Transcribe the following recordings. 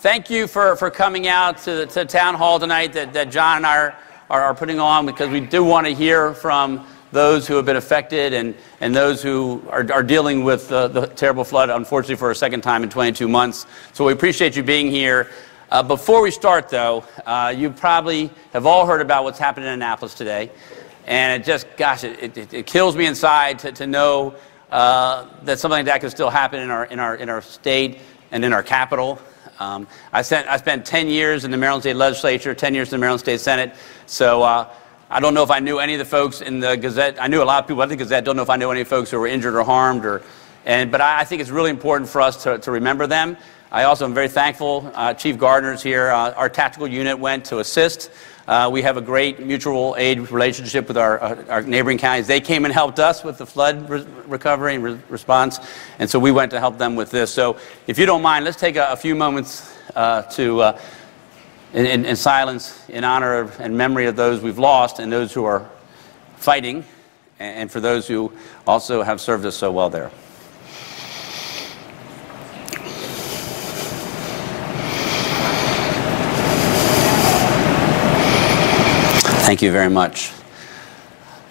thank you for coming out to the town hall tonight that John and I are putting on, because we do want to hear from those who have been affected and those who are dealing with the terrible flood, unfortunately, for a second time in 22 months. So we appreciate you being here. Before we start, though, you probably have all heard about what's happened in Annapolis today. And it just, gosh, it kills me inside to know that something like that could still happen in our state and in our capital. I spent 10 years in the Maryland State Legislature, 10 years in the Maryland State Senate. So I don't know if I knew any of the folks in the Gazette. I knew a lot of people at the Gazette. Don't know if I knew any folks who were injured or harmed. But I think it's really important for us to remember them. I also am very thankful. Chief Gardner's here. Our tactical unit went to assist. We have a great mutual aid relationship with our neighboring counties. They came and helped us with the flood recovery and response, and so we went to help them with this. So if you don't mind, let's take a few moments in silence in honor of and memory of those we've lost and those who are fighting, and for those who also have served us so well there. Thank you very much.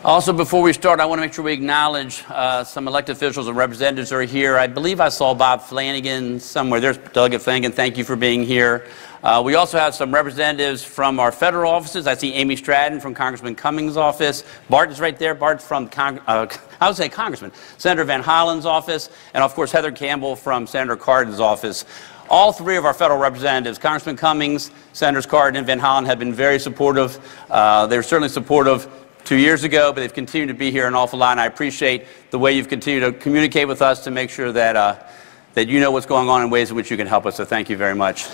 Also, before we start, I want to make sure we acknowledge some elected officials and representatives who are here. I believe I saw Bob Flanagan somewhere. There's Delegate Flanagan. Thank you for being here. We also have some representatives from our federal offices. I see Amy Stratton from Congressman Cummings' office. Bart is right there. Bart's from, I would say Congressman, Senator Van Hollen's office, and of course Heather Campbell from Senator Cardin's office. All three of our federal representatives, Congressman Cummings, Senators Cardin, and Van Hollen, have been very supportive. They were certainly supportive 2 years ago, but they've continued to be here an awful lot, and I appreciate the way you've continued to communicate with us to make sure that, that you know what's going on in ways in which you can help us, so thank you very much.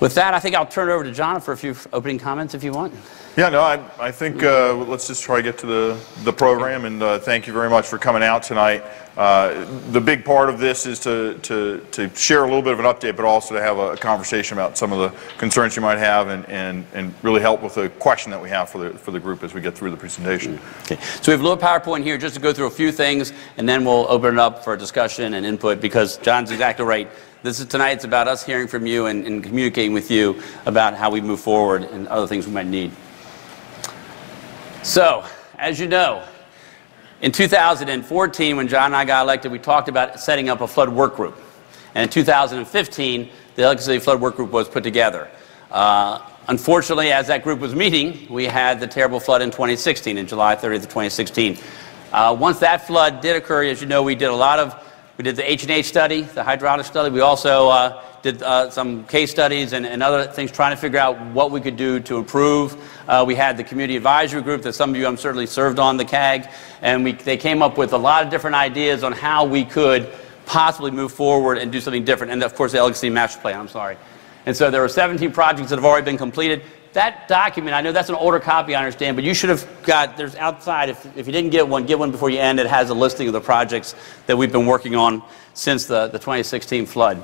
With that, I think I'll turn it over to John for a few opening comments, if you want. Yeah, no, I think let's just try to get to the program, and thank you very much for coming out tonight. The big part of this is to share a little bit of an update, but also to have a conversation about some of the concerns you might have, and really help with the question that we have for the group as we get through the presentation. Okay. So we have a little PowerPoint here just to go through a few things, and then we'll open it up for discussion and input, because John's exactly right. Tonight it's about us hearing from you and communicating with you about how we move forward and other things we might need. So, as you know, in 2014, when John and I got elected, we talked about setting up a flood work group. And in 2015, the Ellicott City Flood Work Group was put together. Unfortunately, as that group was meeting, we had the terrible flood in 2016, in July 30th of 2016. Once that flood did occur, as you know, we did the H&H study, the hydraulic study. We also did some case studies and other things, trying to figure out what we could do to improve. We had the community advisory group that some of you certainly served on, the CAG, and they came up with a lot of different ideas on how we could possibly move forward and do something different. And of course, the Ellicott City Master Plan, I'm sorry. And so there were 17 projects that have already been completed. That document, I know that's an older copy, I understand, but you should have there's outside, if you didn't get one before you end. It has a listing of the projects that we've been working on since the 2016 flood.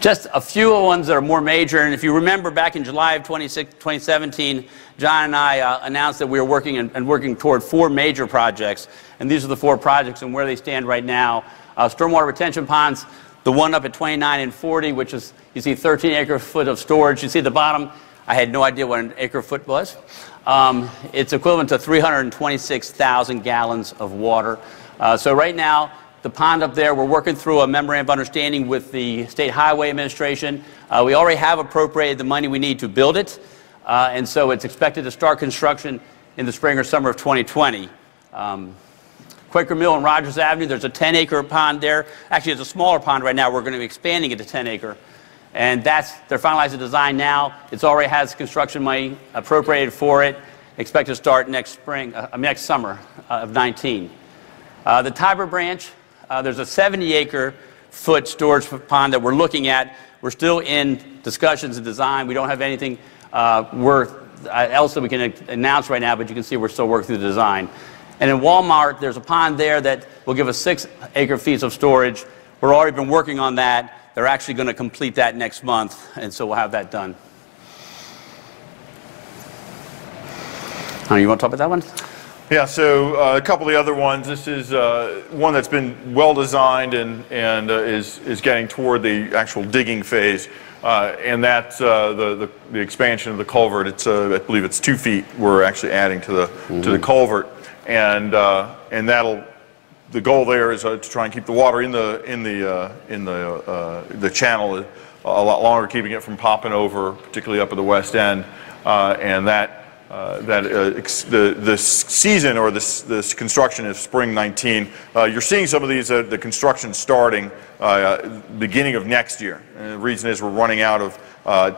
Just a few ones that are more major, and if you remember back in July of 2017, John and I announced that we were working toward 4 major projects, and these are the 4 projects and where they stand right now. Stormwater retention ponds, the one up at 29 and 40, which is, you see 13 acre-foot of storage. You see at the bottom, I had no idea what an acre-foot was. It's equivalent to 326,000 gallons of water. So right now, the pond up there, we're working through a memorandum of understanding with the State Highway Administration. We already have appropriated the money we need to build it, and so it's expected to start construction in the spring or summer of 2020. Quaker Mill and Rogers Avenue, there's a 10-acre pond there. Actually, it's a smaller pond right now. We're going to be expanding it to 10-acre. And they're finalizing the design now. It already has construction money appropriated for it. Expected to start next summer of 19. The Tiber Branch, there's a 70-acre-foot storage pond that we're looking at. We're still in discussions and design. We don't have anything else that we can announce right now, but you can see we're still working through the design. And in Walmart, there's a pond there that will give us 6 acre-feet of storage. We've already been working on that. They're actually going to complete that next month, and so we'll have that done. You want to talk about that one? Yeah, so a couple of the other ones. This is one that's been well designed and is getting toward the actual digging phase, and that's the expansion of the culvert. It's I believe it's 2 feet we're actually adding to the culvert, and that'll. The goal there is to try and keep the water in the channel a lot longer, keeping it from popping over, particularly up at the west end, and the season or this construction is spring 19. You're seeing some of these the construction starting beginning of next year. And the reason is we're running out of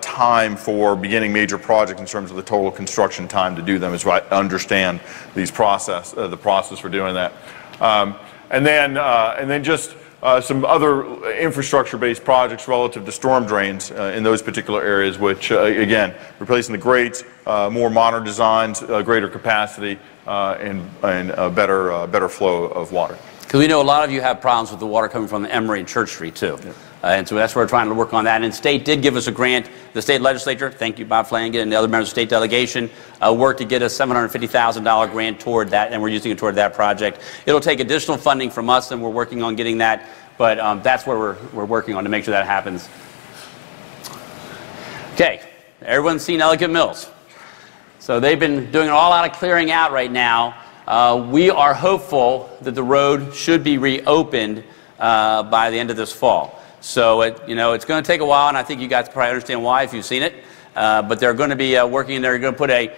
time for beginning major projects in terms of the total construction time to do them. Is I understand these the process for doing that. And then just some other infrastructure-based projects relative to storm drains in those particular areas, which, again, replacing the grates, more modern designs, greater capacity, and a better flow of water. Because we know a lot of you have problems with the water coming from the Emory and Church Street, too. Yeah. And so that's where we're trying to work on that. And state did give us a grant. The state legislature, thank you, Bob Flanagan, and the other members of the state delegation, worked to get a $750,000 grant toward that, and we're using it toward that project. It'll take additional funding from us, and we're working on getting that. But that's where we're working on to make sure that happens. Okay, everyone's seen Ellicott Mills. So they've been doing a lot of clearing out right now. We are hopeful that the road should be reopened by the end of this fall. So it's going to take a while, and I think you guys probably understand why if you've seen it. But they're going to be working in there. You're going to put I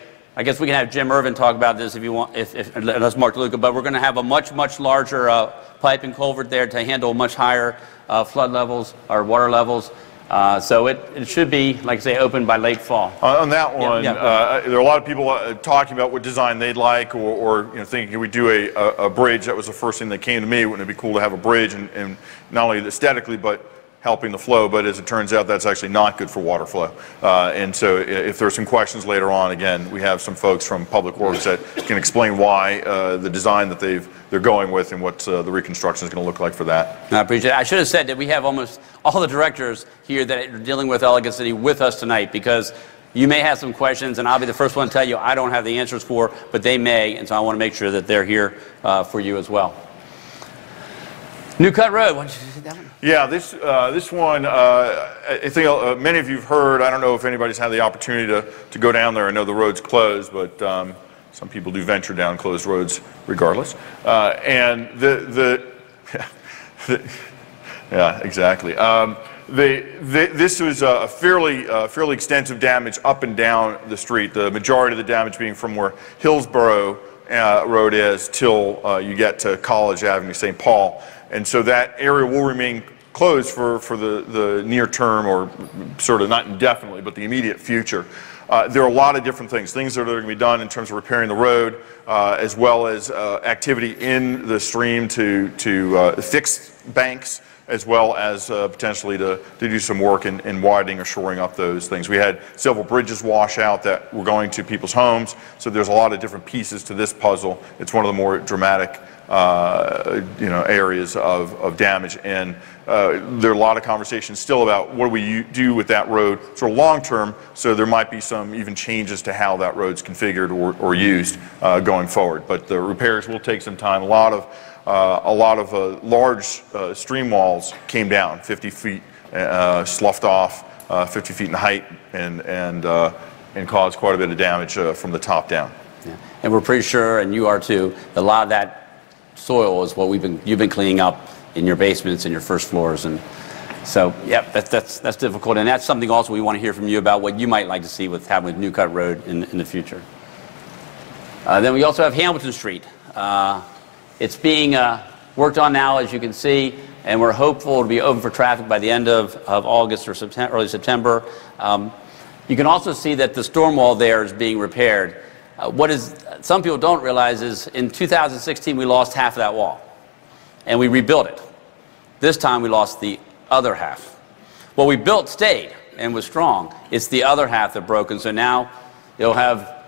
guess we can have Jim Irvin talk about this if you want, unless Mark DeLuca, but we're going to have a much larger pipe and culvert there to handle much higher flood levels or water levels. So it should be, like I say, open by late fall. On that one, there are a lot of people talking about what design they'd like, or thinking, can we do a bridge? That was the first thing that came to me. Wouldn't it be cool to have a bridge, and not only aesthetically, but helping the flow? But as it turns out, that's actually not good for water flow. And so if there's some questions later on, again, we have some folks from Public Works that can explain why the design that they're going with and what the reconstruction is going to look like for that. I appreciate it. I should have said that we have almost all the directors here that are dealing with Ellicott City with us tonight, because you may have some questions, and I'll be the first one to tell you I don't have the answers for, but they may, and so I want to make sure that they're here for you as well. New Cut Road. Why don't you see that one? Yeah, this one, I think many of you have heard. I don't know if anybody's had the opportunity to go down there. I know the road's closed, but some people do venture down closed roads regardless. And yeah, exactly. This was a fairly extensive damage up and down the street. The majority of the damage being from where Hillsborough Road is till you get to College Avenue, St. Paul. And so that area will remain closed for the near term, or sort of not indefinitely, but the immediate future. There are a lot of different things that are going to be done in terms of repairing the road, as well as activity in the stream to fix banks, as well as potentially to do some work in widening or shoring up those things. We had several bridges wash out that were going to people's homes, so there's a lot of different pieces to this puzzle. It's one of the more dramatic areas of damage, and there are a lot of conversations still about what do we do with that road sort of long term, so there might be some even changes to how that road's configured or used going forward. But the repairs will take some time. A lot of large stream walls came down 50 feet, sloughed off 50 feet in height, and caused quite a bit of damage from the top down. Yeah. And we're pretty sure, and you are too, that a lot of that soil is what you've been cleaning up in your basements and your first floors, and so yeah, that's difficult, and that's something also we want to hear from you about what you might like to see with happening with New Cut Road in the future. Then we also have Hamilton Street. It's being worked on now, as you can see, and we're hopeful to be open for traffic by the end of August or early September. You can also see that the storm wall there is being repaired. Some people don't realize is in 2016 we lost half of that wall, and we rebuilt it. This time we lost the other half. What we built stayed and was strong. It's the other half that broke, and so now you'll have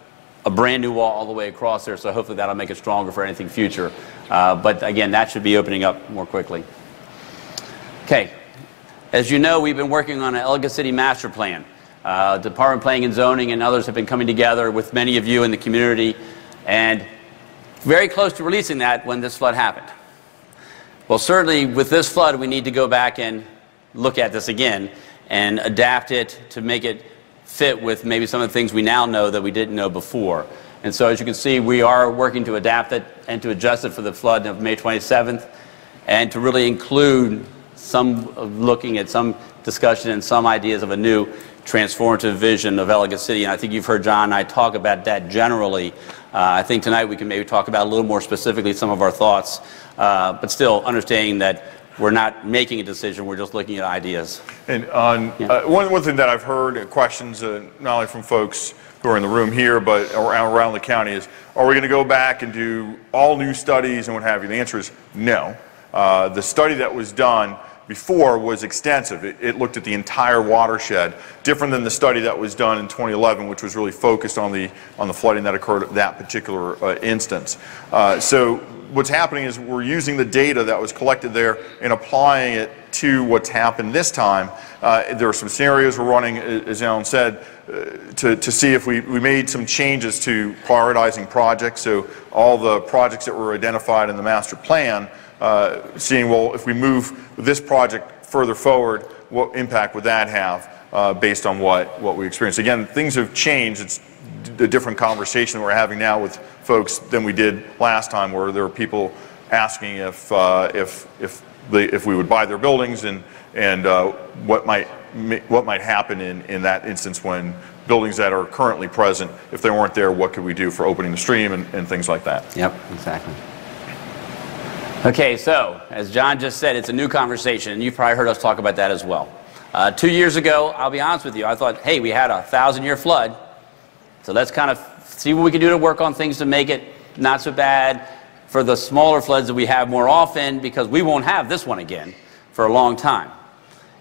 a brand new wall all the way across there, so hopefully that'll make it stronger for anything future. But again, that should be opening up more quickly. Okay, as you know, we've been working on an Ellicott City master plan. Department of Planning and Zoning and others have been coming together with many of you in the community, and very close to releasing that when this flood happened. Well, certainly with this flood, we need to go back and look at this again and adapt it to make it fit with maybe some of the things we now know that we didn't know before. And so as you can see, we are working to adapt it and to adjust it for the flood of May 27th and to really include some looking at some discussion and some ideas of a new transformative vision of Ellicott City. And I think you've heard John and I talk about that generally. I think tonight we can maybe talk about a little more specifically some of our thoughts, but still understanding that we're not making a decision, we're just looking at ideas. And on one thing that I've heard questions, not only from folks who are in the room here, but around the county is, are we going to go back and do all new studies and what have you? The answer is no. The study that was done before was extensive. It looked at the entire watershed, different than the study that was done in 2011, which was really focused on the flooding that occurred at that particular instance. So what's happening is we're using the data that was collected there and applying it to what's happened this time. There are some scenarios we're running, as Alan said, to see if we made some changes to prioritizing projects. So all the projects that were identified in the master plan, seeing, well, if we move this project further forward, what impact would that have based on what we experienced? Again, things have changed. It's a different conversation we're having now with folks than we did last time, where there were people asking if we would buy their buildings and what might happen in that instance when buildings that are currently present, if they weren't there, what could we do for opening the stream and things like that. Yep, exactly. Okay, so as John just said, it's a new conversation, and you've probably heard us talk about that as well. 2 years ago, I'll be honest with you, I thought, hey, we had a 1,000-year flood, so let's kind of see what we can do to work on things to make it not so bad for the smaller floods that we have more often, because we won't have this one again for a long time.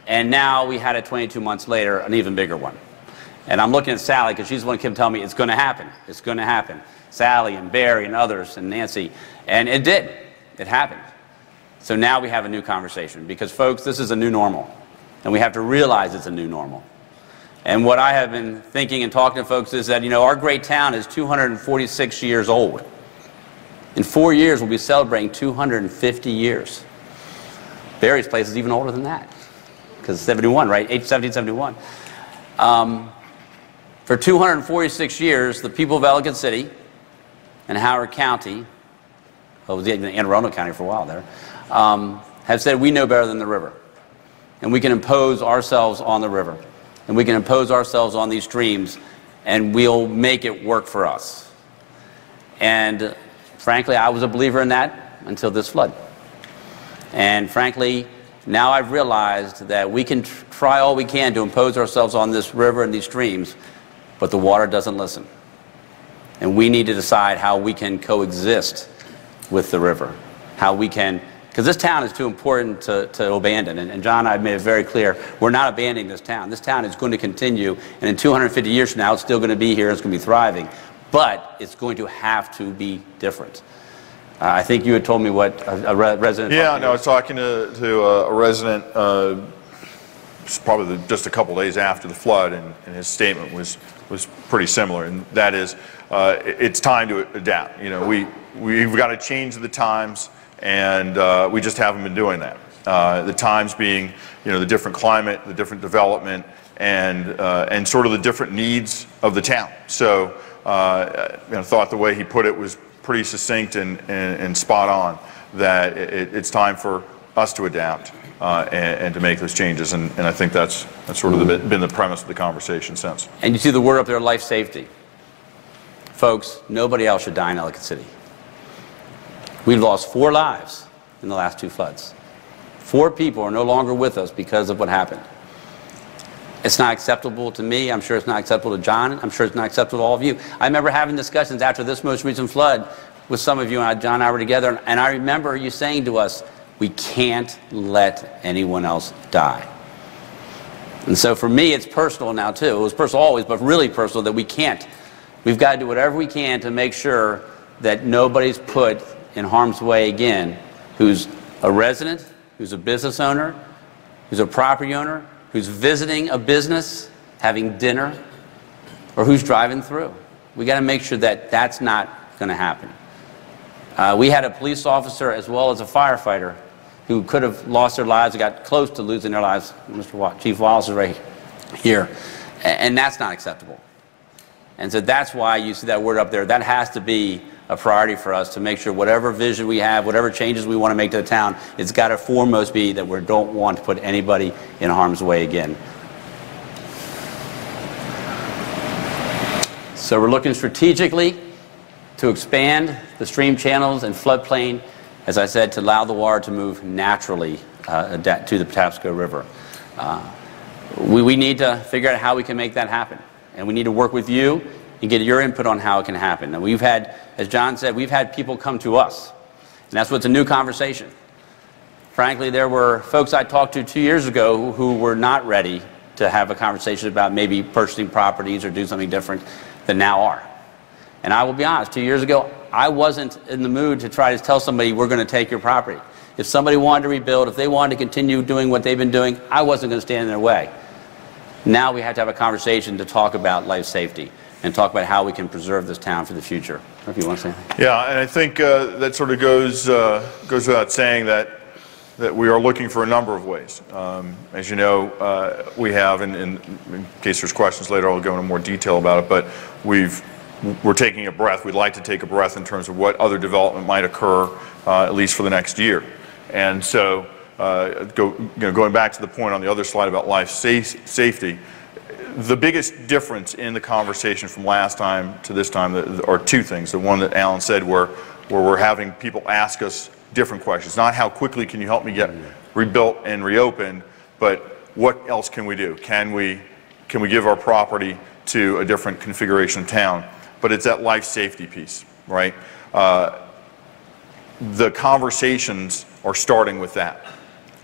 And now we had it 22 months later, an even bigger one. And I'm looking at Sally, because she's the one who kept telling me it's going to happen. It's going to happen. Sally and Barry and others and Nancy. And it did. It happened. So now we have a new conversation, because, folks, this is a new normal. And we have to realize it's a new normal. And what I have been thinking and talking to folks is that, you know, our great town is 246 years old. In 4 years, we'll be celebrating 250 years. Barry's place is even older than that, because it's 71, right? 1771. For 246 years, the people of Ellicott City and Howard County, well, it was in Anne Arundel County for a while there, have said we know better than the river. And we can impose ourselves on the river. And we can impose ourselves on these streams, and we'll make it work for us. And frankly, I was a believer in that until this flood. And frankly, now I've realized that we can try all we can to impose ourselves on this river and these streams, but the water doesn't listen. And we need to decide how we can coexist with the river, how we can, because this town is too important to abandon. And John and I have made it very clear, we're not abandoning this town. This town is going to continue, and in 250 years from now, it's still going to be here, it's going to be thriving. But it's going to have to be different. I think you had told me what a resident... Yeah, no, I was talking to a resident probably just a couple days after the flood, and his statement was pretty similar, and that is, it's time to adapt. You know, we've got to change the times, and we just haven't been doing that. The times being, you know, the different climate, the different development, and sort of the different needs of the town. So I thought the way he put it was pretty succinct and spot on, that it's time for us to adapt and to make those changes. And I think that's sort of been the premise of the conversation since. And you see the word up there, life safety. Folks, nobody else should die in Ellicott City. We've lost 4 lives in the last 2 floods. 4 people are no longer with us because of what happened. It's not acceptable to me. I'm sure it's not acceptable to John. I'm sure it's not acceptable to all of you. I remember having discussions after this most recent flood with some of you, and John and I were together, and I remember you saying to us, we can't let anyone else die. And so for me, it's personal now too. It was personal always, but really personal, that we can't. We've got to do whatever we can to make sure that nobody's put in harm's way again, who's a resident, who's a business owner, who's a property owner, who's visiting a business, having dinner, or who's driving through. We got to make sure that that's not going to happen. We had a police officer as well as a firefighter who could have lost their lives, or got close to losing their lives. Chief Wallace is right here. And that's not acceptable. And so that's why you see that word up there. That has to be a priority for us, to make sure whatever vision we have, whatever changes we want to make to the town, it's got to foremost be that we don't want to put anybody in harm's way again. So we're looking strategically to expand the stream channels and floodplain, as I said, to allow the water to move naturally to the Patapsco River. We need to figure out how we can make that happen. And we need to work with you and get your input on how it can happen. And we've had, as John said, we've had people come to us. And that's what's a new conversation. Frankly, there were folks I talked to 2 years ago who were not ready to have a conversation about maybe purchasing properties or do something different than now are. And I will be honest, 2 years ago, I wasn't in the mood to try to tell somebody we're going to take your property. If somebody wanted to rebuild, if they wanted to continue doing what they've been doing, I wasn't going to stand in their way. Now we have to have a conversation to talk about life safety and talk about how we can preserve this town for the future. If you want to say anything. Yeah, and I think that sort of goes without saying that we are looking for a number of ways. As you know, we have, and in case there's questions later, I'll go into more detail about it, but we're taking a breath. We'd like to take a breath in terms of what other development might occur, at least for the next year. And so, going back to the point on the other slide about life safety, the biggest difference in the conversation from last time to this time are two things. The one that Alan said, where we're having people ask us different questions. Not how quickly can you help me get rebuilt and reopened, but what else can we do? Can we give our property to a different configuration of town? But it's that life safety piece, right? The conversations are starting with that.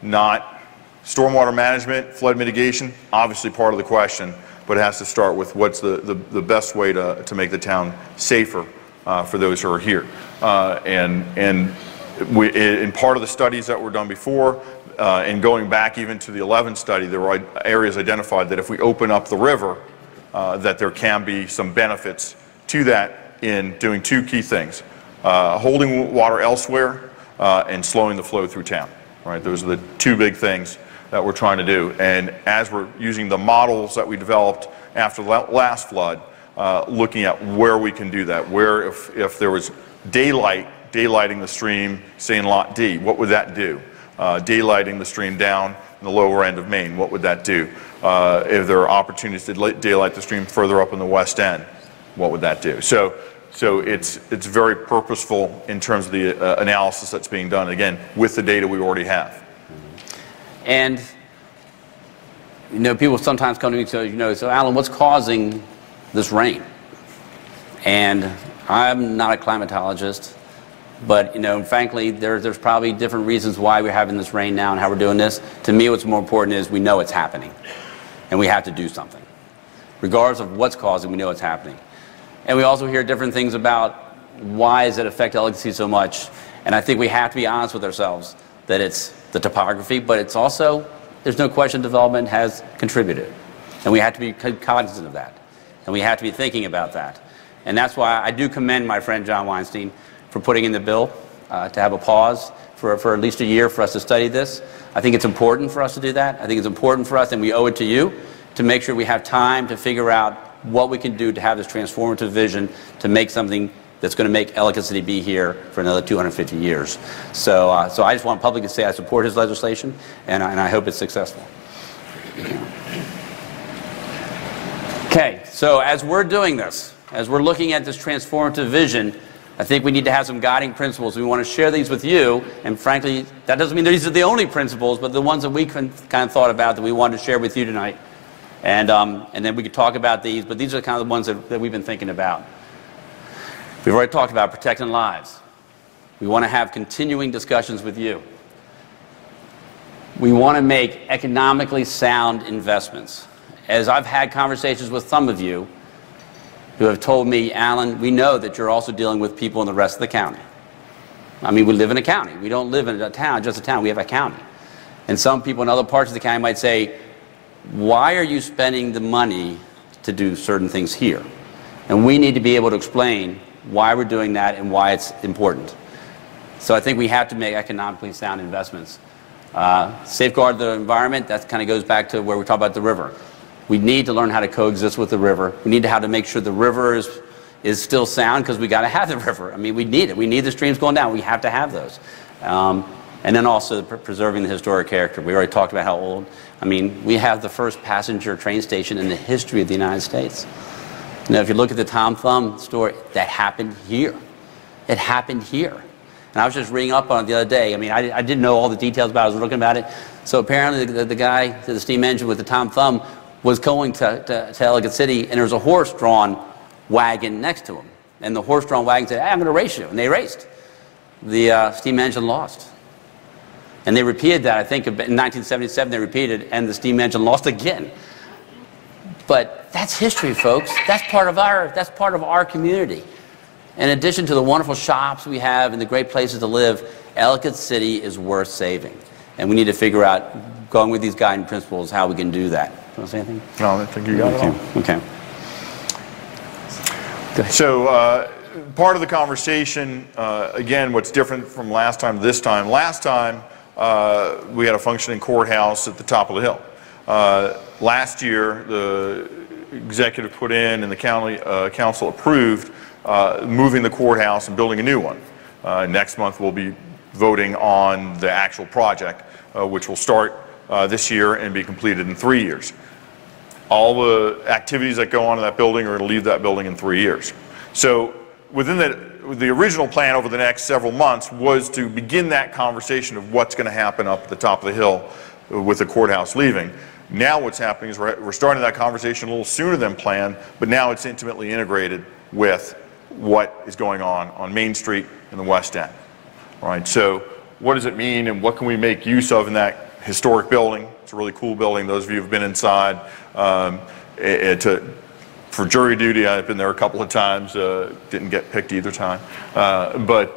Not stormwater management, flood mitigation, obviously part of the question, but it has to start with what's the best way to make the town safer for those who are here. In part of the studies that were done before, and going back even to the 11 study, there were areas identified that if we open up the river, that there can be some benefits to that in doing two key things: holding water elsewhere and slowing the flow through town. Right? Those are the two big things that we're trying to do. And as we're using the models that we developed after the last flood, looking at where we can do that, where if there was daylighting the stream, say in Lot D, what would that do? Daylighting the stream down in the lower end of Maine, what would that do? If there are opportunities to daylight the stream further up in the west end, what would that do? So it's very purposeful in terms of the analysis that's being done, again, with the data we already have. And, you know, people sometimes come to me and say, so Alan, what's causing this rain? And I'm not a climatologist, but, frankly, there's probably different reasons why we're having this rain now and how we're doing this. To me, what's more important is we know it's happening, and we have to do something. Regardless of what's causing, we know it's happening. And we also hear different things about why does it affect Ellicott so much. And I think we have to be honest with ourselves that it's the topography, but it's also, there's no question development has contributed. And we have to be cognizant of that. And we have to be thinking about that. And that's why I do commend my friend John Weinstein for putting in the bill to have a pause for at least a year for us to study this. I think it's important for us to do that. I think it's important for us, and we owe it to you, to make sure we have time to figure out what we can do to have this transformative vision to make something that's going to make Ellicott City be here for another 250 years. So I just want publicly to say I support his legislation, and I hope it's successful. Okay, so as we're doing this, as we're looking at this transformative vision, I think we need to have some guiding principles. We want to share these with you, and frankly, that doesn't mean these are the only principles, but the ones that we kind of thought about that we wanted to share with you tonight. And then we could talk about these, but these are kind of the ones that we've been thinking about. We've already talked about protecting lives. We want to have continuing discussions with you. We want to make economically sound investments. As I've had conversations with some of you who have told me, Alan, we know that you're also dealing with people in the rest of the county. I mean, we live in a county. We don't live in a town, just a town. We have a county. And some people in other parts of the county might say, why are you spending the money to do certain things here? And we need to be able to explain why we're doing that and why it's important. So I think we have to make economically sound investments. Safeguard the environment, that kind of goes back to where we talk about the river. We need to learn how to coexist with the river. We need to how to make sure the river is still sound, because we got to have the river. I mean, we need it. We need the streams going down. We have to have those. And then also preserving the historic character. We already talked about how old. I mean, we have the first passenger train station in the history of the United States. You know, if you look at the Tom Thumb story, that happened here. It happened here. And I was just reading up on it the other day. I mean, I didn't know all the details about it. I was looking about it. So apparently the guy, the steam engine with the Tom Thumb, was going to Ellicott City, and there was a horse-drawn wagon next to him. And the horse-drawn wagon said, hey, I'm going to race you. And they raced. The steam engine lost. And they repeated that, I think, in 1977, they repeated, and the steam engine lost again. But that's history, folks. That's part of our community. In addition to the wonderful shops we have and the great places to live, Ellicott City is worth saving. And we need to figure out, going with these guiding principles, how we can do that. You want to say anything? No, I think you got it all. Okay. So part of the conversation, again, what's different from last time to this time. Last time, we had a functioning courthouse at the top of the hill. Last year, the executive put in and the county council approved moving the courthouse and building a new one. Next month, we'll be voting on the actual project, which will start this year and be completed in 3 years. All the activities that go on in that building are going to leave that building in 3 years. So within the original plan over the next several months was to begin that conversation of what's going to happen up at the top of the hill with the courthouse leaving. Now what's happening is we're starting that conversation a little sooner than planned, but now it's intimately integrated with what is going on Main Street in the West End. All right, so what does it mean, and what can we make use of in that historic building? It's a really cool building. Those of you who have been inside, for jury duty, I've been there a couple of times, didn't get picked either time. But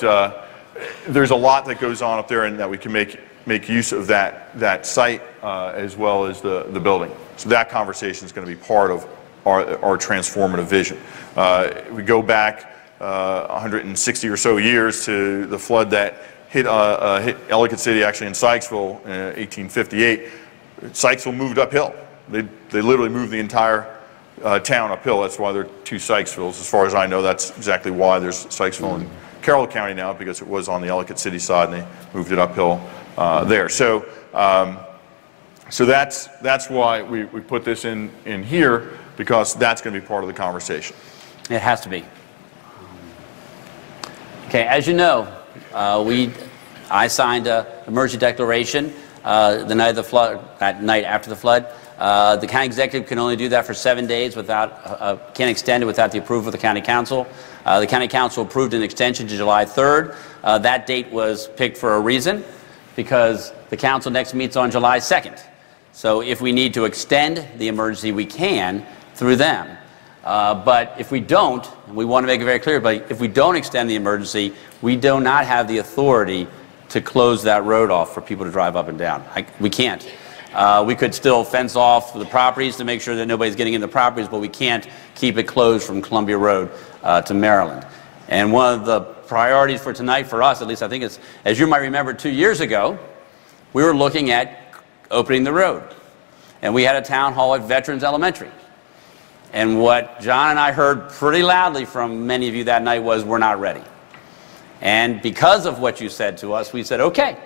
there's a lot that goes on up there, and that we can make use of that site as well as the building. So that conversation is going to be part of our transformative vision. We go back 160 or so years to the flood that hit Ellicott City, actually in Sykesville in 1858. Sykesville moved uphill. They literally moved the entire town uphill. That's why there are two Sykesvilles. As far as I know, that's exactly why there's Sykesville in Carroll County now, because it was on the Ellicott City side and they moved it uphill there. So, so that's why we put this in here, because that's going to be part of the conversation. It has to be. Okay, as you know, I signed an emergency declaration the night of the flood, that night after the flood. The county executive can only do that for 7 days without, can't extend it without the approval of the county council. The county council approved an extension to July 3rd. That date was picked for a reason, because the council next meets on July 2nd. So if we need to extend the emergency, we can through them. But if we don't, and we want to make it very clear, but if we don't extend the emergency, we do not have the authority to close that road off for people to drive up and down. We can't. We could still fence off the properties to make sure that nobody's getting in the properties, but we can't keep it closed from Columbia Road to Maryland. And one of the priorities for tonight, for us at least, I think is, as you might remember 2 years ago, we were looking at opening the road. And we had a town hall at Veterans Elementary. And what John and I heard pretty loudly from many of you that night was, we're not ready. And because of what you said to us, we said, okay,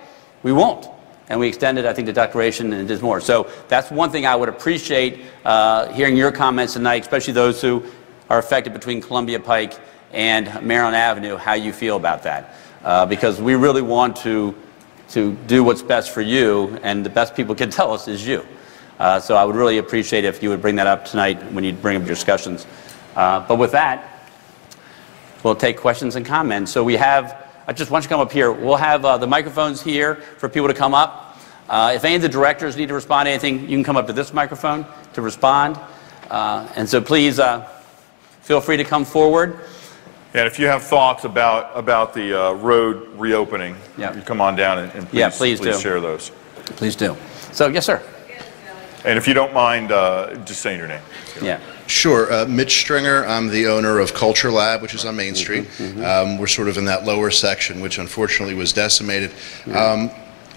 we won't. And we extended, I think, the declaration and did more. So that's one thing I would appreciate hearing your comments tonight, especially those who are affected between Columbia Pike and Maryland Avenue, how you feel about that. Because we really want to do what's best for you, and the best people can tell us is you. So I would really appreciate if you would bring that up tonight when you bring up your discussions. But with that, we'll take questions and comments. So we have, why don't you come up here? We'll have the microphones here for people to come up. If any of the directors need to respond to anything, you can come up to this microphone to respond. And so please feel free to come forward. And if you have thoughts about the road reopening, yep, you come on down and please share those. Please do. So, yes, sir. And if you don't mind, just saying your name. Yeah. Sure. Mitch Stringer, I'm the owner of Culture Lab, which is on Main Street. We're sort of in that lower section, which unfortunately was decimated.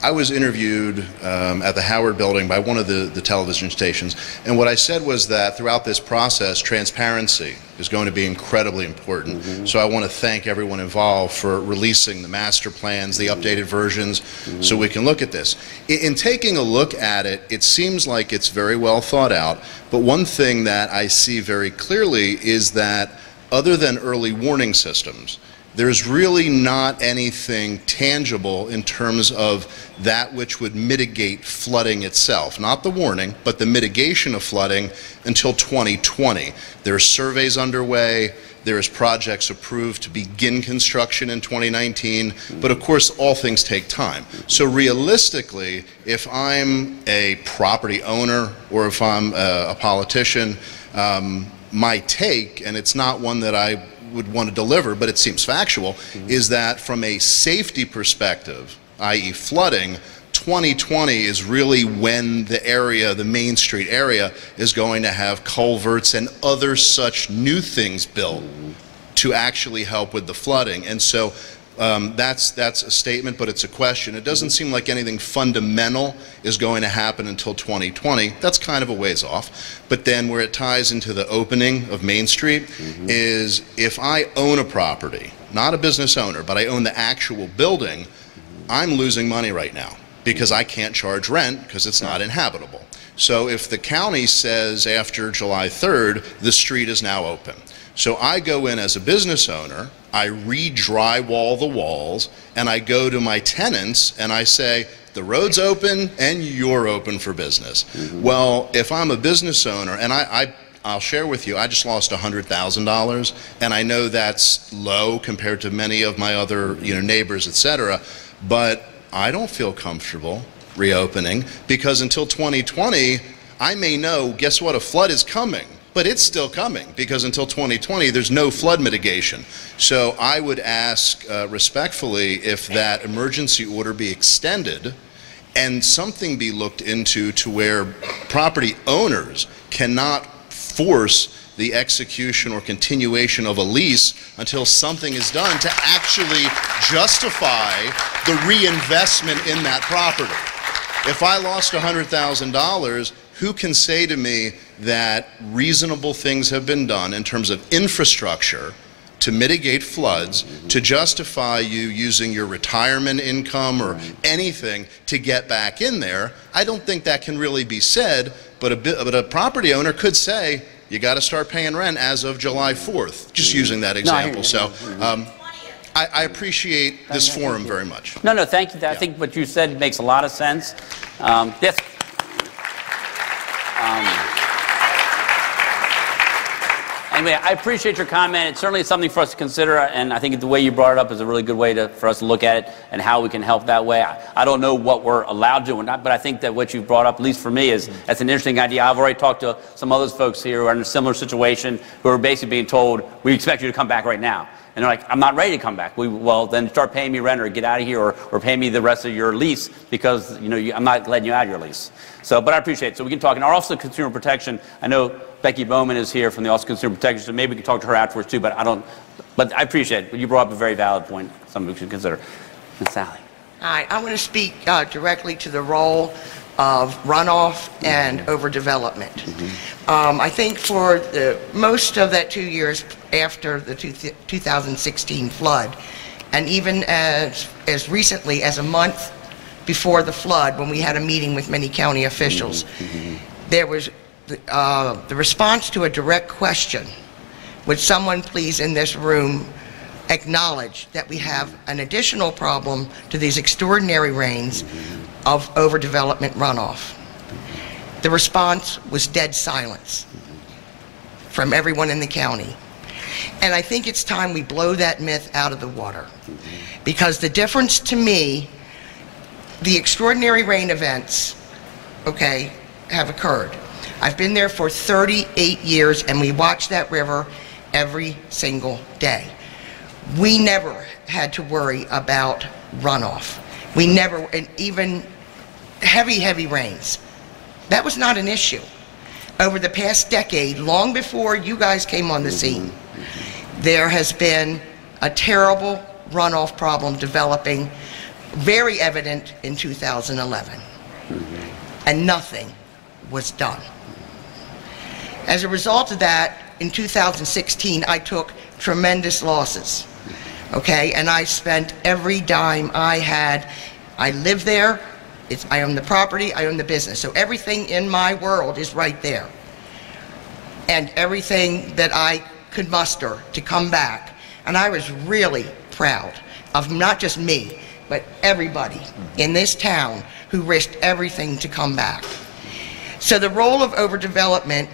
I was interviewed at the Howard Building by one of the television stations, and what I said was that throughout this process, transparency is going to be incredibly important. So I want to thank everyone involved for releasing the master plans, the updated versions, so we can look at this. In taking a look at it, it seems like it's very well thought out, but one thing that I see very clearly is that other than early warning systems, there's really not anything tangible in terms of that which would mitigate flooding itself. Not the warning, but the mitigation of flooding until 2020. There are surveys underway. There's projects approved to begin construction in 2019. But of course, all things take time. So realistically, if I'm a property owner or if I'm a politician, my take, and it's not one that I would want to deliver, but it seems factual, is that from a safety perspective, i.e. flooding, 2020 is really when the area, the Main Street area, is going to have culverts and other such new things built to actually help with the flooding. And so that's a statement, but it's a question. It doesn't seem like anything fundamental is going to happen until 2020. That's kind of a ways off. But then where it ties into the opening of Main Street is if I own a property, not a business owner, but I own the actual building, I'm losing money right now because I can't charge rent because it's not inhabitable. So if the county says after July 3rd, the street is now open. So I go in as a business owner, I re-drywall the walls, and I go to my tenants and I say, the road's open and you're open for business. Well, if I'm a business owner, and I'll share with you, I just lost $100,000, and I know that's low compared to many of my other neighbors, etc., but I don't feel comfortable reopening because until 2020, I may know, guess what, a flood is coming. But it's still coming because until 2020, there's no flood mitigation. So I would ask respectfully if that emergency order be extended and something be looked into to where property owners cannot force the execution or continuation of a lease until something is done to actually justify the reinvestment in that property. If I lost $100,000, who can say to me that reasonable things have been done in terms of infrastructure to mitigate floods, to justify you using your retirement income or anything to get back in there? I don't think that can really be said, but a property owner could say, you got to start paying rent as of July 4th, just using that example. So I appreciate this forum very much. No, thank you. I think what you said makes a lot of sense. Yes. Anyway, I appreciate your comment. It's certainly something for us to consider, and I think the way you brought it up is a really good way for us to look at it and how we can help that way. I don't know what we're allowed to or not, but I think that what you brought up, at least for me, that's an interesting idea. I've already talked to some other folks here who are in a similar situation who are basically being told, we expect you to come back right now. And they're like, I'm not ready to come back. Well, then start paying me rent or get out of here or pay me the rest of your lease because I'm not letting you out of your lease. So, but I appreciate it. So we can talk. And our Office of Consumer Protection, I know Becky Bowman is here from the Office of Consumer Protection, so maybe we can talk to her afterwards too, but I appreciate it. You brought up a very valid point, something we should consider. Ms. Sally. All right, I'm going to speak directly to the role of runoff and overdevelopment. I think for most of that 2 years after the 2016 flood, and even as recently as a month before the flood, when we had a meeting with many county officials, there was the response to a direct question, would someone please in this room acknowledge that we have an additional problem to these extraordinary rains of overdevelopment runoff? The response was dead silence from everyone in the county. And I think it's time we blow that myth out of the water. Because the difference to me, the extraordinary rain events, okay, have occurred. I've been there for 38 years and we watch that river every single day. We never had to worry about runoff. We never, and even heavy rains, that was not an issue. over the past decade, long before you guys came on the scene, there has been a terrible runoff problem developing, very evident in 2011. And nothing was done. As a result of that, in 2016, I took tremendous losses, okay? And I spent every dime I had. I live there. I own the property, I own the business. So everything in my world is right there. And everything that I could muster to come back. And I was really proud of not just me, but everybody in this town who risked everything to come back. So the role of overdevelopment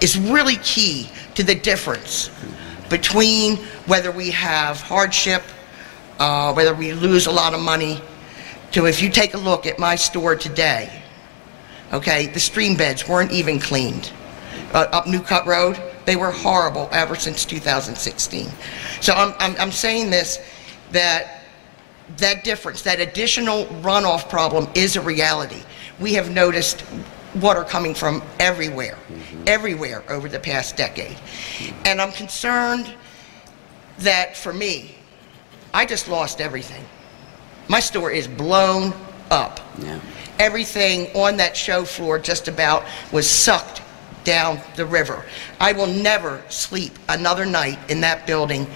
is really key to the difference between whether we have hardship, whether we lose a lot of money, to if you take a look at my store today, okay, the stream beds weren't even cleaned. Up New Cut Road, they were horrible ever since 2016. So I'm saying this, that difference, that additional runoff problem is a reality. We have noticed water coming from everywhere, everywhere over the past decade. And I'm concerned that for me, I just lost everything. My store is blown up. Yeah. Everything on that show floor just about was sucked down the river. I will never sleep another night in that building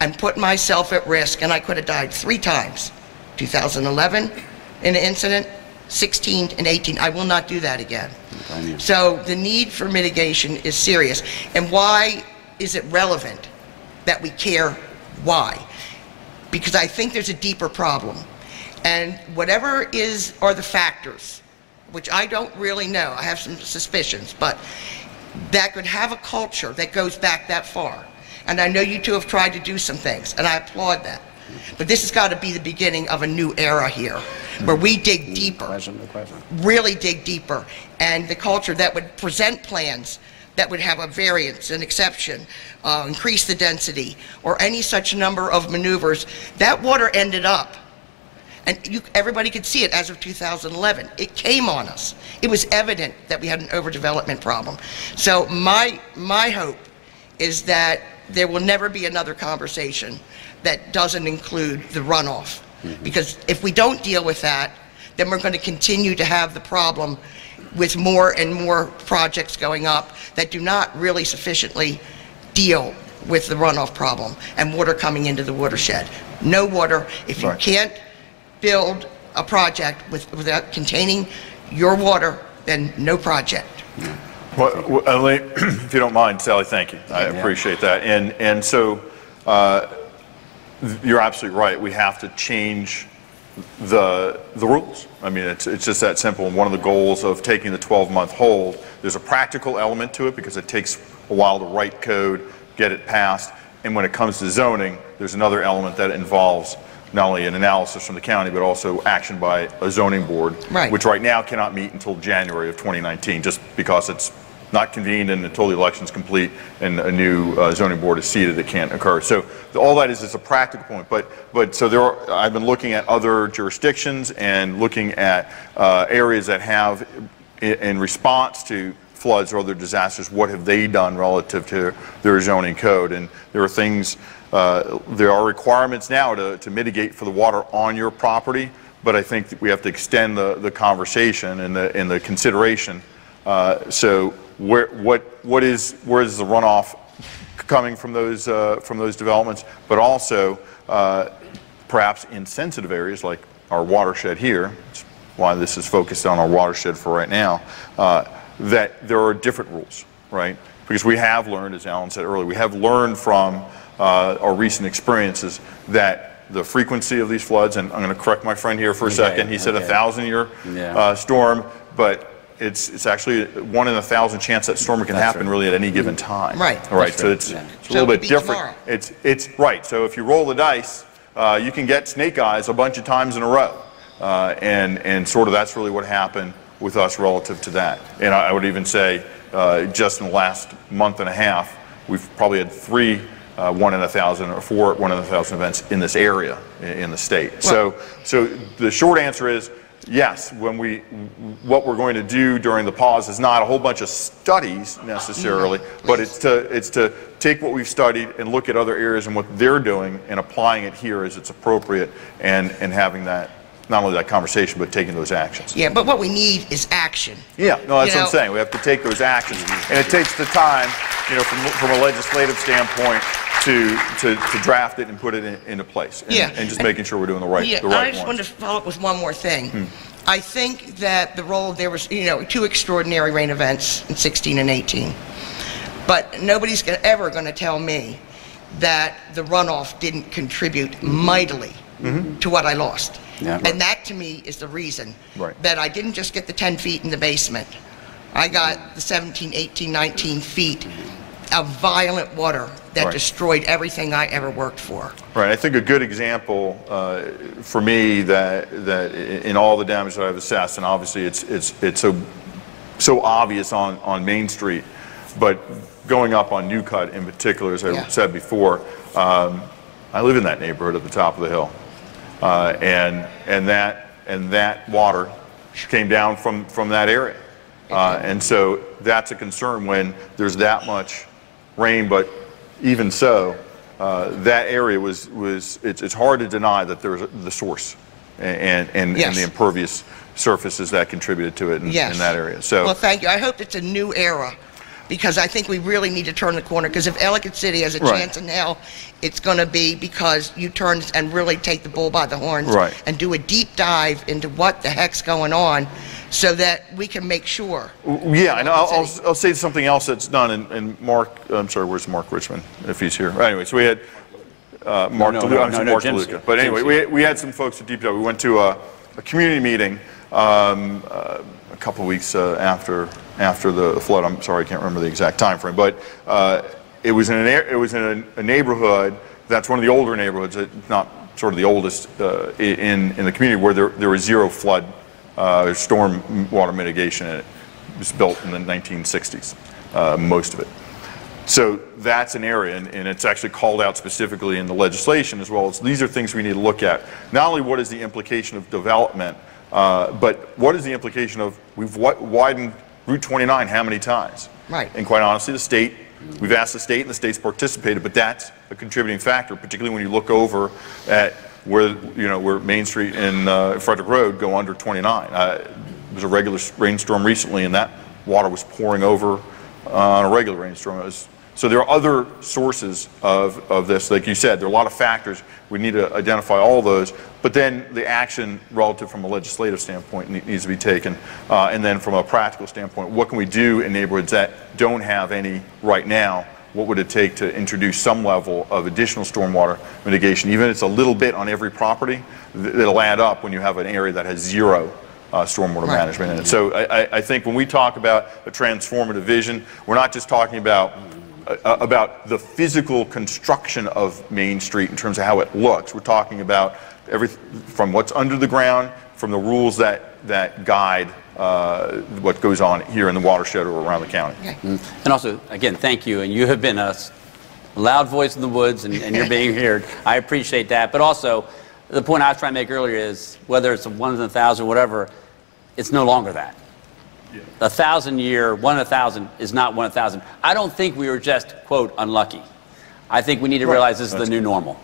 and put myself at risk, and I could have died 3 times. 2011 in an incident, 16 and 18. I will not do that again. So the need for mitigation is serious. And why is it relevant that we care? Why? Because I think there's a deeper problem. And whatever are the factors, which I don't really know, I have some suspicions, but that could have a culture that goes back that far. And I know you two have tried to do some things, and I applaud that. But this has got to be the beginning of a new era here, where we dig deeper, really dig deeper, and the culture that would present plans that would have a variance, an exception, increase the density, or any such number of maneuvers. That water ended up, and everybody could see it as of 2011. It came on us. It was evident that we had an overdevelopment problem. So my hope is that there will never be another conversation that doesn't include the runoff. Because if we don't deal with that, then we're going to continue to have the problem with more and more projects going up that do not really sufficiently deal with the runoff problem and water coming into the watershed. No water. If you can't build a project without containing your water, then no project. Well, if you don't mind, Sally, thank you. I appreciate that. And so you're absolutely right. We have to change the rules. I mean, it's just that simple. And one of the goals of taking the 12-month hold, there's a practical element to it because it takes a while to write code, get it passed. And when it comes to zoning, there's another element that involves not only an analysis from the county, but also action by a zoning board, which right now cannot meet until January of 2019, just because it's not convened and until the election's complete and a new zoning board is seated, it can't occur. So all that is a practical point. But so I've been looking at other jurisdictions and looking at areas that have, in response to floods or other disasters, what have they done relative to their zoning code? And there are things, there are requirements now to mitigate for the water on your property, but I think that we have to extend the conversation and the consideration. So where is the runoff coming from those developments, but also perhaps in sensitive areas like our watershed here, that's why this is focused on our watershed for right now, that there are different rules, right? Because we have learned, as Alan said earlier, we have learned from our recent experiences that the frequency of these floods, and I'm going to correct my friend here for a second, he said 1,000-year storm, but it's actually 1 in 1,000 chance that storm can happen really at any given time. Right. All right. So it's a little bit different. It's right. So if you roll the dice, you can get snake eyes a bunch of times in a row, and sort of that's really what happened with us relative to that. And I would even say just in the last month and a half, we've probably had 3 1 in 1,000 or 4 1 in 1,000 events in this area in the state. Well, so the short answer is, yes, what we're going to do during the pause is not a whole bunch of studies necessarily, but it's to take what we've studied and look at other areas and what they're doing and applying it here as it's appropriate, and having that, not only that conversation, but taking those actions. Yeah, but what we need is action. Yeah, no, that's what I'm saying. We have to take those actions, and it takes the time, from a legislative standpoint, to draft it and put it into place, and just making sure we're doing the right I just ones. wanted to follow up with one more thing. I think that the role, there was, two extraordinary rain events in 16 and 18, but nobody's ever going to tell me that the runoff didn't contribute mightily to what I lost. Yeah. And that, to me, is the reason Right. that I didn't just get the 10 feet in the basement. I got the 17, 18, 19 feet of violent water that Right. destroyed everything I ever worked for. Right. I think a good example for me that in all the damage that I've assessed, and obviously it's so obvious on Main Street, but going up on New Cut in particular, as I said before, I live in that neighborhood at the top of the hill. And that water came down from that area, and so that's a concern when there's that much rain. But even so, that area it's hard to deny that there's the source and the impervious surfaces that contributed to it in that area. So, well, thank you. I hope it's a new era, because I think we really need to turn the corner. Because if Ellicott City has a chance in hell, it's going to be because you turn and really take the bull by the horns and do a deep dive into what the heck's going on, so that we can make sure. Yeah, and I'll say something else that's done. And Mark, I'm sorry, where's Mark Richmond, if he's here? Anyway, so we had Mark DeLuca. But anyway, we had some folks at DPW. We went to a community meeting a couple of weeks after the flood. I'm sorry, I can't remember the exact time frame, but it was in a neighborhood that's one of the older neighborhoods, not sort of the oldest in the community, where there was zero flood storm water mitigation in it. It was built in the 1960s, most of it. So that's an area, and it's actually called out specifically in the legislation as well. These are things we need to look at. Not only what is the implication of development, but what is the implication of, we've widened Route 29 how many times? Right. And quite honestly, we've asked the state, and the state's participated, but that's a contributing factor, particularly when you look over at where Main Street and Frederick Road go under 29. There was a regular rainstorm recently, and that water was pouring over on a regular rainstorm. So there are other sources of this. Like you said, there are a lot of factors. We need to identify all those. But then the action relative from a legislative standpoint needs to be taken. And then from a practical standpoint, what can we do in neighborhoods that don't have any right now? What would it take to introduce some level of additional stormwater mitigation? Even if it's a little bit on every property, it'll add up when you have an area that has zero stormwater management in it. So I think when we talk about a transformative vision, we're not just talking about the physical construction of Main Street in terms of how it looks. We're talking about everything from what's under the ground, from the rules that guide what goes on here in the watershed or around the county. Okay. And also, again, thank you. And you have been a loud voice in the woods, and you're being heard. I appreciate that. But also, the point I was trying to make earlier is, whether it's a 1 in 1,000, whatever, it's no longer that. A 1,000-year, 1 in 1,000 is not 1 in 1,000. I don't think we were just, quote, unlucky. I think we need to realize this is the new normal.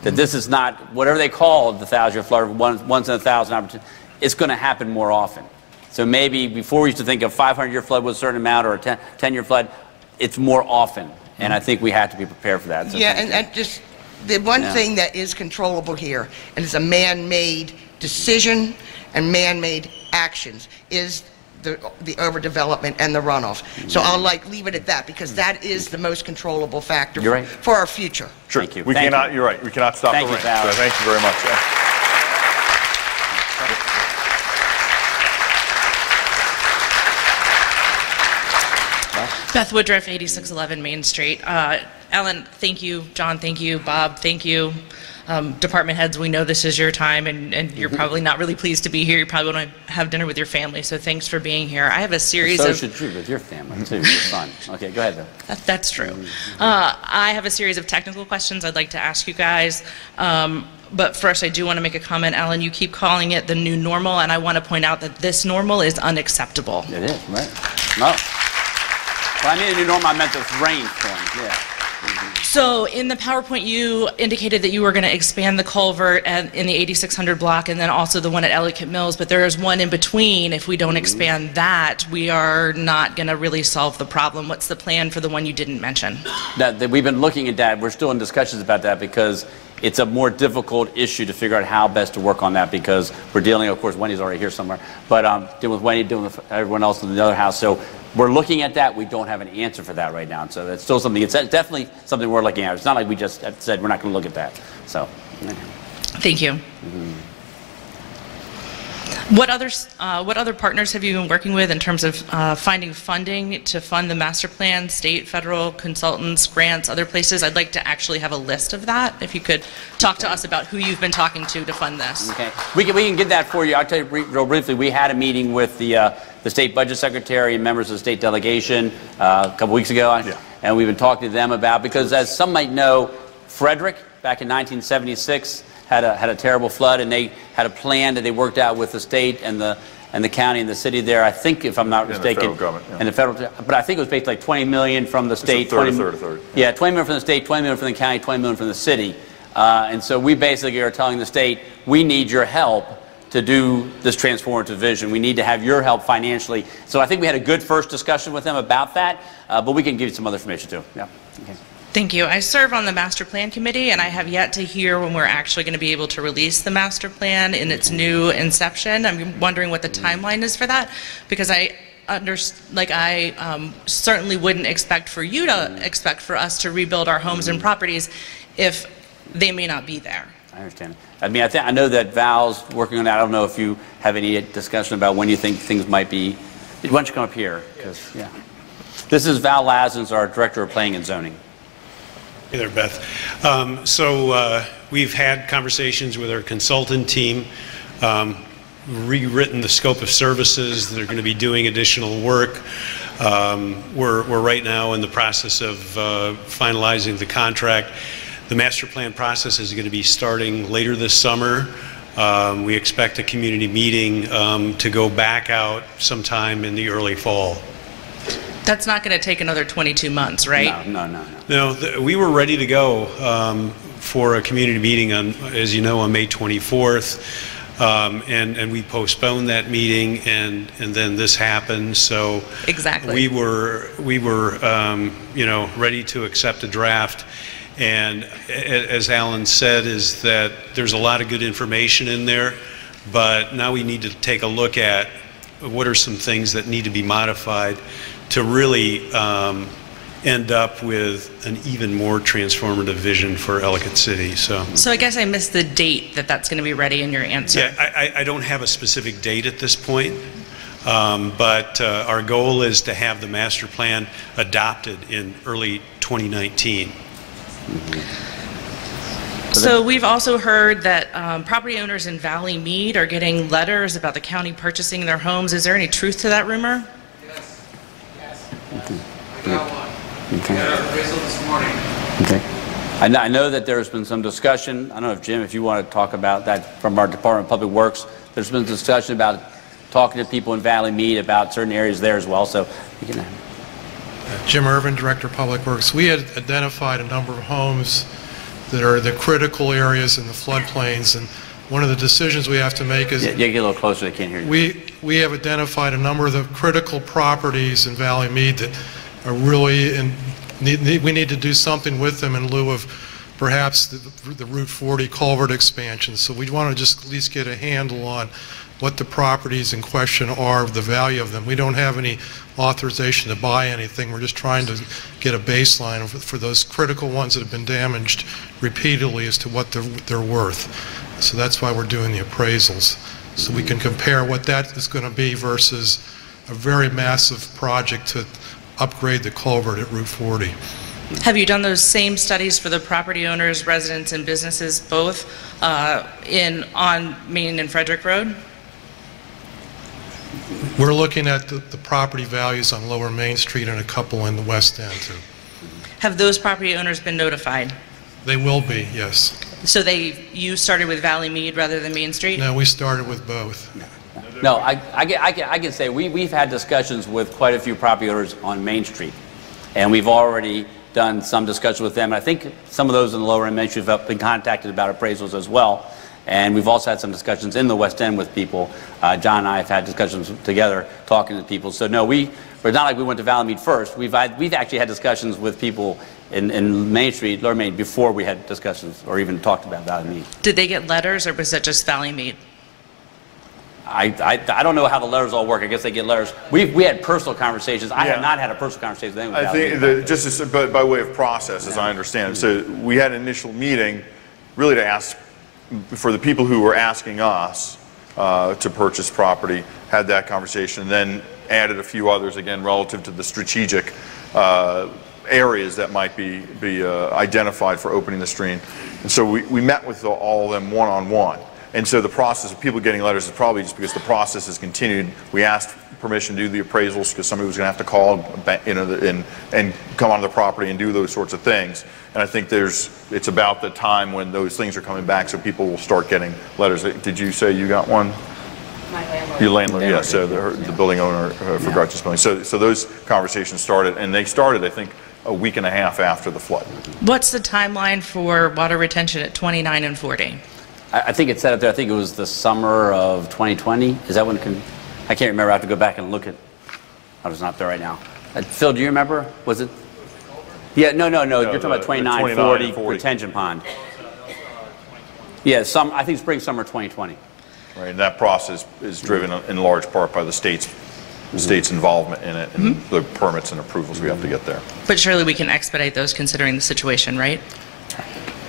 That this is not, whatever they call the 1,000-year flood, once in 1,000 opportunity, it's going to happen more often. So maybe before we used to think of 500-year flood was a certain amount, or a 10-year flood, it's more often. And I think we have to be prepared for that. So yeah, and just the one thing that is controllable here, and it's a man-made decision and man-made actions, is the overdevelopment and the runoff. So I'll leave it at that, because that is the most controllable factor for our future. Sure. Thank you. You're right. We cannot stop the rain. So thank you very much. Beth Woodruff, 8611 Main Street. Ellen, thank you. John, thank you. Bob, thank you. Department heads, we know this is your time, and you're probably not really pleased to be here. You probably want to have dinner with your family, so thanks for being here. I have a series of... So should you with your family, too. It's fun. Okay, go ahead, though. That's true. I have a series of technical questions I'd like to ask you guys. But first, I do want to make a comment. Alan, you keep calling it the new normal, and I want to point out that this normal is unacceptable. It is, right? No. Well, I mean, the new normal, I meant this rainstorm, yeah. So in the PowerPoint, you indicated that you were going to expand the culvert in the 8600 block and then also the one at Ellicott Mills, but there is one in between. If we don't expand that, we are not going to really solve the problem. What's the plan for the one you didn't mention? We've been looking at that. We're still in discussions about that because it's a more difficult issue to figure out how best to work on that because we're dealing, of course, Wendy's already here somewhere, but dealing with Wendy, dealing with everyone else in the other house. So we're looking at that. We don't have an answer for that right now. So that's still something, it's definitely something we're looking at. It's not like we just said we're not going to look at that. So. Thank you. What other partners have you been working with in terms of finding funding to fund the master plan, state, federal, consultants, grants, other places? I'd like to actually have a list of that. If you could talk to us about who you've been talking to fund this. Okay, we can get that for you. I'll tell you real briefly. We had a meeting with the state budget secretary and members of the state delegation a couple weeks ago, and we've been talking to them about, because as some might know, Frederick back in 1976 had a terrible flood, and they had a plan that they worked out with the state and the county and the city there. I think, if I'm not mistaken, the federal government, and the federal, but I think it was basically like 20 million from the state, it's a third. Yeah, 20 million from the state, 20 million from the county, 20 million from the city, and so we basically are telling the state, we need your help to do this transformative vision. We need to have your help financially. So I think we had a good first discussion with them about that, but we can give you some other information too. Yeah. Okay. Thank you. I serve on the master plan committee, and I have yet to hear when we're actually going to be able to release the master plan in its new inception. I'm wondering what the timeline is for that, because I certainly wouldn't expect for you to expect for us to rebuild our homes and properties if they may not be there. I understand. I mean, I know that Val's working on that. I don't know if you have any discussion about when you think things might be. Why don't you come up here? Yeah. This is Val Lazans, our Director of Planning and Zoning. Hey there, Beth. We've had conversations with our consultant team, rewritten the scope of services. They're going to be doing additional work. We're right now in the process of finalizing the contract. The master plan process is going to be starting later this summer. We expect a community meeting to go back out sometime in the early fall. That's not going to take another 22 months, right? No. No, we were ready to go for a community meeting on, as you know, on May 24th, and we postponed that meeting, and then this happened. So exactly, we were ready to accept a draft. And as Alan said, is that there's a lot of good information in there, but now we need to take a look at what are some things that need to be modified to really end up with an even more transformative vision for Ellicott City. So I guess I missed the date that's going to be ready in your answer. Yeah, I don't have a specific date at this point, but our goal is to have the master plan adopted in early 2019. So we've also heard that property owners in Valley Mead are getting letters about the county purchasing their homes. Is there any truth to that rumor? Yes. I got one. Okay. I got an appraisal this morning. Okay. I know that there's been some discussion. I don't know if, Jim, if you want to talk about that from our Department of Public Works. There's been discussion about talking to people in Valley Mead about certain areas there as well. So you can. Jim Irvin, Director of Public Works. We had identified a number of homes that are the critical areas in the floodplains, and one of the decisions we have to make is... Yeah, get a little closer, they can't hear you. We have identified a number of the critical properties in Valley Mead that are really we need to do something with them in lieu of perhaps the Route 40 culvert expansion. So we want to just at least get a handle on what the properties in question are, the value of them. We don't have any authorization to buy anything. We're just trying to get a baseline for those critical ones that have been damaged repeatedly as to what they're worth. So that's why we're doing the appraisals, so we can compare what that is going to be versus a very massive project to upgrade the culvert at Route 40. Have you done those same studies for the property owners, residents, and businesses both on Main and Frederick Road? We're looking at the property values on Lower Main Street and a couple in the West End too. Have those property owners been notified? They will be, yes. So you started with Valley Mead rather than Main Street? No, we started with both. No, I can say we've had discussions with quite a few property owners on Main Street, and we've already done some discussion with them. I think some of those in the lower end Main Street have been contacted about appraisals as well, and we've also had some discussions in the West End with people. John and I have had discussions together talking to people. So no, it's not like we went to Valley Mead first. We've actually had discussions with people in Main Street, Lower Main, before we had discussions or even talked about Valley Mead. Did they get letters, or was that just Valley Mead? I don't know how the letters all work. I guess they get letters. We had personal conversations. I have not had a personal conversation with anyone. I think just by way of process, as I understand it. So we had an initial meeting really to ask for the people who were asking us to purchase property, had that conversation, then added a few others, again, relative to the strategic areas that might be identified for opening the stream. And so we met with all of them one-on-one. And so the process of people getting letters is probably just because the process has continued. We asked permission to do the appraisals because somebody was going to have to call, and come onto the property and do those sorts of things. And I think it's about the time when those things are coming back, so people will start getting letters. Did you say you got one? My landlord. Your landlord, yeah. So the building owner for Gretchen's building. So those conversations started, and they started, I think, a week and a half after the flood. What's the timeline for water retention at 29 and 40? I think it said up there, I think it was the summer of 2020. Is that when I can't remember. I have to go back and look at, I was not there right now. Phil, do you remember? Was it? Yeah, no. You're talking about 29, 40 retention pond. Yeah, I think spring, summer 2020. Right, and that process is driven in large part by the state's involvement in it and the permits and approvals we have to get there. But surely we can expedite those considering the situation, right?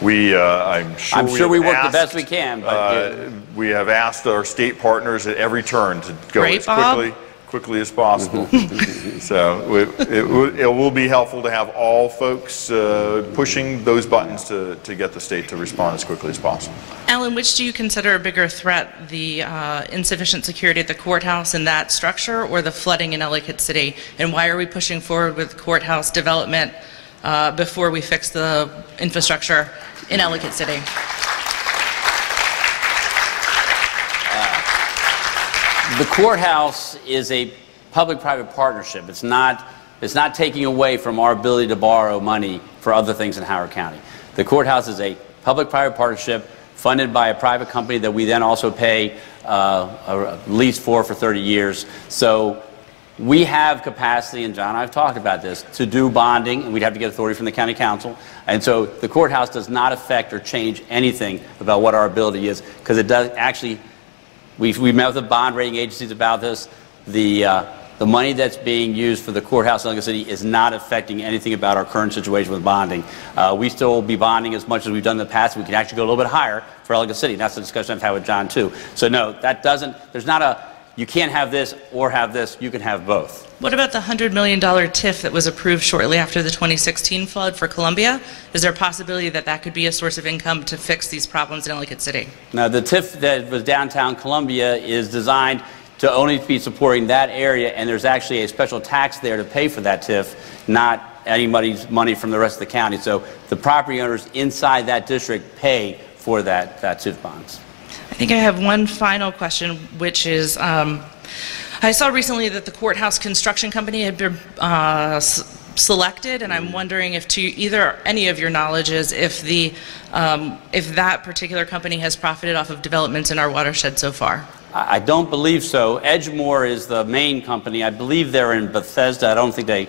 I'm sure we work the best we can. But we have asked our state partners at every turn to go as quickly as possible. So it will be helpful to have all folks pushing those buttons to get the state to respond as quickly as possible. Alan, which do you consider a bigger threat, the insufficient security at the courthouse and that structure, or the flooding in Ellicott City? And why are we pushing forward with courthouse development before we fix the infrastructure in Ellicott City? The courthouse is a public-private partnership. It's not taking away from our ability to borrow money for other things in Howard County. The courthouse is a public-private partnership funded by a private company that we then also pay a lease for 30 years. So we have capacity, and John and I have talked about this, to do bonding, and we'd have to get authority from the county council. And so the courthouse does not affect or change anything about what our ability is, because it does actually. We met with the bond rating agencies about this. The money that's being used for the courthouse in Ellicott City is not affecting anything about our current situation with bonding. We still will be bonding as much as we've done in the past. We can actually go a little bit higher for Ellicott City. That's the discussion I've had with John too. So no, there's not a, you can't have this or have this. You can have both. What about the $100 million TIF that was approved shortly after the 2016 flood for Columbia? Is there a possibility that that could be a source of income to fix these problems in Ellicott City? Now, the TIF that was downtown Columbia is designed to only be supporting that area, and there's actually a special tax there to pay for that TIF, not anybody's money from the rest of the county. So the property owners inside that district pay for that TIF bonds. I think I have one final question, which is, I saw recently that the courthouse construction company had been selected, and I'm wondering if, to any of your knowledge, if that particular company has profited off of developments in our watershed so far. I don't believe so. Edgemore is the main company. I believe they're in Bethesda. I don't think they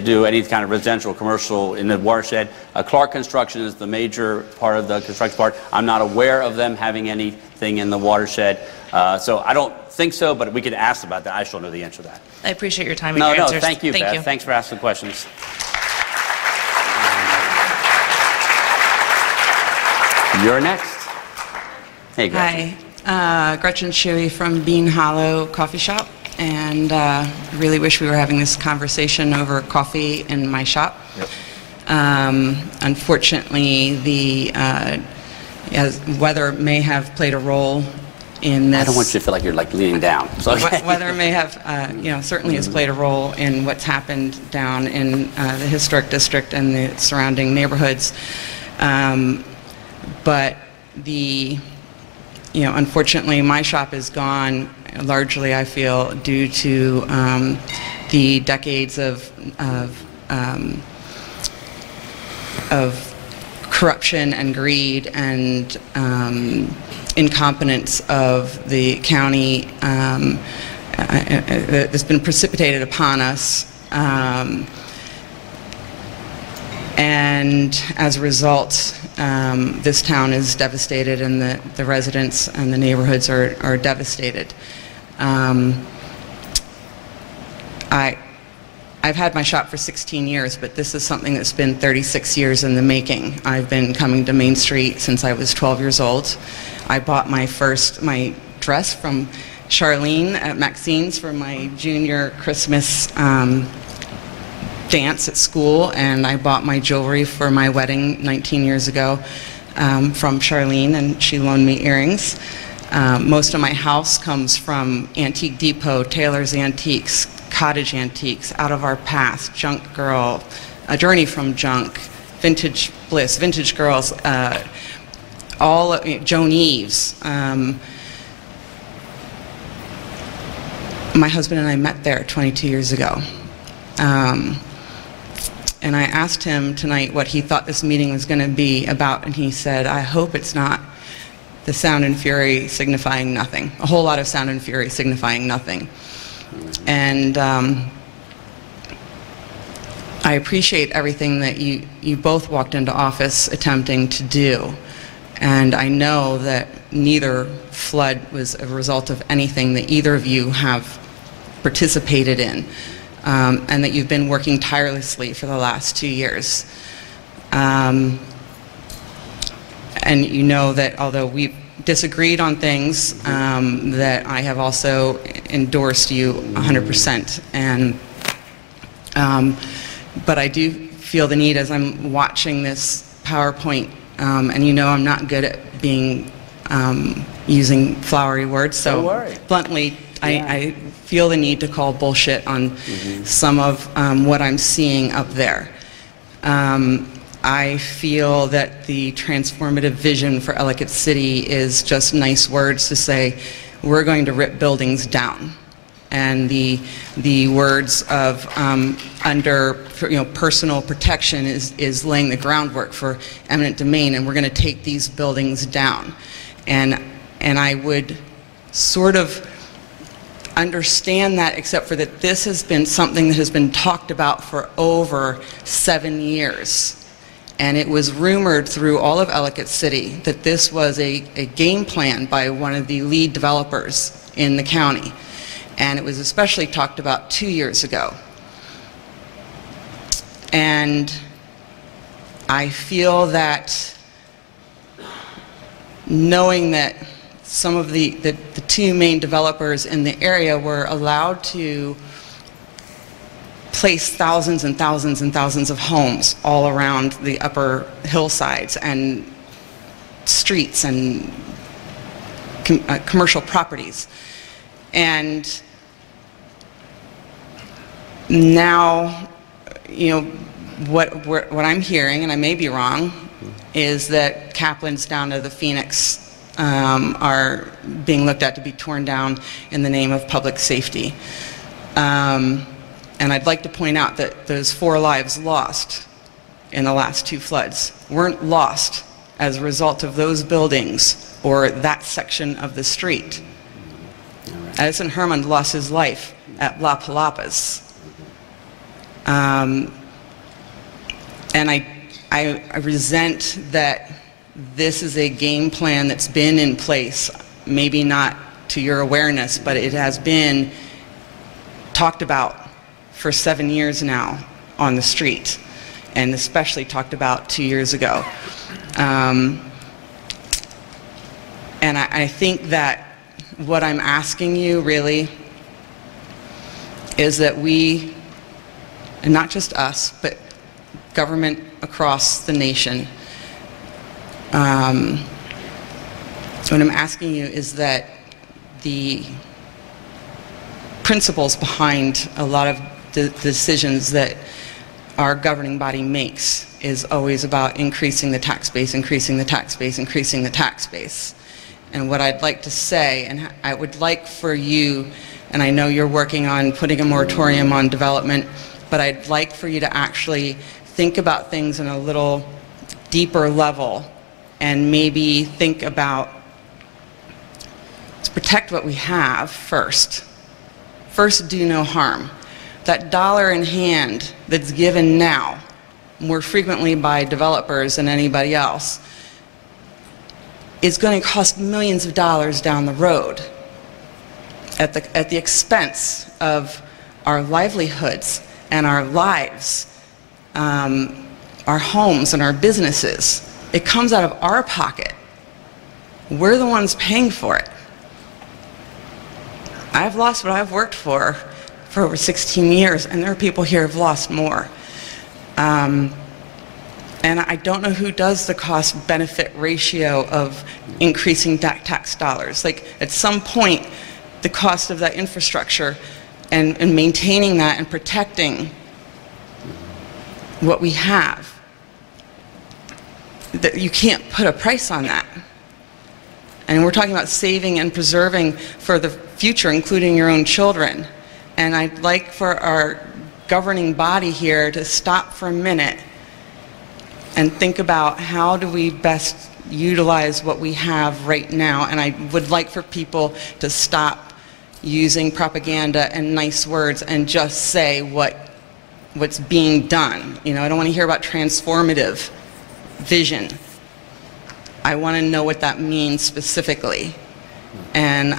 do any kind of residential or commercial in the watershed. Clark Construction is the major part of the construction part. I'm not aware of them having anything in the watershed. So I don't think so, but we could ask about that. I just don't know the answer to that. I appreciate your time and your answers. No, thank you, Beth. Thanks for asking questions. You're next. Hey, Gretchen. Hi, Gretchen Shuey from Bean Hollow Coffee Shop, and really wish we were having this conversation over coffee in my shop. Yep. Unfortunately, the weather may have played a role in this. I don't want you to feel like you're leaning down. So weather may have, certainly has played a role in what's happened down in the historic district and the surrounding neighborhoods. but unfortunately, my shop is gone largely, I feel, due to the decades of corruption and greed and incompetence of the county that's been precipitated upon us. And as a result, this town is devastated, and the residents and the neighborhoods are devastated. I've had my shop for 16 years, but this is something that's been 36 years in the making. I've been coming to Main Street since I was 12 years old. I bought my dress from Charlene at Maxine's for my junior Christmas dance at school, and I bought my jewelry for my wedding 19 years ago from Charlene, and she loaned me earrings. Most of my house comes from Antique Depot, Taylor's Antiques, Cottage Antiques, Out of Our Past, Junk Girl, A Journey from Junk, Vintage Bliss, Vintage Girls, Joan Eves. My husband and I met there 22 years ago. And I asked him tonight what he thought this meeting was going to be about, and he said, I hope it's not the sound and fury signifying nothing, a whole lot of sound and fury signifying nothing. And I appreciate everything that you both walked into office attempting to do. And I know that neither flood was a result of anything that either of you have participated in. And that you've been working tirelessly for the last 2 years. And you know that although we've disagreed on things, that I have also endorsed you 100%. And, but I do feel the need as I'm watching this PowerPoint, and you know I'm not good at using flowery words, so bluntly, I feel the need to call bullshit on some of what I'm seeing up there. I feel that the transformative vision for Ellicott City is just nice words to say, we're going to rip buildings down. And the words of under personal protection is laying the groundwork for eminent domain, and we're going to take these buildings down. And I would sort of understand that, except for that this has been something that has been talked about for over 7 years. And it was rumored through all of Ellicott City that this was a game plan by one of the lead developers in the county. And it was especially talked about 2 years ago. And I feel that knowing that some of the two main developers in the area were allowed to place thousands and thousands and thousands of homes all around the upper hillsides and streets and commercial properties. And now, what I'm hearing, and I may be wrong, is that Kaplan's down to the Phoenix are being looked at to be torn down in the name of public safety. And I'd like to point out that those 4 lives lost in the last 2 floods weren't lost as a result of those buildings or that section of the street. Edison Herman lost his life at La Palapas. And I resent that this is a game plan that's been in place, maybe not to your awareness, but it has been talked about for 7 years now on the street, and especially talked about 2 years ago. And I think that what I'm asking you really is that we, and not just us, but government across the nation, what I'm asking you is that the principles behind a lot of the decisions that our governing body makes is always about increasing the tax base, increasing the tax base, increasing the tax base. And what I'd like to say, and I would like for you, and I know you're working on putting a moratorium on development, but I'd like for you to actually think about things in a little deeper level and maybe think about, let's protect what we have first. First, do no harm. That dollar in hand that's given now, more frequently by developers than anybody else, is going to cost millions of dollars down the road at the expense of our livelihoods and our lives, our homes and our businesses. It comes out of our pocket. We're the ones paying for it. I've lost what I've worked for over 16 years, and there are people here who have lost more. And I don't know who does the cost-benefit ratio of increasing tax dollars. Like, at some point, the cost of that infrastructure and maintaining that and protecting what we have, that you can't put a price on that. And we're talking about saving and preserving for the future, including your own children. And I'd like for our governing body here to stop for a minute and think about how do we best utilize what we have right now. And I would like for people to stop using propaganda and nice words and just say what's being done. You know, I don't want to hear about transformative vision. I want to know what that means specifically. And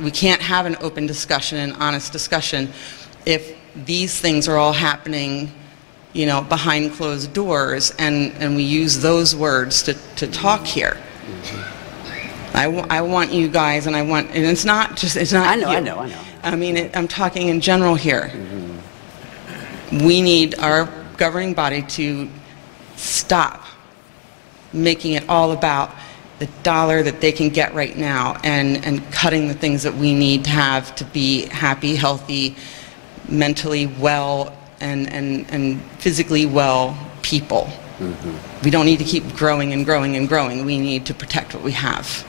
we can't have an open discussion, an honest discussion, if these things are all happening, you know, behind closed doors, and we use those words to talk here. I want you guys, and it's not just, it's not you. I know. I mean, I'm talking in general here. We need our governing body to stop making it all about the dollar that they can get right now, and cutting the things that we need to have to be happy, healthy, mentally well, and physically well people. We don't need to keep growing and growing and growing. We need to protect what we have.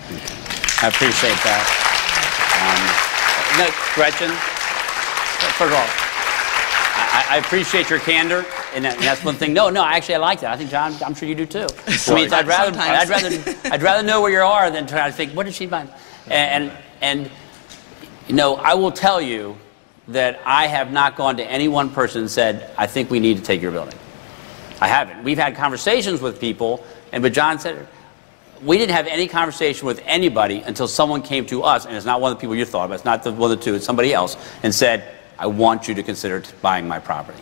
I appreciate that. Gretchen, first of all, I appreciate your candor, and that's one thing. No, actually, I like that. I think, John, I'm sure you do too. I mean, I'd rather know where you are than try to think, what did she find? And you know, I will tell you that I have not gone to any one person and said, I think we need to take your building. I haven't. We've had conversations with people, but John said, we didn't have any conversation with anybody until someone came to us, and it's not one of the people you thought about, it's not one of the two, it's somebody else, and said, I want you to consider buying my property.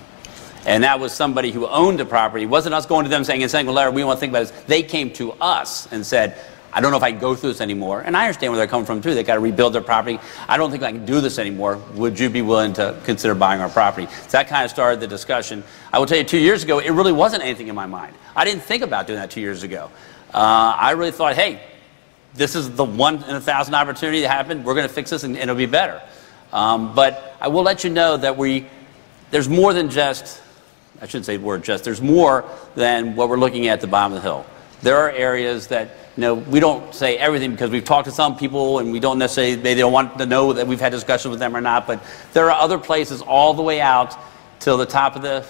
And that was somebody who owned the property. It wasn't us going to them saying, and saying, well, Larry, we want to think about this. They came to us and said, I don't know if I can go through this anymore. And I understand where they're coming from, too. They've got to rebuild their property. I don't think I can do this anymore. Would you be willing to consider buying our property? So that kind of started the discussion. I will tell you, 2 years ago, it really wasn't anything in my mind. I didn't think about doing that 2 years ago. I really thought, hey, this is the 1 in 1,000 opportunity that happened. We're going to fix this, and it'll be better. But I will let you know that there's more than just, I shouldn't say the word just, there's more than what we're looking at the bottom of the hill. There are areas that, you know, we don't say everything because we've talked to some people and we don't necessarily, they don't want to know that we've had discussions with them or not, but there are other places all the way out till the top of the,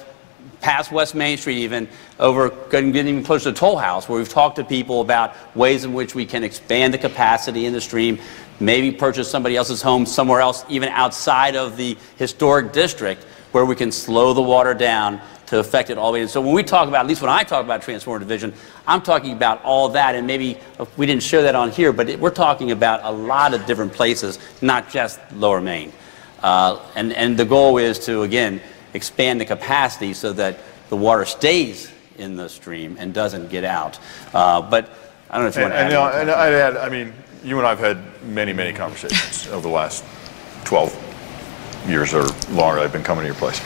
past West Main Street even, over getting even closer to Toll House, where we've talked to people about ways in which we can expand the capacity in the stream, maybe purchase somebody else's home somewhere else, even outside of the historic district, where we can slow the water down to affect it all the way. And so when we talk about, at least when I talk about transformative vision, I'm talking about all that, and maybe we didn't show that on here, but we're talking about a lot of different places, not just Lower Main. And the goal is to, again, expand the capacity so that the water stays in the stream and doesn't get out. But I don't know if you want to add. And I'd add, I mean, you and I have had many, many conversations over the last 12 years or longer I've been coming to your place.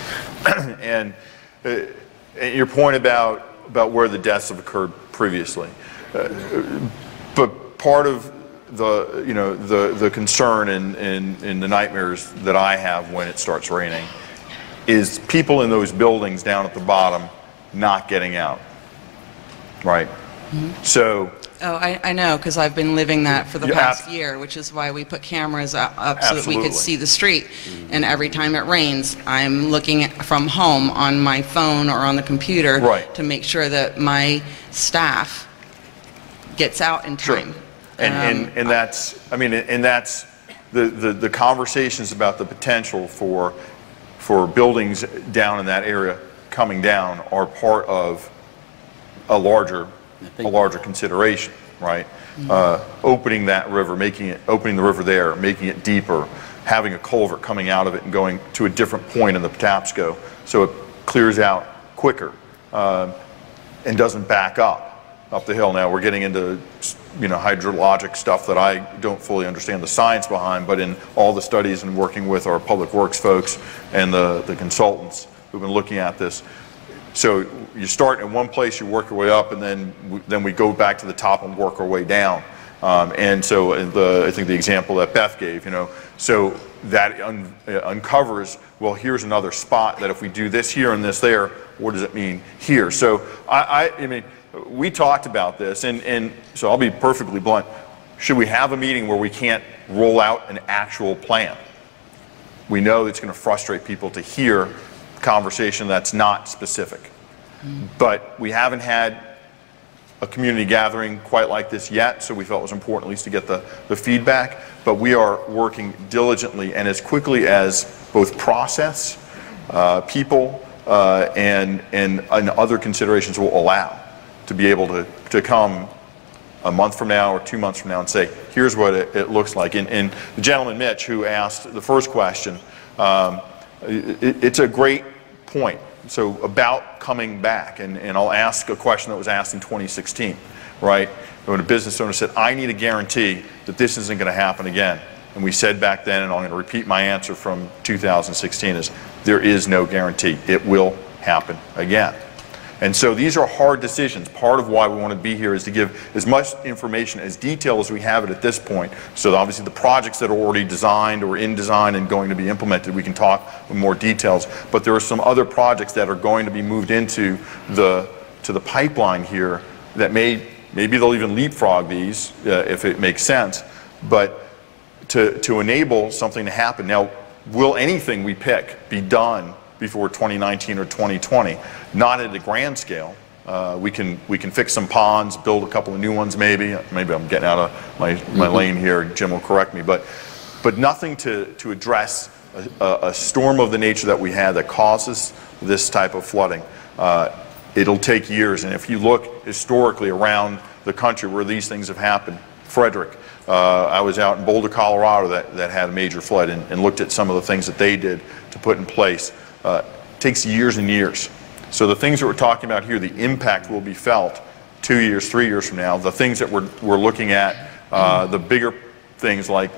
And your point about where the deaths have occurred previously. But part of the, you know, the concern and the nightmares that I have when it starts raining is people in those buildings down at the bottom not getting out. right? So, Oh, I know, because I've been living that for the Yeah, past year, which is why we put cameras up so that we Absolutely. could see the street. And every time it rains, I'm looking from home on my phone or on the computer Right. to make sure that my staff gets out in Sure. time. And that's, I mean, and that's the conversations about the potential for buildings down in that area coming down are part of a larger consideration, right? Opening that river, opening the river there, making it deeper, having a culvert coming out of it and going to a different point in the Patapsco so it clears out quicker and doesn't back up the hill. Now we're getting into, you know, hydrologic stuff that I don't fully understand the science behind, but in all the studies and working with our public works folks and the consultants who've been looking at this. So you start in one place, you work your way up, and then we go back to the top and work our way down. And so I think the example that Beth gave, you know, so that uncovers, well, here's another spot that if we do this here and this there, what does it mean here? So I mean, we talked about this, and so I'll be perfectly blunt. Should we have a meeting where we can't roll out an actual plan? We know it's going to frustrate people to hear conversation that's not specific. But we haven't had a community gathering quite like this yet, so we felt it was important at least to get the feedback. But we are working diligently and as quickly as both process, people, and other considerations will allow to be able to come a month from now or 2 months from now and say, here's what it looks like. And the gentleman, Mitch, who asked the first question, it's a great point. So about coming back, and I'll ask a question that was asked in 2016, right? When a business owner said, I need a guarantee that this isn't going to happen again. And we said back then, and I'm going to repeat my answer from 2016, is there is no guarantee. It will happen again. And so these are hard decisions. Part of why we want to be here is to give as much information, as detailed as we have it at this point. So obviously the projects that are already designed or in design and going to be implemented, we can talk with more details. But there are some other projects that are going to be moved into the pipeline here that maybe they'll even leapfrog these if it makes sense. But to enable something to happen. Now, will anything we pick be done before 2019 or 2020? Not at a grand scale. We can fix some ponds, build a couple of new ones maybe. Maybe I'm getting out of my lane here. Jim will correct me. But nothing to address a storm of the nature that we had that causes this type of flooding. It'll take years. And if you look historically around the country where these things have happened, Frederick, I was out in Boulder, Colorado that had a major flood and looked at some of the things that they did to put in place. It takes years and years. So the things that we're talking about here, the impact will be felt 2 years, 3 years from now. The things that we're looking at, the bigger things like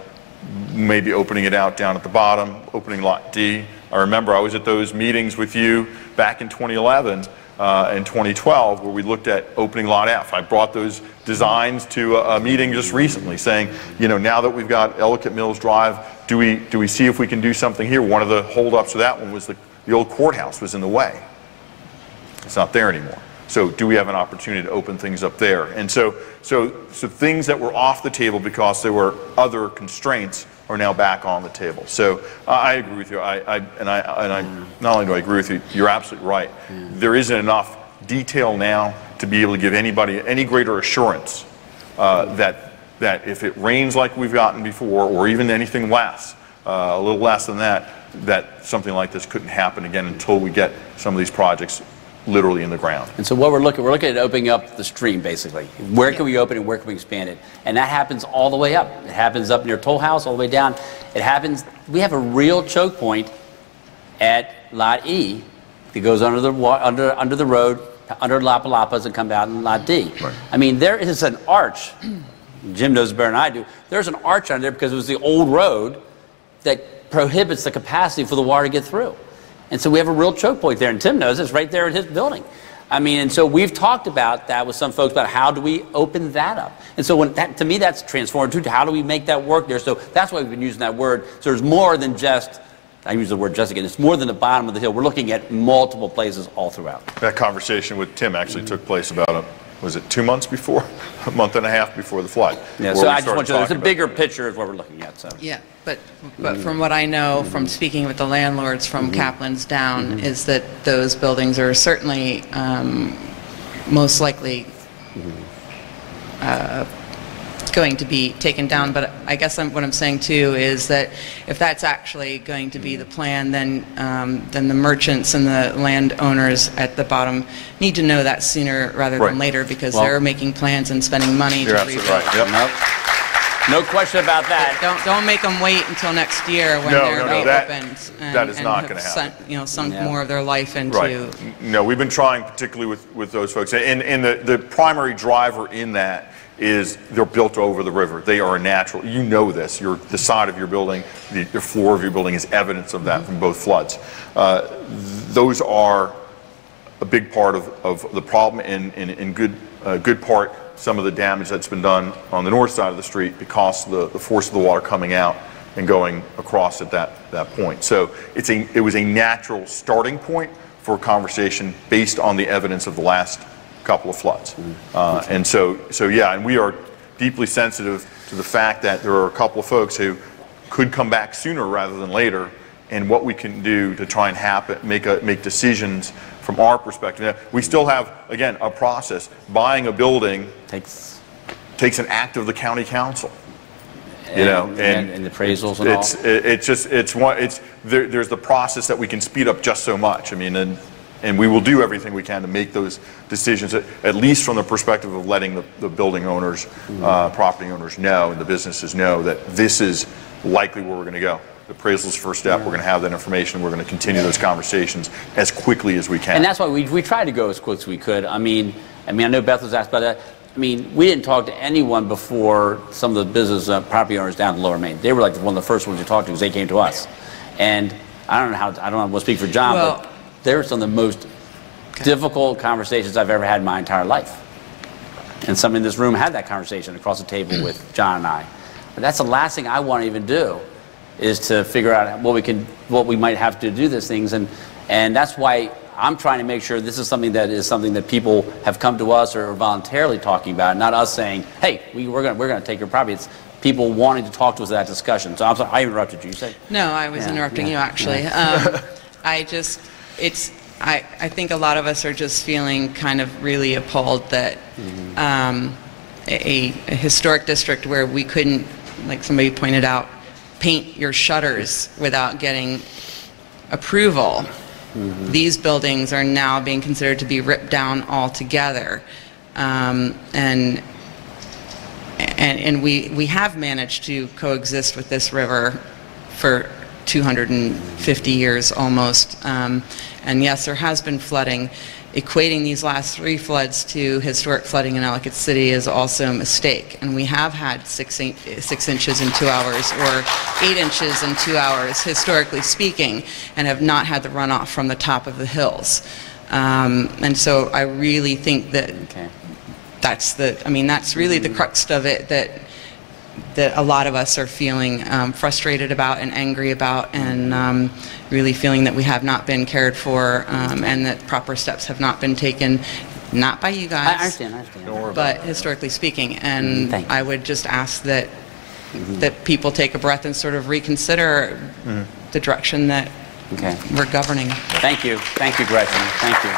maybe opening it out down at the bottom, opening Lot D. I remember I was at those meetings with you back in 2011 and 2012 where we looked at opening Lot F. I brought those designs to a meeting just recently saying, you know, now that we've got Ellicott Mills Drive, do we see if we can do something here? One of the holdups for that one was the old courthouse was in the way. It's not there anymore. So do we have an opportunity to open things up there? And so things that were off the table because there were other constraints are now back on the table. So I agree with you. I not only do I agree with you, you're absolutely right. There isn't enough detail now to be able to give anybody any greater assurance that if it rains like we've gotten before, or even anything less, a little less than that, that something like this couldn't happen again until we get some of these projects literally in the ground. And so what we're looking at opening up the stream, basically. Where can we open it, where can we expand it? And that happens all the way up. It happens up near Toll House, all the way down. It happens, we have a real choke point at Lot E that goes under the road, under Lapa Lapas, and come out in Lot D. Right. I mean, there is an arch, Jim knows better than I do, there's an arch under there because it was the old road that prohibits the capacity for the water to get through. And so we have a real choke point there, and Tim knows it's right there in his building. I mean, and so we've talked about that with some folks about how do we open that up. And so to me, that's transformative too. How do we make that work there? So that's why we've been using that word. So there's more than just, I use the word just again, it's more than the bottom of the hill. We're looking at multiple places all throughout. That conversation with Tim actually took place about was it 2 months before, a month and a half before the flood. Yeah, where so we I just started want you to, there's a talking bigger about- picture is what we're looking at, so. Yeah, but from what I know from speaking with the landlords from Kaplan's down is that those buildings are certainly most likely going to be taken down. But I guess what I'm saying too is that if that's actually going to be the plan, then the merchants and the landowners at the bottom need to know that sooner rather than Right. later, because Well- they're making plans and spending money You're to absolutely rebuild. right. Yep. Nope. No question about that. Don't make them wait until next year when No, they're no, that- reopened that is not have gonna happen. sunk Yeah. more of their life into. Right. No, we've been trying, particularly with those folks. And the primary driver in that is they're built over the river. They are a natural, you know this, the side of your building, the floor of your building is evidence of that from both floods. Those are a big part of the problem, and in good part, some of the damage that's been done on the north side of the street because of the force of the water coming out and going across at that point. So it was a natural starting point for a conversation based on the evidence of the last couple of floods. And so yeah, and we are deeply sensitive to the fact that there are a couple of folks who could come back sooner rather than later, and what we can do to try and make decisions from our perspective. Now, we still have, again, a process. Buying a building takes an act of the county council. And appraisals and all. There's the process that we can speed up just so much. I mean, and we will do everything we can to make those decisions, at least from the perspective of letting the building owners, property owners know, and the businesses know that this is likely where we're going to go. The appraisal is the first step. We're going to have that information. We're going to continue those conversations as quickly as we can. And that's why we tried to go as quick as we could. I mean, I know Beth was asked about that. I mean, we didn't talk to anyone before some of the business property owners down in Lower Main. They were like one of the first ones to talk to because they came to us. And I don't want to speak for John, but they were some of the most difficult conversations I've ever had in my entire life. And somebody in this room had that conversation across the table with John and I. But that's the last thing I want to even do, is to figure out what we might have to do these things. And that's why I'm trying to make sure this is something that people have come to us or are voluntarily talking about, not us saying, hey, we're going to take your property. It's people wanting to talk to us in that discussion. So I'm sorry, I interrupted you. You say? No, I was interrupting you actually. Yeah. I think a lot of us are just feeling kind of really appalled that a historic district where we couldn't, like somebody pointed out, paint your shutters without getting approval. These buildings are now being considered to be ripped down altogether. And we have managed to coexist with this river for 250 years almost. And yes, there has been flooding. Equating these last 3 floods to historic flooding in Ellicott City is also a mistake. And we have had 6 inches in 2 hours or 8 inches in 2 hours, historically speaking, and have not had the runoff from the top of the hills. And so I really think that that's really the crux of it, that a lot of us are feeling frustrated about and angry about, and really feeling that we have not been cared for, and that proper steps have not been taken, not by you guys, I understand. but historically speaking. And I would just ask that people take a breath and sort of reconsider the direction that we're governing. Thank you, Gretchen. Thank you.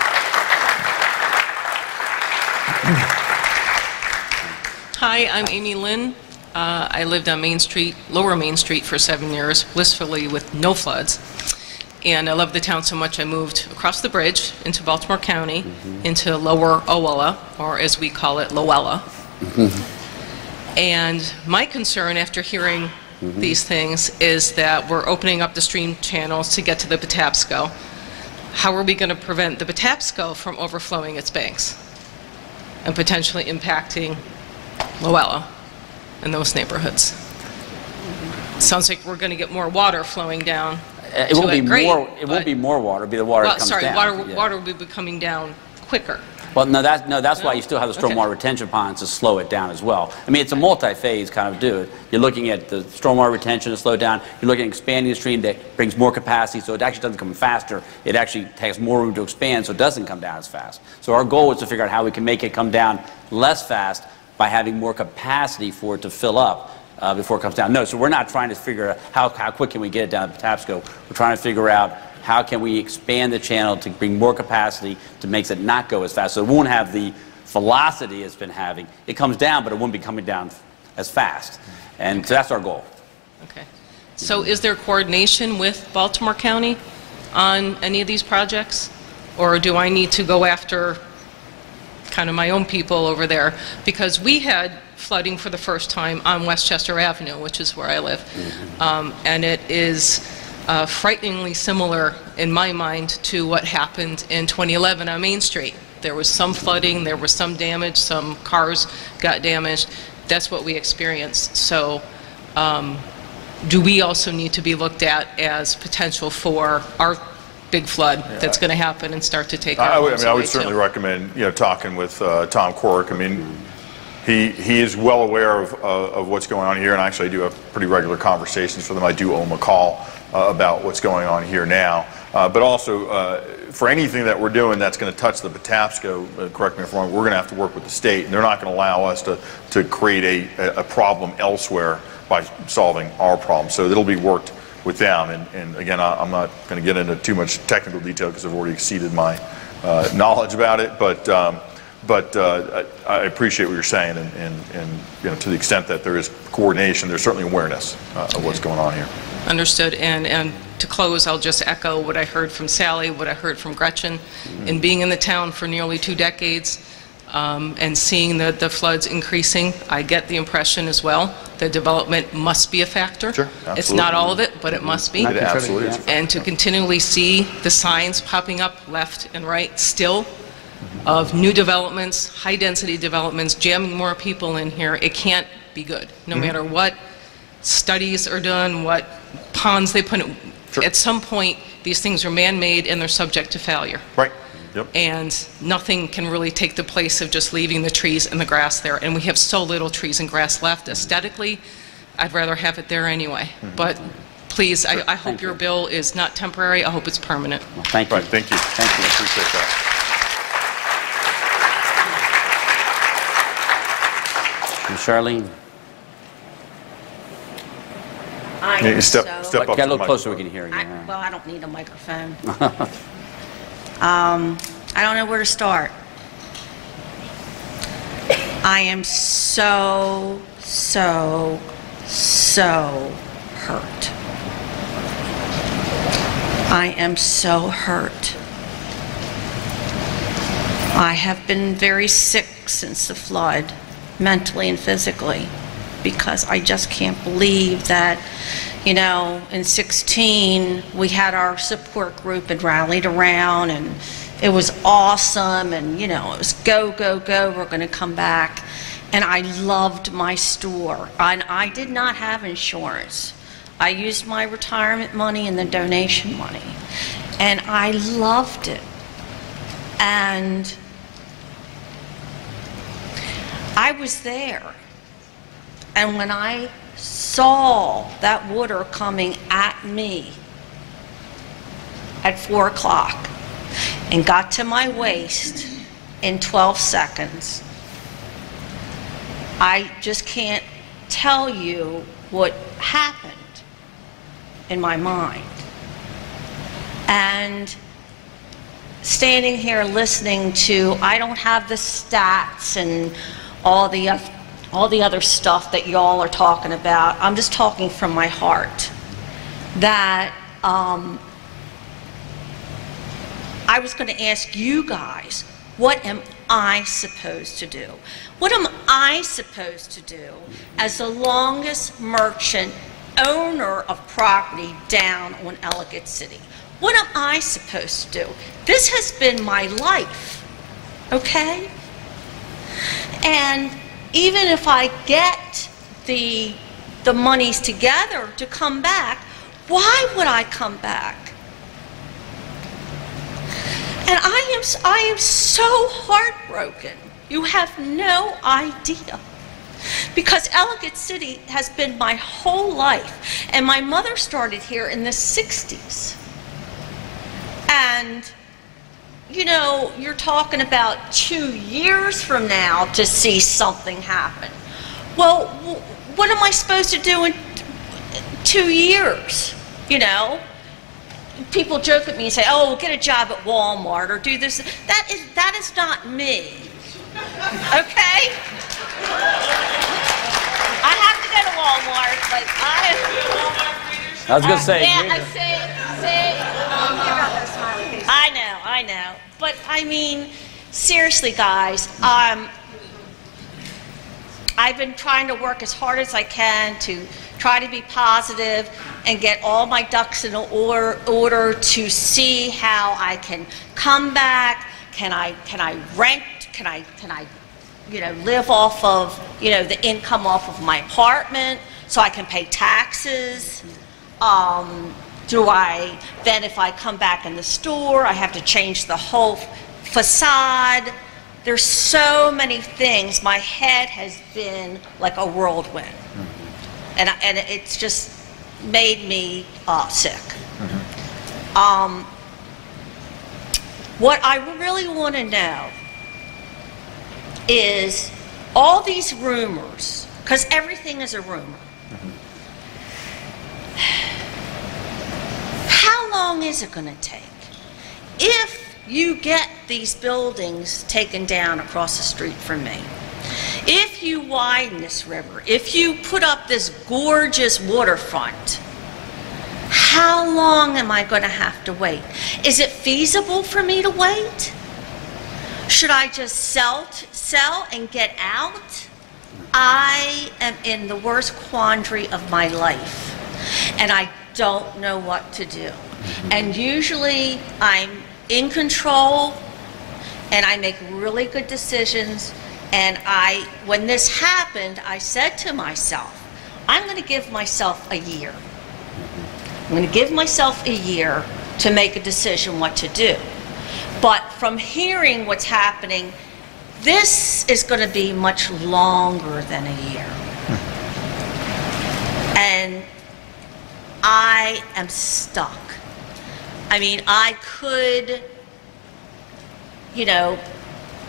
Hi, I'm Amy Lynn. I lived on Main Street, Lower Main Street for 7 years, blissfully with no floods. And I love the town so much I moved across the bridge into Baltimore County, into Lower Owella, or as we call it, Lowella. And my concern after hearing these things is that we're opening up the stream channels to get to the Patapsco. How are we going to prevent the Patapsco from overflowing its banks and potentially impacting Lowella and those neighborhoods? Sounds like we're going to get more water flowing down. It won't be more water. It'll be the water that comes down. Water will be coming down quicker. Well, no, that's why you still have the stormwater retention ponds to slow it down as well. I mean, it's a multi-phase kind of do it. You're looking at the stormwater retention to slow it down. You're looking at expanding the stream that brings more capacity, so it actually doesn't come faster. It actually takes more room to expand, so it doesn't come down as fast. So our goal is to figure out how we can make it come down less fast by having more capacity for it to fill up before it comes down. No, so we're not trying to figure out how quick can we get it down the Patapsco. We're trying to figure out how can we expand the channel to bring more capacity to make it not go as fast. So it won't have the velocity it's been having. It comes down, but it won't be coming down as fast. And so that's our goal. Okay. So is there coordination with Baltimore County on any of these projects? Or do I need to go after kind of my own people over there? Because we had flooding for the first time on Westchester Avenue, which is where I live. And it is frighteningly similar, in my mind, to what happened in 2011 on Main Street. There was some flooding, there was some damage, some cars got damaged. That's what we experienced. So do we also need to be looked at as potential for our big flood that's going to happen and start to take our I homes would away, certainly too? recommend, talking with Tom Quirk. I mean, he is well aware of what's going on here, and actually I do have pretty regular conversations with him. I do owe him a call about what's going on here now. But also, for anything that we're doing that's going to touch the Patapsco, correct me if I'm wrong, we're going to have to work with the state, and they're not going to allow us to create a problem elsewhere by solving our problem. So it'll be worked with them. And again, I'm not going to get into too much technical detail because I've already exceeded my knowledge about it. But I appreciate what you're saying, and to the extent that there is coordination, there's certainly awareness of what's going on here. Understood. And to close, I'll just echo what I heard from Sally, what I heard from Gretchen. In being in the town for nearly 2 decades and seeing the floods increasing, I get the impression as well that development must be a factor. Sure, absolutely. It's not all of it, but it must be. It absolutely is. And to continually see the signs popping up left and right still of new developments, high-density developments, jamming more people in here, it can't be good, no matter what studies are done, what ponds they put in. Sure. At some point, these things are man-made and they're subject to failure. Right. Yep. And nothing can really take the place of just leaving the trees and the grass there. And we have so little trees and grass left. Aesthetically, I'd rather have it there anyway. But please, I hope your bill is not temporary. I hope it's permanent. Well, thank you. Right. Thank you. Thank you. I appreciate that. And Charlene, I You am step so, up get a to the little closer, we microphone. can hear you. well, I don't need a microphone. I don't know where to start. I am so hurt. I am so hurt. I have been very sick since the flood, mentally and physically, because I just can't believe that, in 16, we had our support group and rallied around, and it was awesome, and, it was go, go, go, we're going to come back. And I loved my store. And I did not have insurance. I used my retirement money and the donation money. And I loved it. And I was there. And when I saw that water coming at me at 4 o'clock and got to my waist in 12 seconds, I just can't tell you what happened in my mind. And standing here listening to, I don't have the stats and all the other stuff that y'all are talking about. I'm just talking from my heart. That I was going to ask you guys, what am I supposed to do? What am I supposed to do as the longest merchant owner of property down on Ellicott City? What am I supposed to do? This has been my life, okay? And even if I get the monies together to come back, why would I come back? And I am so heartbroken. You have no idea. Because Ellicott City has been my whole life. And my mother started here in the 60s. And, you know, you're talking about 2 years from now to see something happen. Well, what am I supposed to do in 2 years? You know? People joke at me and say, oh, get a job at Walmart or do this. That is not me. Okay? I have to go to Walmart, but I was going to say. Yeah, I know. But I mean, seriously, guys, I've been trying to work as hard as I can to try to be positive and get all my ducks in order to see how I can come back. Can I rent? Can I you know, live off of, you know, the income off of my apartment so I can pay taxes? Do I, then if I come back in the store, I have to change the whole facade? There's so many things. My head has been like a whirlwind. And it's just made me sick. What I really want to know is all these rumors, because everything is a rumor. How long is it going to take? If you get these buildings taken down across the street from me, if you widen this river, if you put up this gorgeous waterfront, how long am I going to have to wait? Is it feasible for me to wait? Should I just sell and get out? I am in the worst quandary of my life, and I don't know what to do. And usually I'm in control, and I make really good decisions. And when this happened, I said to myself, I'm going to give myself a year. I'm going to give myself a year to make a decision what to do. But from hearing what's happening, this is going to be much longer than a year. And I am stuck. I mean, I could, you know,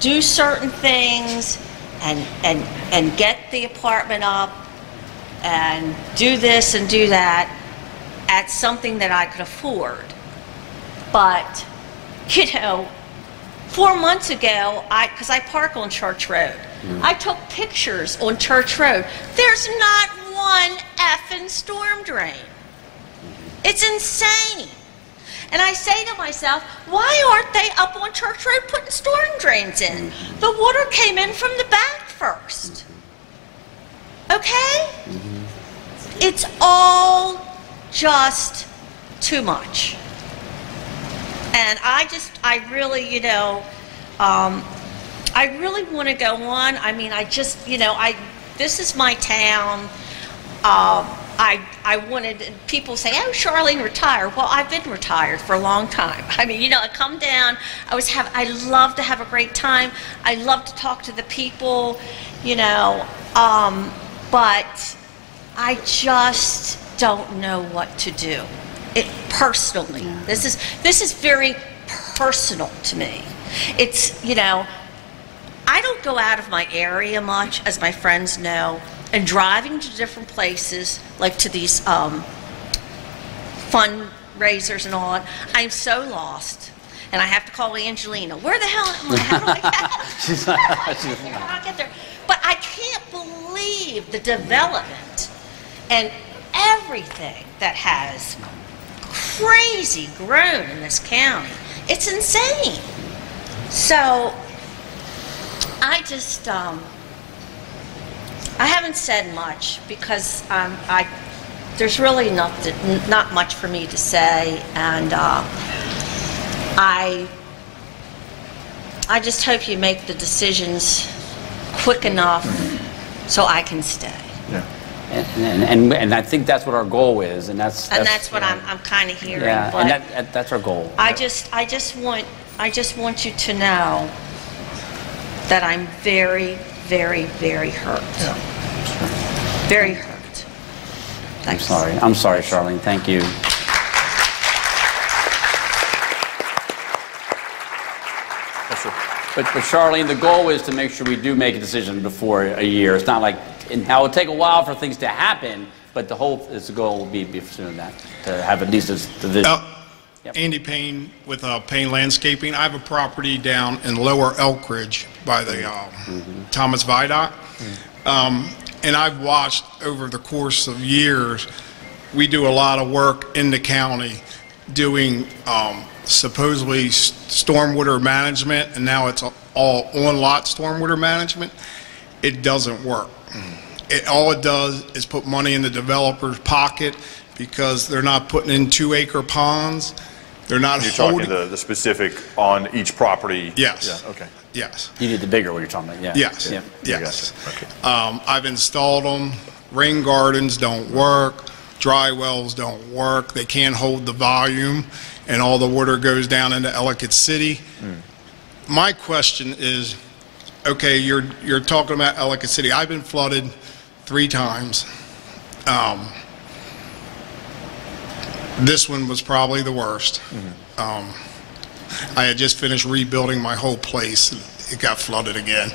do certain things and get the apartment up and do this and do that at something that I could afford. But, you know, 4 months ago, because I park on Church Road, I took pictures on Church Road. There's not one effing storm drain. It's insane. And I say to myself, why aren't they up on Church Road putting storm drains in? The water came in from the back first. Okay? It's all just too much. And I really, you know, I really want to go on. I mean, this is my town. I wanted, people say, oh, Charlene retired. Well, I've been retired for a long time. I mean, you know, I come down, I love to have a great time. I love to talk to the people, you know, but I just don't know what to do. Personally, this is very personal to me. It's, you know, I don't go out of my area much, as my friends know. And driving to different places, like to these fundraisers and all, I'm so lost. And I have to call Angelina. Where the hell am I? How do I get there? But I can't believe the development and everything that has crazy grown in this county. It's insane. So I just, I haven't said much because there's really not much for me to say, and I just hope you make the decisions quick enough so I can stay. Yeah. And I think that's what our goal is, and that's what I'm kind of hearing. Yeah, but and that's our goal. I just want I just want you to know that I'm very, very, very hurt. Yeah. Very hurt. Thanks. I'm sorry, Charlene. Thank you. Yes, sir. But Charlene, the goal is to make sure we do make a decision before a year. It's not like, now it'll take a while for things to happen, but the goal will be soon that, to have at least a division. Yep. Andy Payne with Payne Landscaping. I have a property down in Lower Elkridge by the Thomas Viaduct. And I've watched over the course of years, we do a lot of work in the county doing supposedly stormwater management, and now it's all on-lot stormwater management. It doesn't work. All it does is put money in the developer's pocket because they're not putting in 2-acre ponds. They're not holding. You're talking the specific on each property? Yes. Yeah, okay. Yes. You need the bigger one you're talking about, yeah. Yes. Yeah. Yes. Okay. I've installed them. Rain gardens don't work. Dry wells don't work. They can't hold the volume, and all the water goes down into Ellicott City. My question is, okay, you're talking about Ellicott City. I've been flooded 3 times. This one was probably the worst. I had just finished rebuilding my whole place. It got flooded again.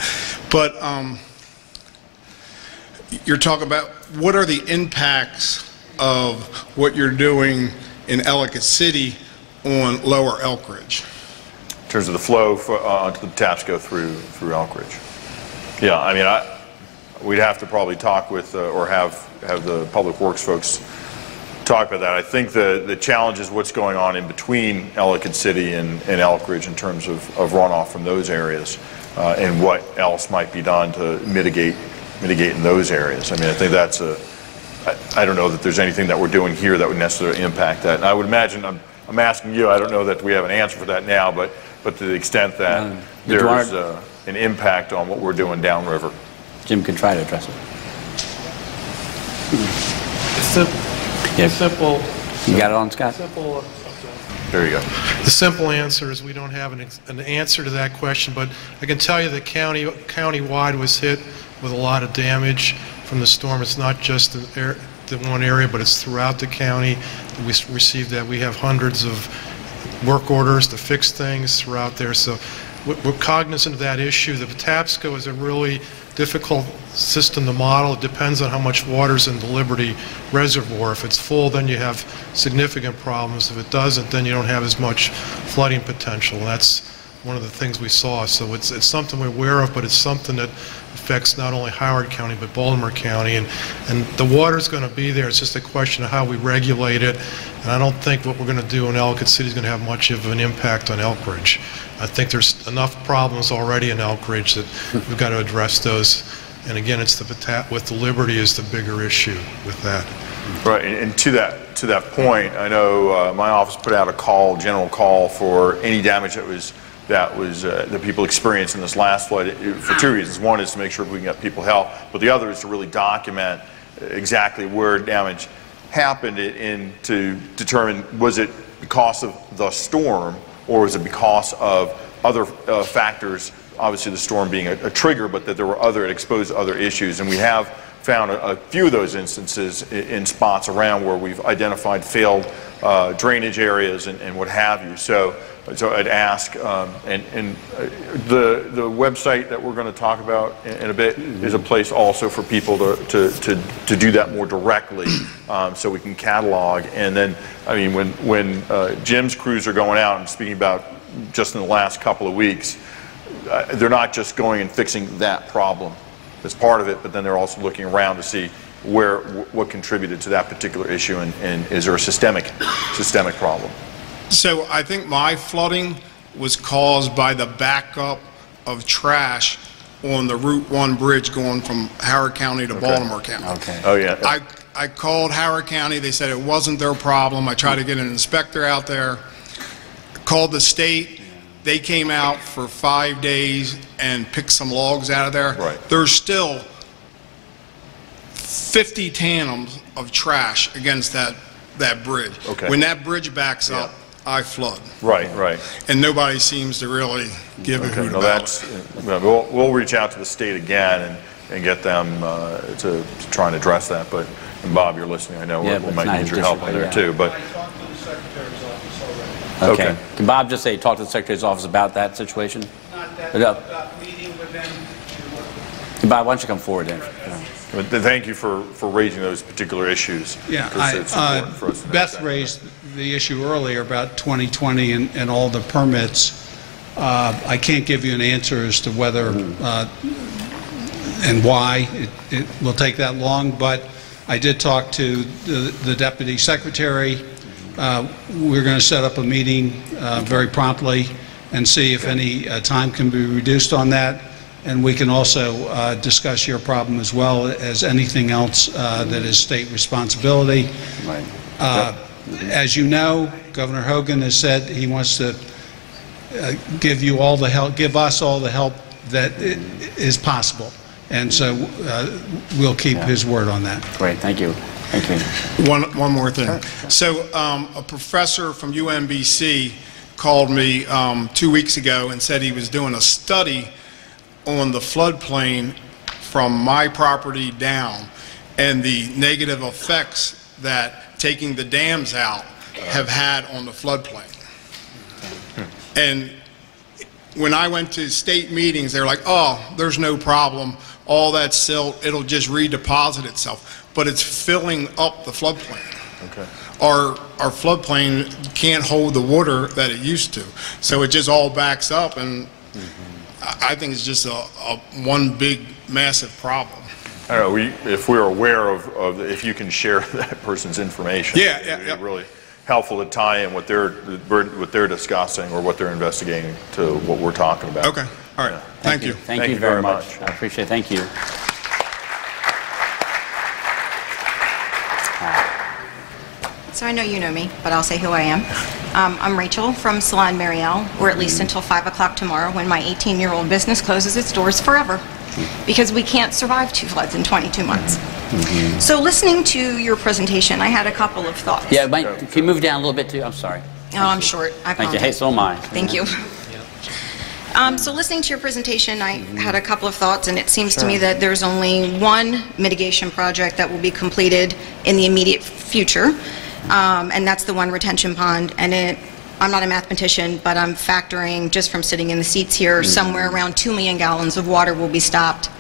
But you're talking about what are the impacts of what you're doing in Ellicott City on Lower Elkridge? In terms of the flow onto the Patapsco through Elkridge. Yeah, I mean, we'd have to probably talk with or have the Public Works folks talk about that. I think the challenge is what's going on in between Ellicott City and Elkridge in terms of runoff from those areas, and what else might be done to mitigate in those areas. I mean, I think that's I don't know that there's anything that we're doing here that would necessarily impact that. And I would imagine, I'm asking you, I don't know that we have an answer for that now, but to the extent that there's an impact on what we're doing downriver. Jim can try to address it. Simple. You got it on, Scott? Simple. There you go. The simple answer is we don't have an answer to that question, but I can tell you that county-wide was hit with a lot of damage from the storm. It's not just the one area, but it's throughout the county. We received that. We have hundreds of work orders to fix things throughout there. So we're cognizant of that issue. The Patapsco is a really difficult system to model. It depends on how much water's in the Liberty Reservoir. If it's full, then you have significant problems. If it doesn't, then you don't have as much flooding potential. That's one of the things we saw. So it's something we're aware of, but it's something that affects not only Howard County, but Baltimore County. And the water's going to be there. It's just a question of how we regulate it. And I don't think what we're going to do in Ellicott City is going to have much of an impact on Elkridge. I think there's enough problems already in Elkridge that we've got to address those. And again, it's with the Liberty is the bigger issue with that. Right, and to that point, I know my office put out a general call for any damage that people experienced in this last flood for 2 reasons. One is to make sure we can get people help, but the other is to really document exactly where damage happened and to determine, was it because of the storm or was it because of other factors, obviously the storm being a trigger, but that there were exposed other issues. And we have found a few of those instances in spots around where we've identified failed drainage areas and what have you. So I'd ask, and the website that we're going to talk about in a bit is a place also for people to do that more directly, so we can catalog. And then, I mean, when Jim's crews are going out, and speaking about just in the last couple of weeks, they're not just going and fixing that problem as part of it, but then they're also looking around to see what contributed to that particular issue, and is there a systemic problem. So I think my flooding was caused by the backup of trash on the Route 1 bridge going from Howard County to Baltimore County. Okay. Oh, yeah. I called Howard County. They said it wasn't their problem. I tried to get an inspector out there. Called the state. They came out for 5 days and picked some logs out of there. Right. There's still 50 tandems of trash against that bridge. Okay. When that bridge backs up, I flood. Right, right. And nobody seems to really give a Okay, hoot no, about that's, it. we'll reach out to the state again and get them to try and address that. But, and Bob, you're listening, I know Yeah, we but might it's not need his your help on district, there yeah. too. But Okay. Okay. Can Bob just say, talk to the Secretary's office about that situation? Not that, No. about meeting with them Bob, why don't you come forward then? But thank you for raising those particular issues. Yeah, because it's important for us to know Beth exactly. raised the issue earlier about 2020 and all the permits. I can't give you an answer as to whether and why it will take that long, but I did talk to the Deputy Secretary. We're going to set up a meeting very promptly and see if any time can be reduced on that. And we can also discuss your problem as well as anything else that is state responsibility. Right. As you know, Governor Hogan has said he wants to give you all the help, give us all the help that is possible. And so we'll keep his word on that. Great, thank you. Thank you. One more thing. So a professor from UMBC called me 2 weeks ago and said he was doing a study on the floodplain from my property down and the negative effects that taking the dams out have had on the floodplain. And when I went to state meetings, they were like, oh, there's no problem. All that silt, it'll just redeposit itself. But it's filling up the floodplain. Okay. Our floodplain can't hold the water that it used to. So it just all backs up, and I think it's just a one big, massive problem. I don't know, if we're aware of if you can share that person's information. Yeah, It'd be really helpful to tie in what they're discussing or what they're investigating to what we're talking about. Okay, all right, thank you. Thank you very much. I appreciate it, thank you. So I know you know me, but I'll say who I am. I'm Rachel from Salon Marielle, or at least until 5 o'clock tomorrow when my 18-year-old business closes its doors forever, because we can't survive 2 floods in 22 months. So listening to your presentation, I had a couple of thoughts. Yeah, Mike, can you move down a little bit too? I'm sorry. Oh, I'm short. I Thank you. Hey, apologize. so am I. Thank you. So listening to your presentation, I had a couple of thoughts, and it seems to me that there's only one mitigation project that will be completed in the immediate future, and that's the one retention pond. And I'm not a mathematician, but I'm factoring, just from sitting in the seats here, somewhere around 2 million gallons of water will be stopped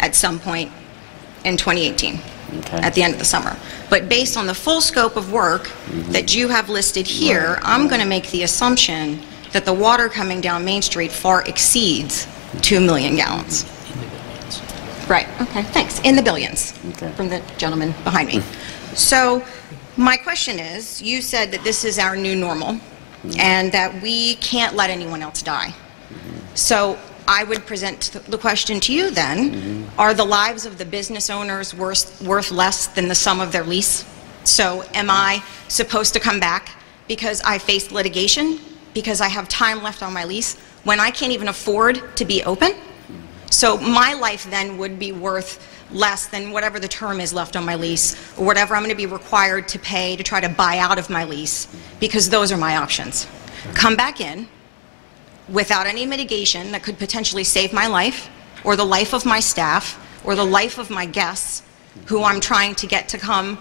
at some point in 2018, at the end of the summer. But based on the full scope of work that you have listed here, I'm going to make the assumption that the water coming down Main Street far exceeds 2 million gallons. Right, okay, thanks. In the billions, from the gentleman behind me. So my question is, you said that this is our new normal and that we can't let anyone else die. So I would present the question to you then, are the lives of the business owners worth less than the sum of their lease? So am I supposed to come back because I faced litigation, because I have time left on my lease, when I can't even afford to be open? So my life then would be worth less than whatever the term is left on my lease, or whatever I'm going to be required to pay to try to buy out of my lease, because those are my options. Come back in without any mitigation that could potentially save my life, or the life of my staff, or the life of my guests, who I'm trying to get to come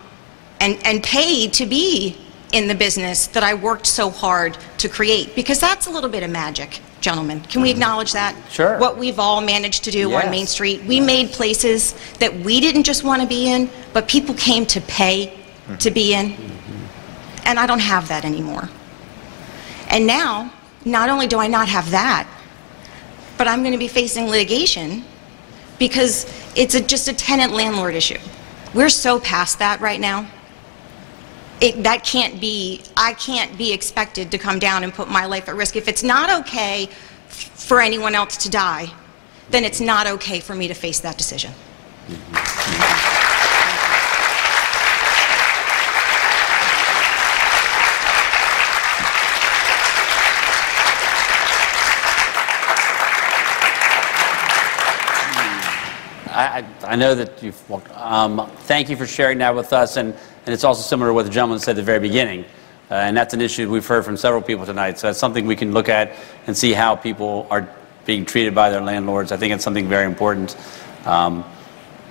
and pay to be in the business that I worked so hard to create. Because that's a little bit of magic, gentlemen. Can we acknowledge that? Sure. What we've all managed to do on Main Street. We made places that we didn't just want to be in, but people came to pay to be in. And I don't have that anymore. And now, not only do I not have that, but I'm going to be facing litigation because it's just a tenant-landlord issue. We're so past that right now. That can't be, I can't be expected to come down and put my life at risk. If it's not okay for anyone else to die, then it's not okay for me to face that decision. I know that you've, thank you for sharing that with us, and it's also similar to what the gentleman said at the very beginning. And that's an issue we've heard from several people tonight. So that's something we can look at and see how people are being treated by their landlords. I think it's something very important. And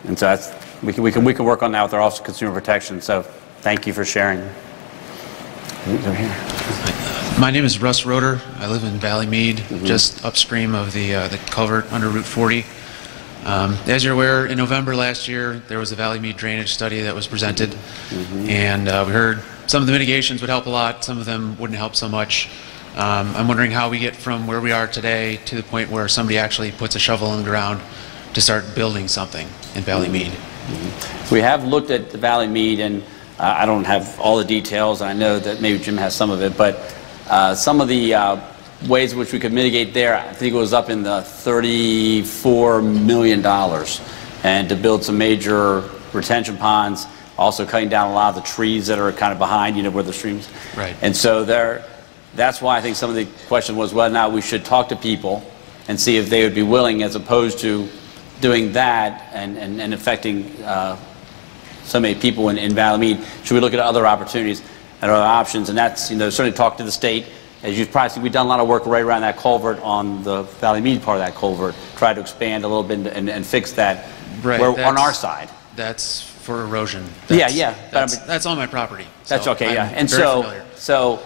so that's, we can work on that with our Office of Consumer Protection. So thank you for sharing. Over here. My name is Russ Roeder. I live in Valley Mead, just upstream of the culvert under Route 40. As you're aware, in November last year, there was a Valley Mead drainage study that was presented, and we heard some of the mitigations would help a lot, some of them wouldn't help so much. I'm wondering how we get from where we are today to the point where somebody actually puts a shovel in the ground to start building something in Valley Mead. We have looked at the Valley Mead, and I don't have all the details. I know that maybe Jim has some of it, but some of the ways in which we could mitigate there, I think it was up in the $34 million, and to build some major retention ponds, also cutting down a lot of the trees that are kind of behind, you know, where the streams. Right. And so that's why I think some of the question was whether or not we should talk to people and see if they would be willing, as opposed to doing that and affecting so many people in Valley Mead. Should we look at other opportunities and other options? And that's, you know, certainly talk to the state. As you've probably seen, we've done a lot of work right around that culvert on the Valley Mead part of that culvert, try to expand a little bit and fix that on our side. That's for erosion. Yeah. That's on my property. That's so okay, yeah. I'm And very familiar. so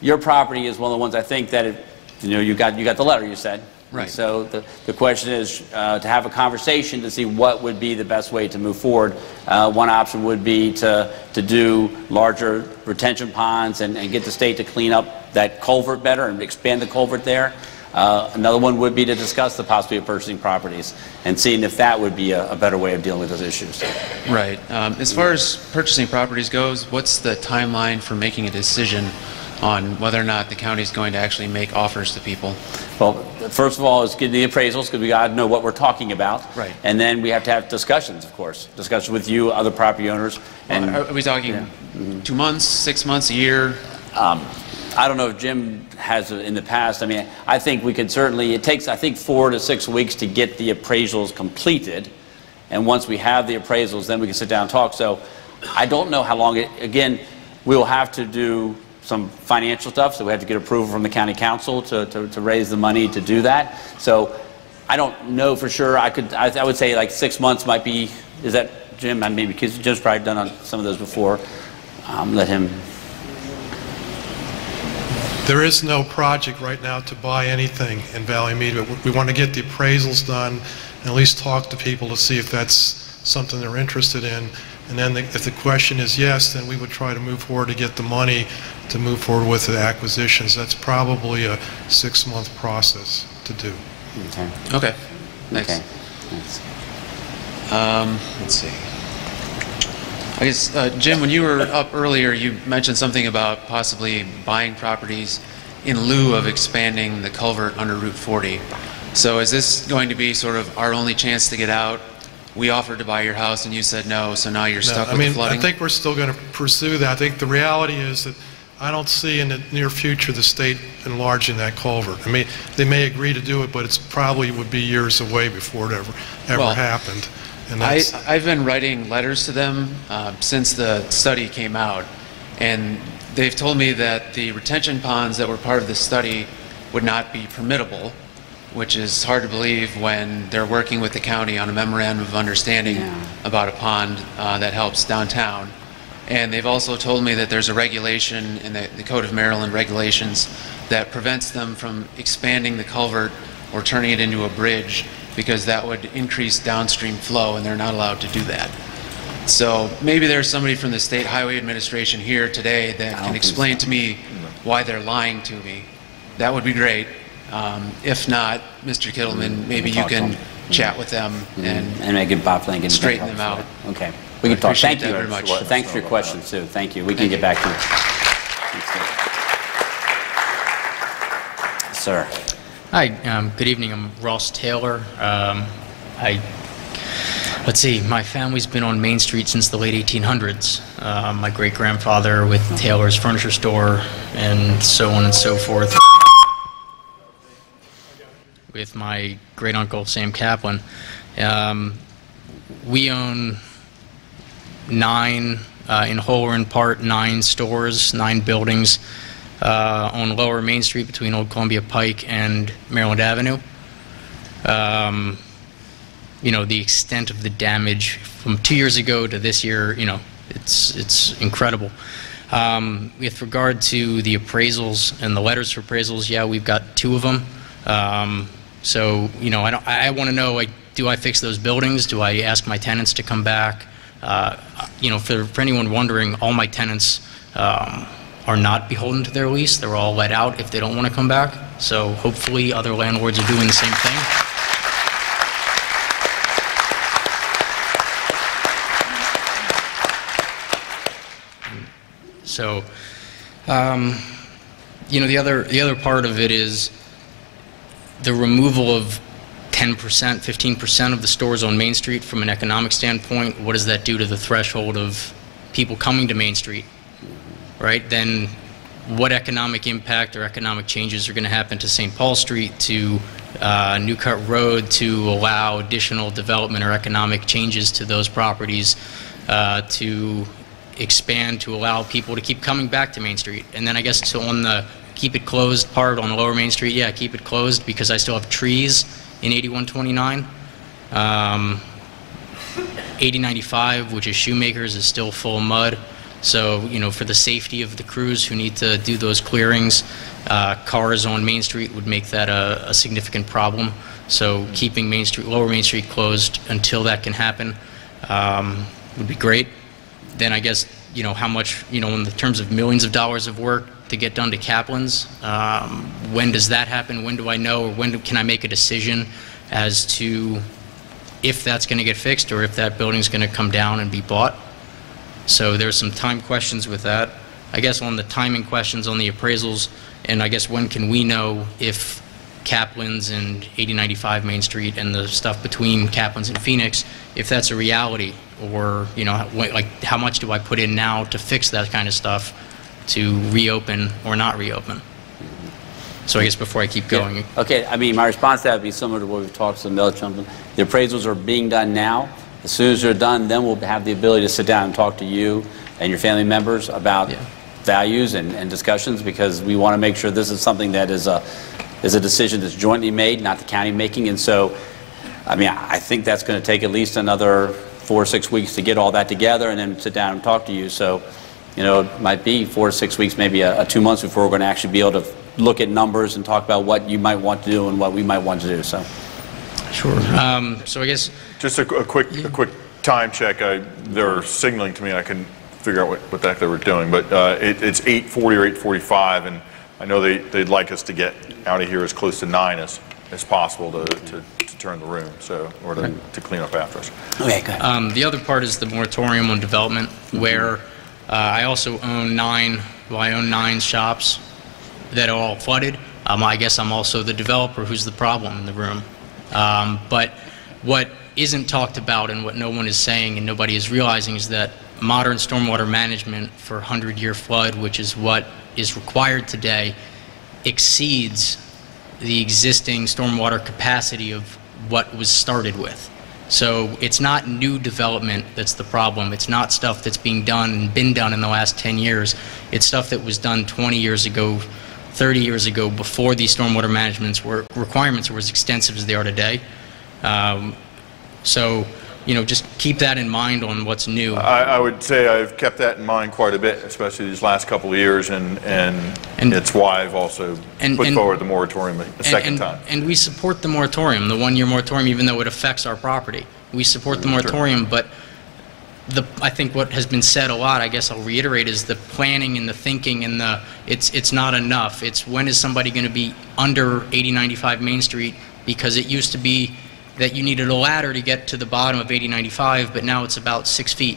your property is one of the ones I think that, you know, you got the letter, you said. Right. And so the question is to have a conversation to see what would be the best way to move forward. One option would be to do larger retention ponds and get the state to clean up that culvert better and expand the culvert there. Another one would be to discuss the possibility of purchasing properties and seeing if that would be a better way of dealing with those issues. Right. As far as purchasing properties goes, what's the timeline for making a decision on whether or not the county is going to actually make offers to people? Well, first of all, is get the appraisals, because we got to know what we're talking about. Right. And then we have to have discussions, of course. Discussions with you, other property owners. And Are we talking 2 months, 6 months, a year? I don't know if Jim has in the past. I mean, I think we could certainly, it takes, I think, 4 to 6 weeks to get the appraisals completed. And once we have the appraisals, then we can sit down and talk. So I don't know how long again, we'll have to do some financial stuff, so we have to get approval from the county council to raise the money to do that. So I don't know for sure. I would say like 6 months might be. Is that Jim? I mean, because Jim's probably done on some of those before. Let him. There is no project right now to buy anything in Valley Mead, but we want to get the appraisals done and at least talk to people to see if that's something they're interested in. And then if the question is yes, then we would try to move forward to get the money to move forward with the acquisitions. That's probably a 6-month process to do. Okay. Thanks. Okay. Thanks. Let's see. I guess, Jim, when you were up earlier, you mentioned something about possibly buying properties in lieu of expanding the culvert under Route 40. So is this going to be sort of our only chance to get out? We offered to buy your house and you said no, so now you're stuck with flooding? I think we're still going to pursue that. I think the reality is that I don't see in the near future the state enlarging that culvert. I mean, they may agree to do it, but it's probably would be years away before it ever happened. And I've been writing letters to them since the study came out, and they've told me that the retention ponds that were part of the study would not be permittable, which is hard to believe when they're working with the county on a memorandum of understanding about a pond that helps downtown. And they've also told me that there's a regulation in the Code of Maryland regulations that prevents them from expanding the culvert or turning it into a bridge, because that would increase downstream flow, and they're not allowed to do that. So maybe there's somebody from the State Highway Administration here today that can explain to me why they're lying to me. That would be great. If not, Mr. Kittleman, maybe you can chat with them and make it Bob Lincoln straighten them out. Okay. We can talk. Thank you very much. Thanks for your questions, too. Thank you. We can get back to you. Thanks, sir. Hi, good evening. I'm Ross Taylor. Let's see, my family's been on Main Street since the late 1800s. My great-grandfather with Taylor's Furniture Store and so on and so forth. With my great-uncle, Sam Kaplan. We own 9 in whole or in part 9 stores, 9 buildings on Lower Main Street between Old Columbia Pike and Maryland Avenue. You know, the extent of the damage from 2 years ago to this year, you know, it's incredible. With regard to the appraisals and the letters for appraisals, yeah, we've got 2 of them. So, you know, I want to know, like, do I fix those buildings? Do I ask my tenants to come back? You know, for anyone wondering, all my tenants are not beholden to their lease. They're all let out if they don't want to come back. So hopefully other landlords are doing the same thing. So, you know, the other part of it is the removal of 10%, 15% of the stores on Main Street from an economic standpoint. What does that do to the threshold of people coming to Main Street, right? Then what economic impact or economic changes are going to happen to St. Paul Street, to Newcut Road, to allow additional development or economic changes to those properties, to expand, to allow people to keep coming back to Main Street. And then I guess so on the keep it closed part on Lower Main Street, yeah, keep it closed because I still have trees in 8129. 8095, which is Shoemakers, is still full of mud. So, you know, for the safety of the crews who need to do those clearings, cars on Main Street would make that a significant problem. So keeping Main Street, Lower Main Street closed until that can happen would be great. Then I guess, you know, how much, you know, in the terms of millions of dollars of work to get done to Kaplan's, when does that happen? When do I know, or when can I make a decision as to if that's going to get fixed or if that building's going to come down and be bought? So there's some time questions with that. I guess on the timing questions on the appraisals, and I guess when can we know if Kaplan's and 8095 Main Street and the stuff between Kaplan's and Phoenix, if that's a reality, or, you know, like how much do I put in now to fix that kind of stuff to reopen or not reopen? So I guess before I keep going. Yeah. Okay, I mean, my response to that would be similar to what we've talked to the Miller gentleman. The appraisals are being done now. As soon as they're done, then we'll have the ability to sit down and talk to you and your family members about values and discussions, because we want to make sure this is something that is a decision that's jointly made, not the county making. And so, I mean, I think that's going to take at least another 4 or 6 weeks to get all that together and then sit down and talk to you. So, you know, it might be 4 to 6 weeks, maybe 2 months before we're going to actually be able to look at numbers and talk about what you might want to do and what we might want to do. So, sure. So I guess just a quick time check. They're signaling to me. I can figure out what the heck they were doing, but it's 8:40 or 8:45, and I know they'd like us to get out of here as close to 9 as possible to turn the room, so, or to clean up after us. Okay, good. The other part is the moratorium on development, where I also own 9 shops that are all flooded. I guess I'm also the developer who's the problem in the room. But what isn't talked about and what no one is saying and nobody is realizing is that modern stormwater management for 100-year flood, which is what is required today, exceeds the existing stormwater capacity of what was started with. So it's not new development that's the problem. It's not stuff that's being done and been done in the last 10 years. It's stuff that was done 20 years ago, 30 years ago, before these stormwater management requirements were as extensive as they are today. So, you know, just keep that in mind on what's new. I would say I've kept that in mind quite a bit, especially these last couple of years, and it's why I've also put forward the moratorium a second time. And we support the moratorium, the 1-year moratorium, even though it affects our property. We support the moratorium, but I think what has been said a lot, I guess I'll reiterate, is the planning and the thinking and it's not enough. It's when is somebody going to be under 8095 Main Street, because it used to be that you needed a ladder to get to the bottom of 8095, but now it's about 6 feet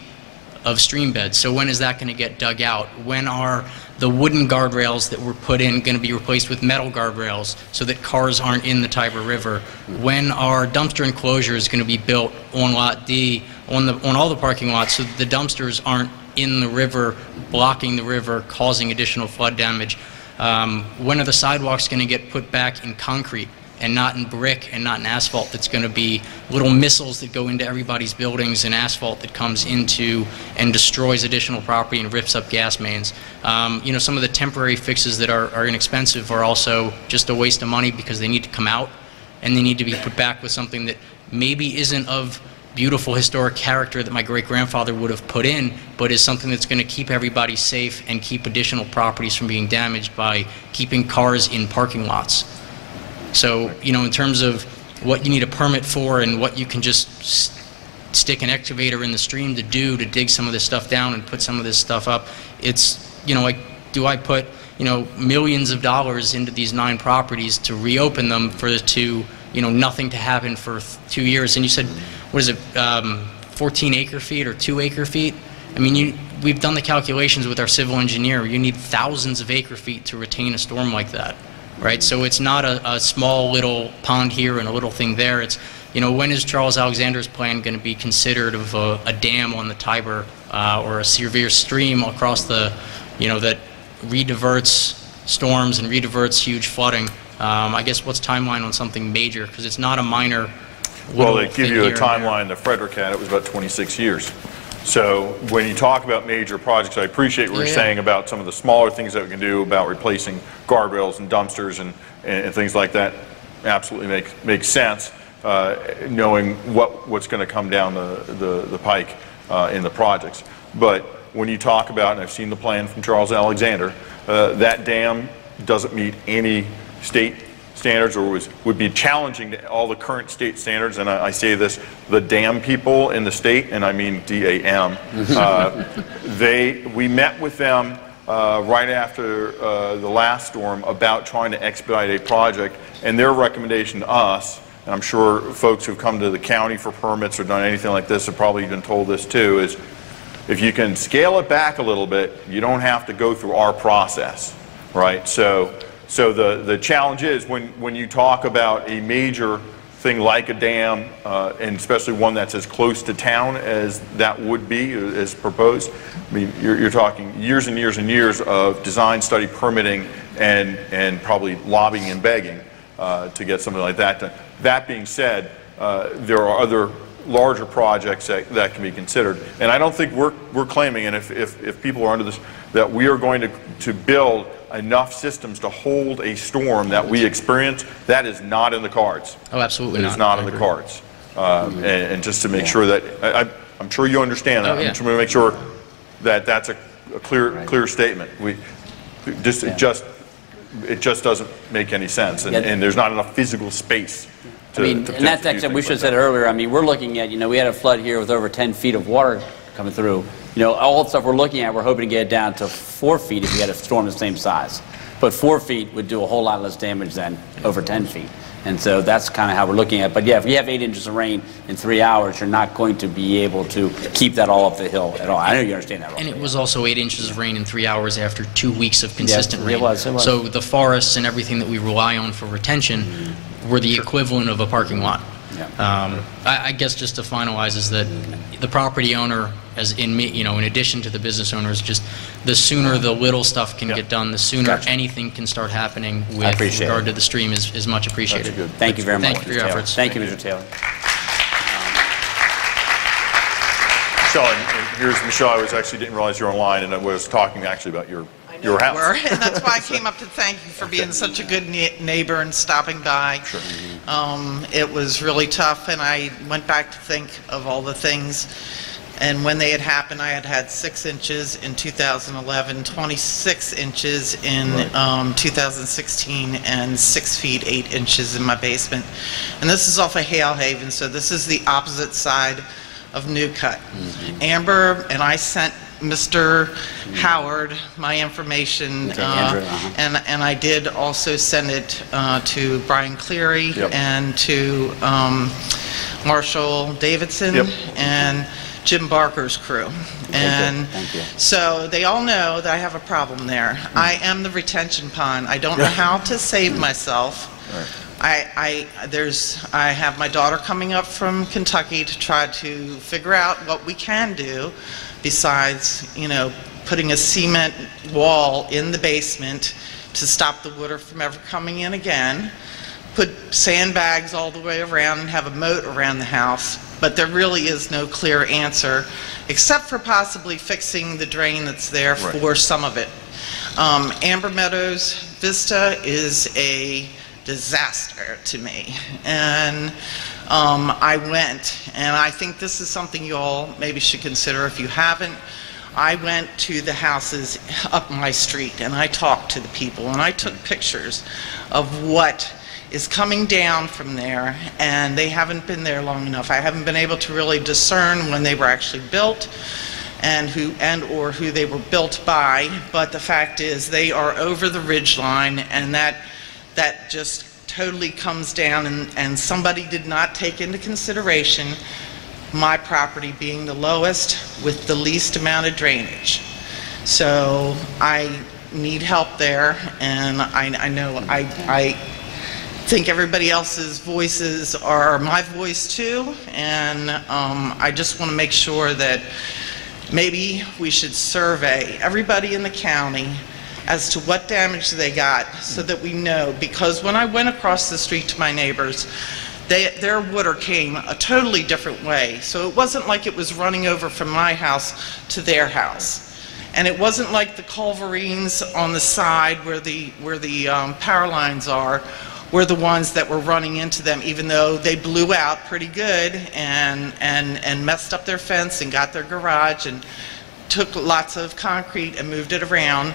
of stream bed. So when is that going to get dug out? When are the wooden guardrails that were put in going to be replaced with metal guardrails so that cars aren't in the Tiber River? When are dumpster enclosures going to be built on Lot D, on all the parking lots, so that the dumpsters aren't in the river, blocking the river, causing additional flood damage? When are the sidewalks going to get put back in concrete? and not in brick and not in asphalt that's going to be little missiles that go into everybody's buildings and asphalt that comes into and destroys additional property and rips up gas mains. You know, some of the temporary fixes that are inexpensive are also just a waste of money because they need to come out and they need to be put back with something that maybe isn't of beautiful historic character that my great-grandfather would have put in, but is something that's going to keep everybody safe and keep additional properties from being damaged by keeping cars in parking lots. So, you know, in terms of what you need a permit for and what you can just stick an excavator in the stream to do to dig some of this stuff down and put some of this stuff up, it's, you know, like, do I put, you know, millions of dollars into these 9 properties to reopen them for you know, nothing to happen for 2 years? And you said, what is it, 14 acre feet or 2 acre feet? I mean, we've done the calculations with our civil engineer. You need thousands of acre feet to retain a storm like that, right? So it's not a small little pond here and a little thing there. It's, you know, when is Charles Alexander's plan going to be considered of a dam on the Tiber or a severe stream across the, you know, that rediverts storms and rediverts huge flooding? I guess what's timeline on something major? Because it's not a minor. Well, they give you a timeline. The Frederick had, it was about 26 years. So when you talk about major projects, I appreciate what you're saying about some of the smaller things that we can do about replacing guardrails and dumpsters and things like that. Absolutely makes sense, knowing what's going to come down the pike in the projects. But when you talk about, and I've seen the plan from Charles Alexander, that dam doesn't meet any state standards, or would be challenging to all the current state standards. And I say this, the dam people in the state, and I mean D-A-M, we met with them right after the last storm about trying to expedite a project, and their recommendation to us, and I'm sure folks who've come to the county for permits or done anything like this have probably been told this too, is if you can scale it back a little bit, you don't have to go through our process, right? So the challenge is when you talk about a major thing like a dam, and especially one that's as close to town as that would be, as proposed, I mean, you're talking years and years and years of design, study, permitting, and probably lobbying and begging to get something like that done. That being said, there are other larger projects that can be considered. And I don't think we're claiming, and if people are under this, that we are going to build enough systems to hold a storm that we experience. That is not in the cards. Oh, absolutely not. It is not in the cards. And just to make sure that, I'm sure you understand that. I'm trying to make sure that that's a clear statement. It just doesn't make any sense, and there's not enough physical space. And that's actually, we should have said earlier, I mean, we're looking at, you know, we had a flood here with over 10 feet of water coming through. You know, all the stuff we're looking at, we're hoping to get it down to 4 feet if we had a storm the same size. But 4 feet would do a whole lot less damage than over 10 feet. And so that's kind of how we're looking at it. But yeah, if you have 8 inches of rain in 3 hours, you're not going to be able to keep that all up the hill at all. I know you understand that. And it was also 8 inches of rain in 3 hours after 2 weeks of consistent rain. It was. So the forests and everything that we rely on for retention were the equivalent of a parking lot. I guess just to finalize is that the property owner, as in me, you know, in addition to the business owners, just the sooner the little stuff can get done, the sooner anything can start happening with regard to the stream is much appreciated. Thank you very much. Thank you for your efforts. Thank you, Mr. Taylor. Michelle, and here's Michelle. I didn't realize you're online, and I was talking actually about your house. And that's why I came up to thank you for being such a good neighbor and stopping by. Sure. It was really tough, and I went back to think of all the things. And when they had happened, I had 6 inches in 2011, 26 inches in 2016, and 6 feet 8 inches in my basement. And this is off of Hale Haven, so this is the opposite side of New Cut. Amber and I sent Mr. Howard my information, and I did also send it to Brian Cleary and to Marshall Davidson and Jim Barker's crew. And so they all know that I have a problem there. I am the retention pond. I don't know how to save myself. I have my daughter coming up from Kentucky to try to figure out what we can do besides, you know, putting a cement wall in the basement to stop the water from ever coming in again, put sandbags all the way around and have a moat around the house, but there really is no clear answer, except for possibly fixing the drain that's there for some of it. Amber Meadows Vista is a disaster to me, and I went, and I think this is something you all maybe should consider if you haven't. I went to the houses up my street, and I talked to the people, and I took pictures of what is coming down from there, and they haven't been there long enough. I haven't been able to really discern when they were actually built and or who they were built by, but the fact is they are over the ridge line, and that just totally comes down, and somebody did not take into consideration my property being the lowest with the least amount of drainage. So I need help there, and I know I think everybody else's voices are my voice too, and I just want to make sure that maybe we should survey everybody in the county as to what damage they got, so that we know, because when I went across the street to my neighbors, their water came a totally different way. So it wasn't like it was running over from my house to their house. And it wasn't like the culverines on the side where the power lines are were the ones that were running into them, even though they blew out pretty good and messed up their fence and got their garage and took lots of concrete and moved it around.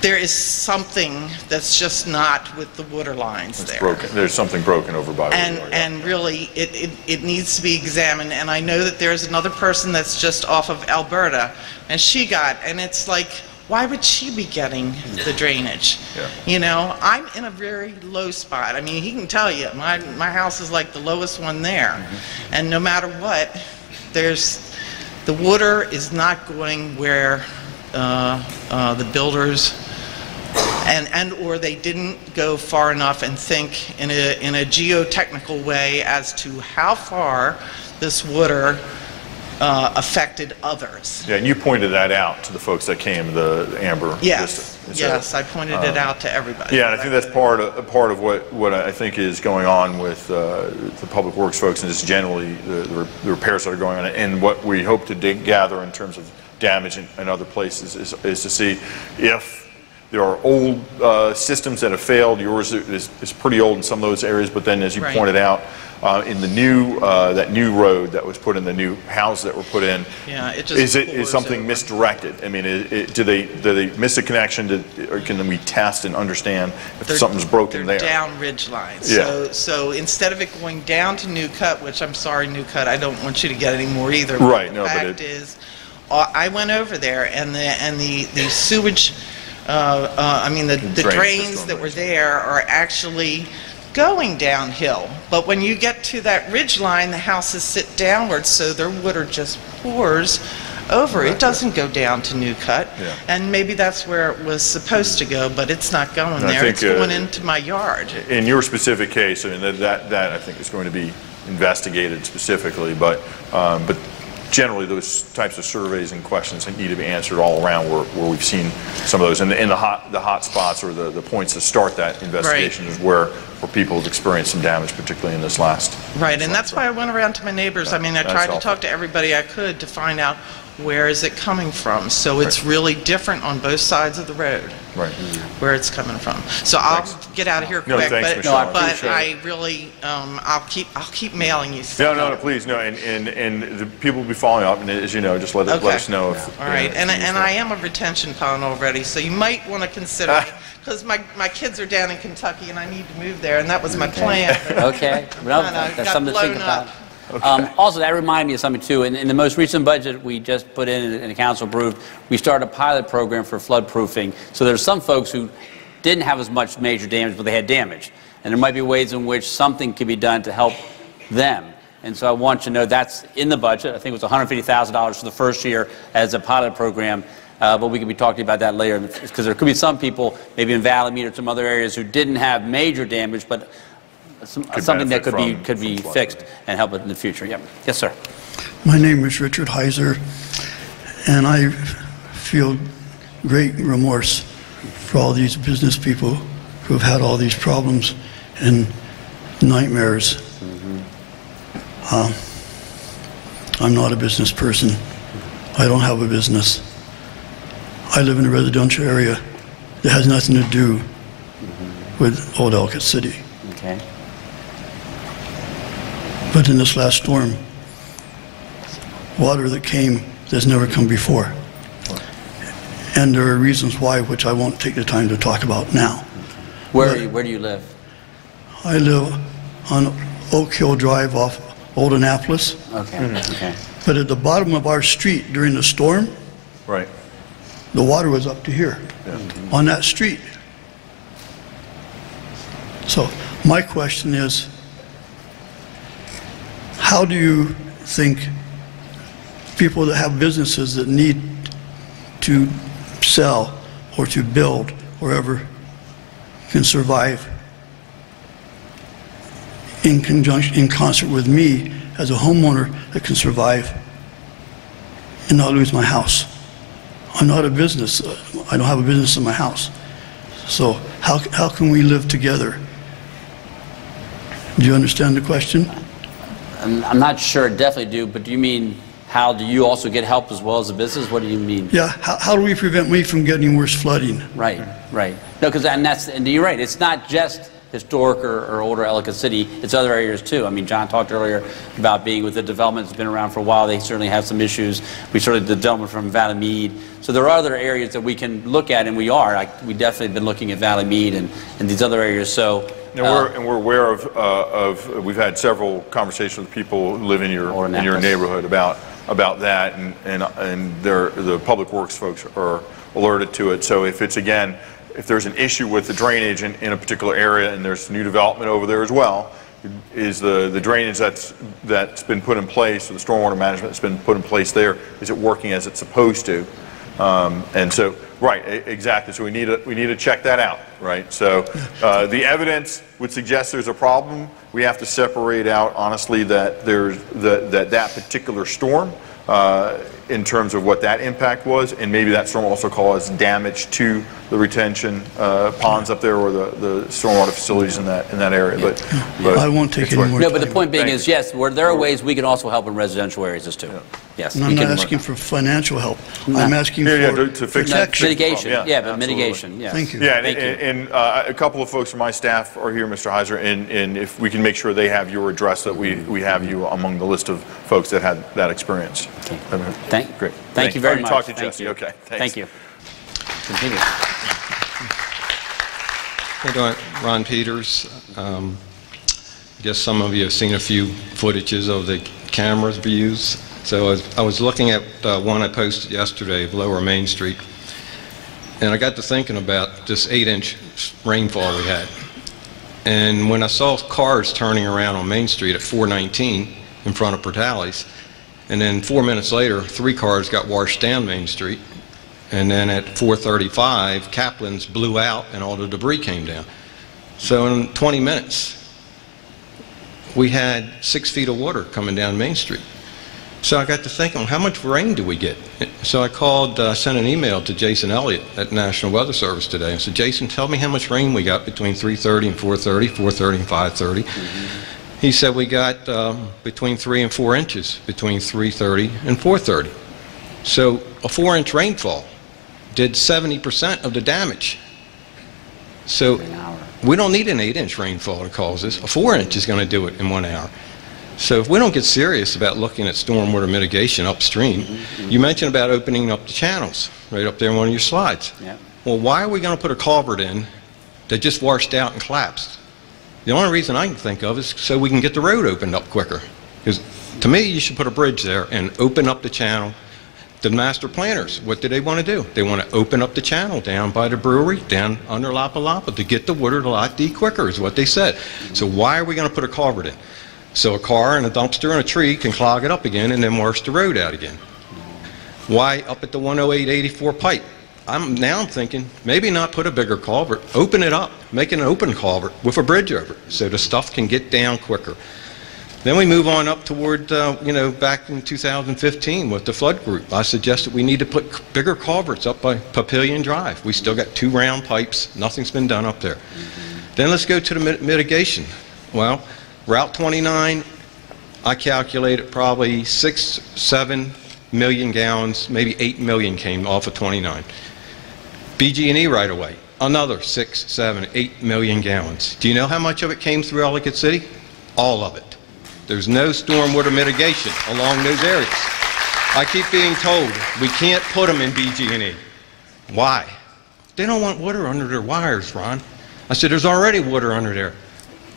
There is something that's just not with the water lines there. Broken. There's something broken over by and really it needs to be examined. And I know that there's another person that's just off of Alberta, and it's like, why would she be getting the drainage? Yeah. You know, I'm in a very low spot. I mean, he can tell you, my house is like the lowest one there. And no matter what, the water is not going where the builders or they didn't go far enough and think in a geotechnical way as to how far this water affected others. Yeah, and you pointed that out to the folks that came, the Amber Yes, Vista. yes, I pointed it out to everybody. Yeah, and I think that's part of what I think is going on with the Public Works folks, and just generally the repairs that are going on, and what we hope to gather in terms of damage in other places is to see if there are old systems that have failed. Yours is pretty old in some of those areas, but then as you pointed out, in the new that new road that was put in, the new houses that were put in, is something misdirected? I mean, do they miss a connection? Or can we test and understand if something's broken there? They're down ridge lines. Yeah. So instead of it going down to New Cut, which I'm sorry, New Cut, I don't want you to get any more either. Right. The fact is, I went over there, and the sewage. The drains that were there are actually going downhill. But when you get to that ridge line, the houses sit downward, so their water just pours over. It doesn't go down to New Cut. Yeah. And maybe that's where it was supposed to go, but it's not going there. It's going into my yard. In your specific case, I mean, that I think is going to be investigated specifically, but generally those types of surveys and questions need to be answered all around where we've seen some of those. And the hot spots, or the points to start that investigation, is where people have experienced some damage, particularly in this last. Right, and that's why I went around to my neighbors. I mean, I tried to talk to everybody I could to find out where is it coming from. So it's really different on both sides of the road. Right. Where it's coming from. So I'll get out of here quick. Thanks, but I really, I'll keep mailing you stuff. No, please, no, and the people will be following up, and as you know, just let us know. If, all right, and I am a retention pond already, so you might want to consider me, because my kids are down in Kentucky, and I need to move there, and that was my plan. Okay, well, that's something to think about. Also, that reminded me of something too. In the most recent budget we just put in and the council approved, we started a pilot program for flood proofing. So there's some folks who didn't have as much major damage, but they had damage. And there might be ways in which something can be done to help them. And so I want you to know that's in the budget. I think it was $150,000 for the first year as a pilot program. But we could be talking about that later, because there could be some people, maybe in Valley Mead or some other areas, who didn't have major damage, but something that could be fixed and help in the future. Yep. Yes, sir. My name is Richard Heiser, and I feel great remorse for all these business people who have had all these problems and nightmares. I'm not a business person. I don't have a business. I live in a residential area that has nothing to do with Old Ellicott City. Okay. But in this last storm, water that came that's never come before. And there are reasons why, which I won't take the time to talk about now. Where do you live? I live on Oak Hill Drive off Old Annapolis. Okay. Okay. But at the bottom of our street during the storm, Right. the water was up to here on that street. So my question is, how do you think people that have businesses that need to sell or to build wherever can survive in conjunction, in concert with me as a homeowner that can survive and not lose my house? I'm not a business. I don't have a business in my house. So how can we live together? Do you understand the question? I'm not sure, definitely do, but do you mean how do you also get help as well as a business? What do you mean? Yeah, how do we prevent me from getting worse flooding? Right, right. No, because and you're right, it's not just historic or older Ellicott City, it's other areas too. I mean, John talked earlier about being with the development that's been around for a while. They certainly have some issues. We started the development from Valley Mead. So there are other areas that we can look at, and we are. We definitely been looking at Valley Mead and these other areas. So. And we're aware of we've had several conversations with people who live in your neighborhood about that, and the public works folks are alerted to it. So if there's an issue with the drainage in a particular area, and there's new development over there as well, is the drainage that's been put in place, or the stormwater management that's been put in place there, is it working as it's supposed to? And so, right, exactly. So we need to check that out, right? So the evidence would suggest there's a problem. We have to separate out, honestly, that there's that particular storm in terms of what that impact was, and maybe that storm also caused damage to the retention ponds up there, or the stormwater facilities in that area. Yeah. But I won't take any more No, time. but the point being is, yes, there are ways we can also help in residential areas too. Yes. And I'm not asking for financial help. I'm asking for protection. Mitigation. Yeah, but absolutely. mitigation. Yes. Thank you. Yeah, Thank you. and a couple of folks from my staff are here, Mr. Heiser, and if we can make sure they have your address, that we have you among the list of folks that had that experience. Okay. Great. Thank you very much. Talk to Jesse. Okay. Thanks. Thank you. Continue. How you doing? Ron Peters. I guess some of you have seen a few footages of the cameras views. So I was looking at one I posted yesterday of Lower Main Street, and I got to thinking about this 8-inch rainfall we had. And when I saw cars turning around on Main Street at 419 in front of Portales, and then 4 minutes later, 3 cars got washed down Main Street, and then at 4:35, Kaplan's blew out and all the debris came down. So in 20 minutes, we had 6 feet of water coming down Main Street. So I got to thinking, how much rain do we get? So I sent an email to Jason Elliott at National Weather Service today. I said, Jason, tell me how much rain we got between 3:30 and 4:30, 4:30 and 5:30. He said we got between 3 and 4 inches between 3:30 and 4:30. So a 4-inch rainfall did 70% of the damage. So we don't need an 8-inch rainfall to cause this. A 4-inch is going to do it in 1 hour. So if we don't get serious about looking at stormwater mitigation upstream, you mentioned about opening up the channels right up there in one of your slides. Yeah. Well, why are we going to put a culvert in that just washed out and collapsed? The only reason I can think of is so we can get the road opened up quicker. Because to me, you should put a bridge there and open up the channel. The master planners, what do they want to do? They want to open up the channel down by the brewery, down under Lapa Lapa, to get the water to Lot D quicker, is what they said. So why are we going to put a culvert in? So a car and a dumpster and a tree can clog it up again and then wash the road out again. Why up at the 108-84 pipe? Now I'm thinking, maybe not put a bigger culvert, open it up, make an open culvert with a bridge over it so the stuff can get down quicker. Then we move on up toward, back in 2015 with the flood group. I suggested we need to put bigger culverts up by Papillion Drive. We still got 2 round pipes. Nothing's been done up there. Then let's go to the mitigation. Well, Route 29, I calculated probably 6, 7 million gallons, maybe 8 million came off of 29. BG&E right away, another 6, 7, 8 million gallons. Do you know how much of it came through Ellicott City? All of it. There's no stormwater mitigation along those areas. I keep being told we can't put them in BG&E. Why? They don't want water under their wires, Ron. I said, there's already water under there.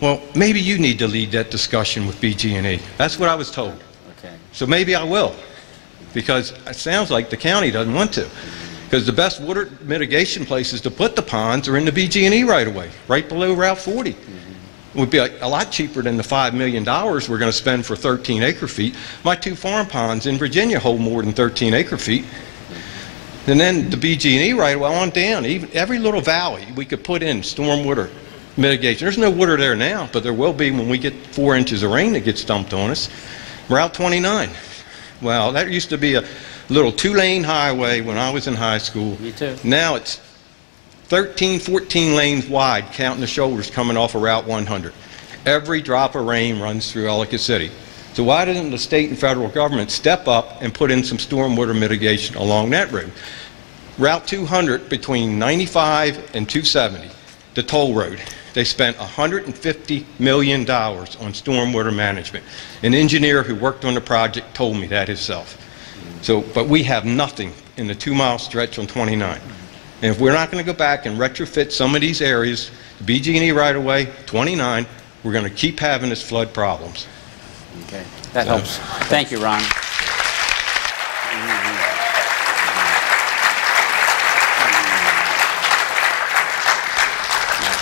Well, maybe you need to lead that discussion with BG&E. That's what I was told. Okay. So maybe I will, because it sounds like the county doesn't want to. Because the best water mitigation places to put the ponds are in the BG&E right away, right below Route 40. It would be a lot cheaper than the $5 million we're going to spend for 13 acre feet. My 2 farm ponds in Virginia hold more than 13 acre feet. And then the BG&E right away on down, even every little valley we could put in stormwater mitigation. There's no water there now, but there will be when we get 4 inches of rain that gets dumped on us. Route 29. Well, that used to be a little 2-lane highway when I was in high school. Me too. Now it's 13, 14 lanes wide, counting the shoulders coming off of Route 100. Every drop of rain runs through Ellicott City. So why doesn't the state and federal government step up and put in some stormwater mitigation along that road? Route 200 between 95 and 270, the toll road, they spent $150 million on stormwater management. An engineer who worked on the project told me that himself. So, but we have nothing in the 2-mile stretch on 29. And if we're not going to go back and retrofit some of these areas, the BG&E right away, 29, we're going to keep having this flood problems. Okay, that helps. Thank you, Ron.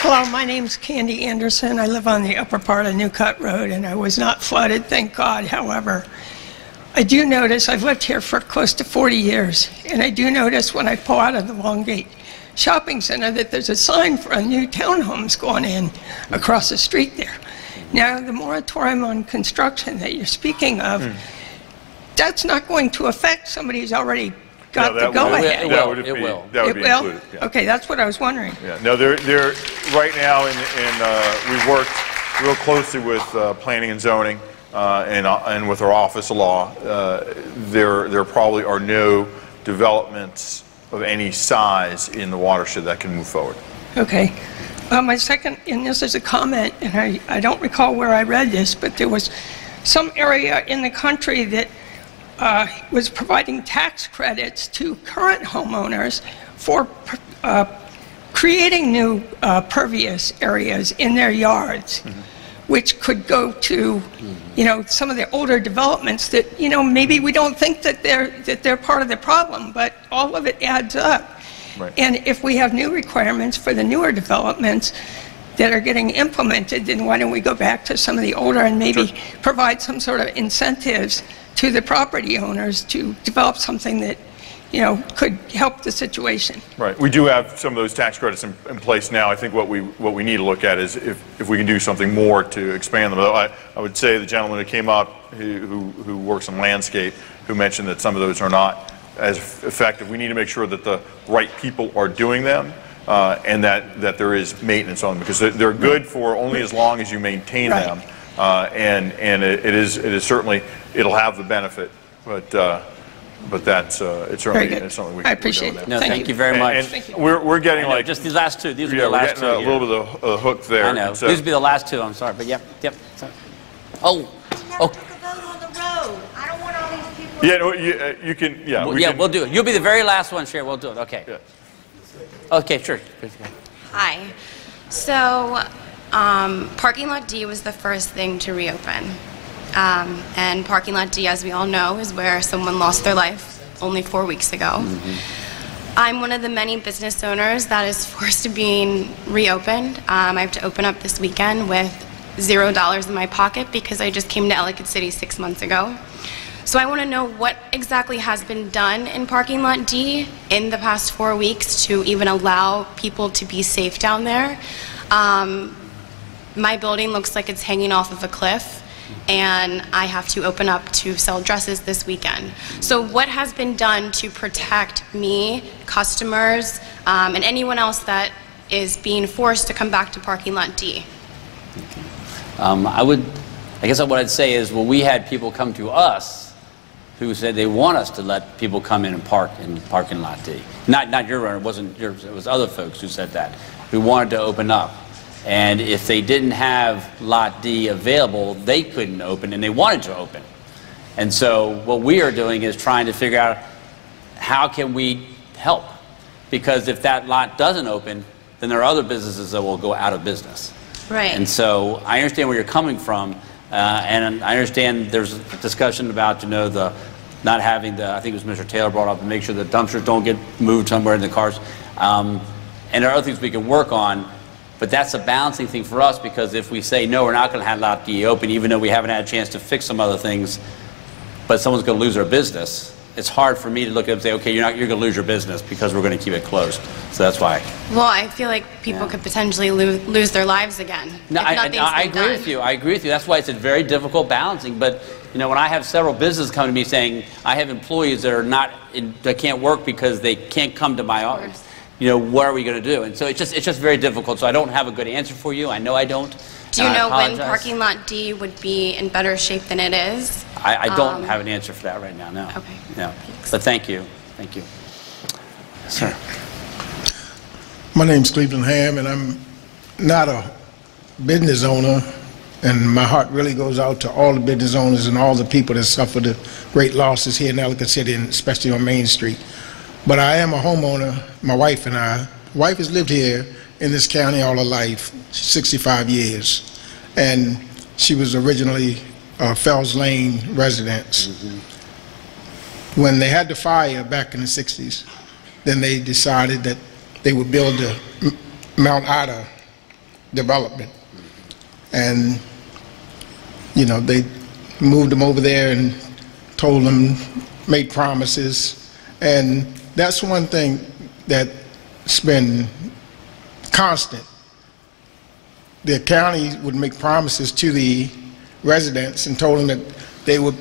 Hello, my name's Candy Anderson. I live on the upper part of New Cut Road, and I was not flooded, thank God. However, I do notice, I've lived here for close to 40 years, and I do notice when I pull out of the Longgate Shopping Center that there's a sign for a new townhomes going in across the street there. Now, the moratorium on construction that you're speaking of, that's not going to affect somebody who's already got the go-ahead. That would be included. Yeah. Okay, that's what I was wondering. Yeah. No, they're right now, we've worked real closely with planning and zoning and with our Office of Law. There probably are no developments of any size in the watershed that can move forward. Okay. My second, and this is a comment, and I don't recall where I read this, but there was some area in the country that was providing tax credits to current homeowners for creating new pervious areas in their yards, which could go to, some of the older developments that, maybe we don't think that they're part of the problem, but all of it adds up. Right. And if we have new requirements for the newer developments that are getting implemented, then why don't we go back to some of the older and maybe provide some sort of incentives to the property owners to develop something that, could help the situation. Right. We do have some of those tax credits in place now. I think what we need to look at is if we can do something more to expand them. I would say the gentleman who came up who works in landscape, who mentioned that some of those are not as effective. We need to make sure that the right people are doing them and that there is maintenance on them, because they're good for only as long as you maintain them. And it is certainly, it'll have the benefit, but that's it's certainly something we can. I appreciate it. No, thank you very much. And we're getting like just these last two. These are the last two. A little bit of the hook there. I know. So, these will be the last two. I'm sorry, but yep. Sorry. Oh. Yeah, no, you can. Yeah, we'll do it. You'll be the very last one, Sharon. We'll do it. Okay. Yeah. Okay, sure. Hi. So, parking lot D was the first thing to reopen. And parking lot D, as we all know, is where someone lost their life only 4 weeks ago. I'm one of the many business owners that is forced to be reopened. I have to open up this weekend with $0 in my pocket because I just came to Ellicott City 6 months ago. So I want to know what exactly has been done in parking lot D in the past 4 weeks to even allow people to be safe down there. My building looks like it's hanging off of a cliff, and I have to open up to sell dresses this weekend. So what has been done to protect me, customers, and anyone else that is being forced to come back to parking lot D. I guess what I'd say is, well, we had people come to us who said they want us to let people come in and park in parking lot D. Not your runner, it wasn't yours, it was other folks who said that, who wanted to open up. And if they didn't have lot D available, they couldn't open, and they wanted to open. And so what we are doing is trying to figure out how can we help? Because if that lot doesn't open, then there are other businesses that will go out of business. Right. And so I understand where you're coming from, and I understand there's a discussion about, the not having the, I think it was Mr. Taylor brought up, to make sure the dumpsters don't get moved somewhere in the cars. And there are other things we can work on, but that's a balancing thing for us, because if we say, no, we're not going to have lot D open, even though we haven't had a chance to fix some other things, but someone's going to lose their business, it's hard for me to look at it and say, okay, you're going to lose your business because we're going to keep it closed. So that's why. Well, I feel like people could potentially lose their lives again. No, I agree with you. I agree with you. That's why it's a very difficult balancing. But when I have several businesses come to me saying, I have employees that are that can't work because they can't come to my office. What are we going to do? And so it's just very difficult. So I don't have a good answer for you. I know I don't. Do you know when parking lot D would be in better shape than it is? I don't have an answer for that right now, no. Okay. No. But thank you. Thank you. Sir. My name's Cleveland Ham, and I'm not a business owner, and my heart really goes out to all the business owners and all the people that suffer the great losses here in Ellicott City, and especially on Main Street. But I am a homeowner, my wife and I. My wife has lived here in this county all her life, 65 years, and she was originally Fells Lane residents. Mm-hmm. When they had the fire back in the 60s, then they decided that they would build the Mount Ida development. And, they moved them over there and told them, made promises. And that's one thing that's been constant. The county would make promises to the residents and told them that they would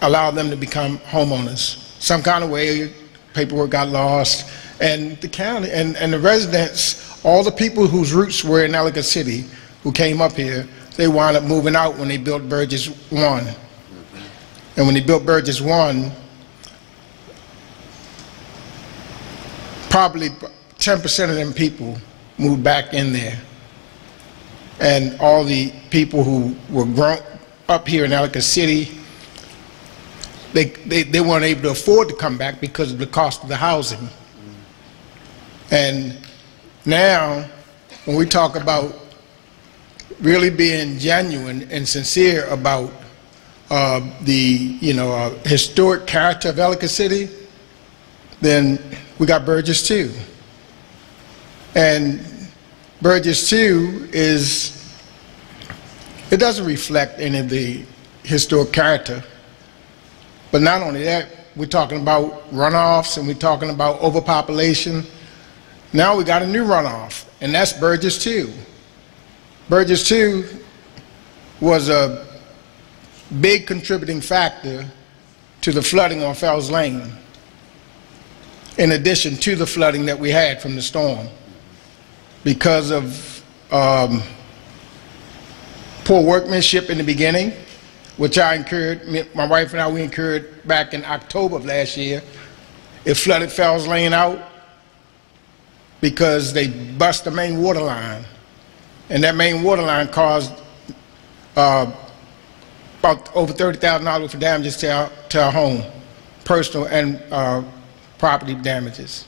allow them to become homeowners. Some kind of way, paperwork got lost, and the county and the residents, all the people whose roots were in Ellicott City, who came up here, they wound up moving out when they built Burgess 1. And when they built Burgess 1, probably 10% of them people moved back in there. And all the people who were grown up here in Ellicott City, they weren't able to afford to come back because of the cost of the housing. And now, when we talk about really being genuine and sincere about the historic character of Ellicott City, then we got Burgess 2. And Burgess 2 it doesn't reflect any of the historic character. But not only that, we're talking about runoffs and we're talking about overpopulation. Now we got a new runoff, and that's Burgess 2. Burgess 2 was a big contributing factor to the flooding on Fells Lane, in addition to the flooding that we had from the storm, because of poor workmanship in the beginning, which I incurred, my wife and I, we incurred back in October of last year. It flooded Fells Lane out because they bust the main water line. And that main water line caused about over $30,000 for damages to our home, personal and property damages.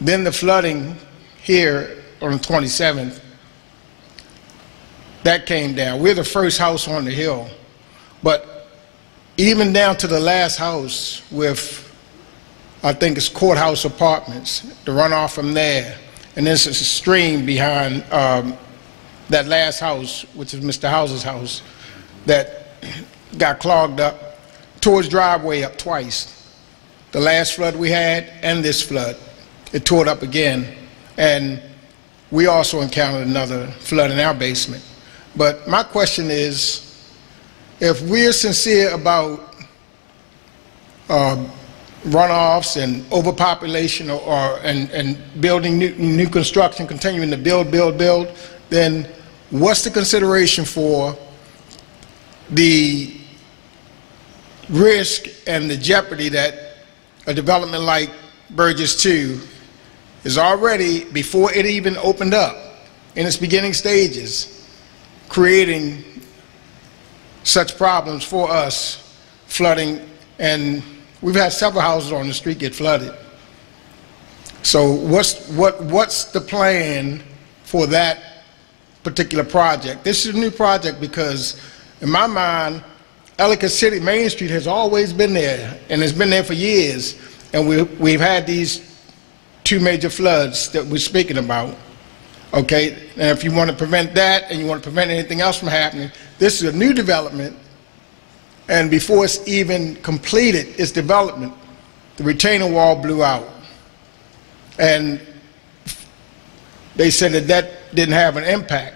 Then the flooding here on the 27th, that came down. We're the first house on the hill. But even down to the last house with, I think it's Courthouse Apartments, the runoff from there, and there's a stream behind that last house, which is Mr. House's house, that got clogged up, tore his driveway up twice. The last flood we had and this flood, it tore it up again. And we also encountered another flood in our basement. But my question is, if we're sincere about runoffs and overpopulation and building new construction, continuing to build, then what's the consideration for the risk and the jeopardy that a development like Burgess 2 is already, before it even opened up, in its beginning stages, creating such problems for us, flooding, and we've had several houses on the street get flooded. So what's the plan for that particular project? This is a new project because, in my mind, Ellicott City Main Street has always been there, and it's been there for years, and we've had these 2 major floods that we're speaking about. Okay, and if you want to prevent that and you want to prevent anything else from happening, this is a new development, and before it's even completed its development, the retaining wall blew out. And they said that didn't have an impact.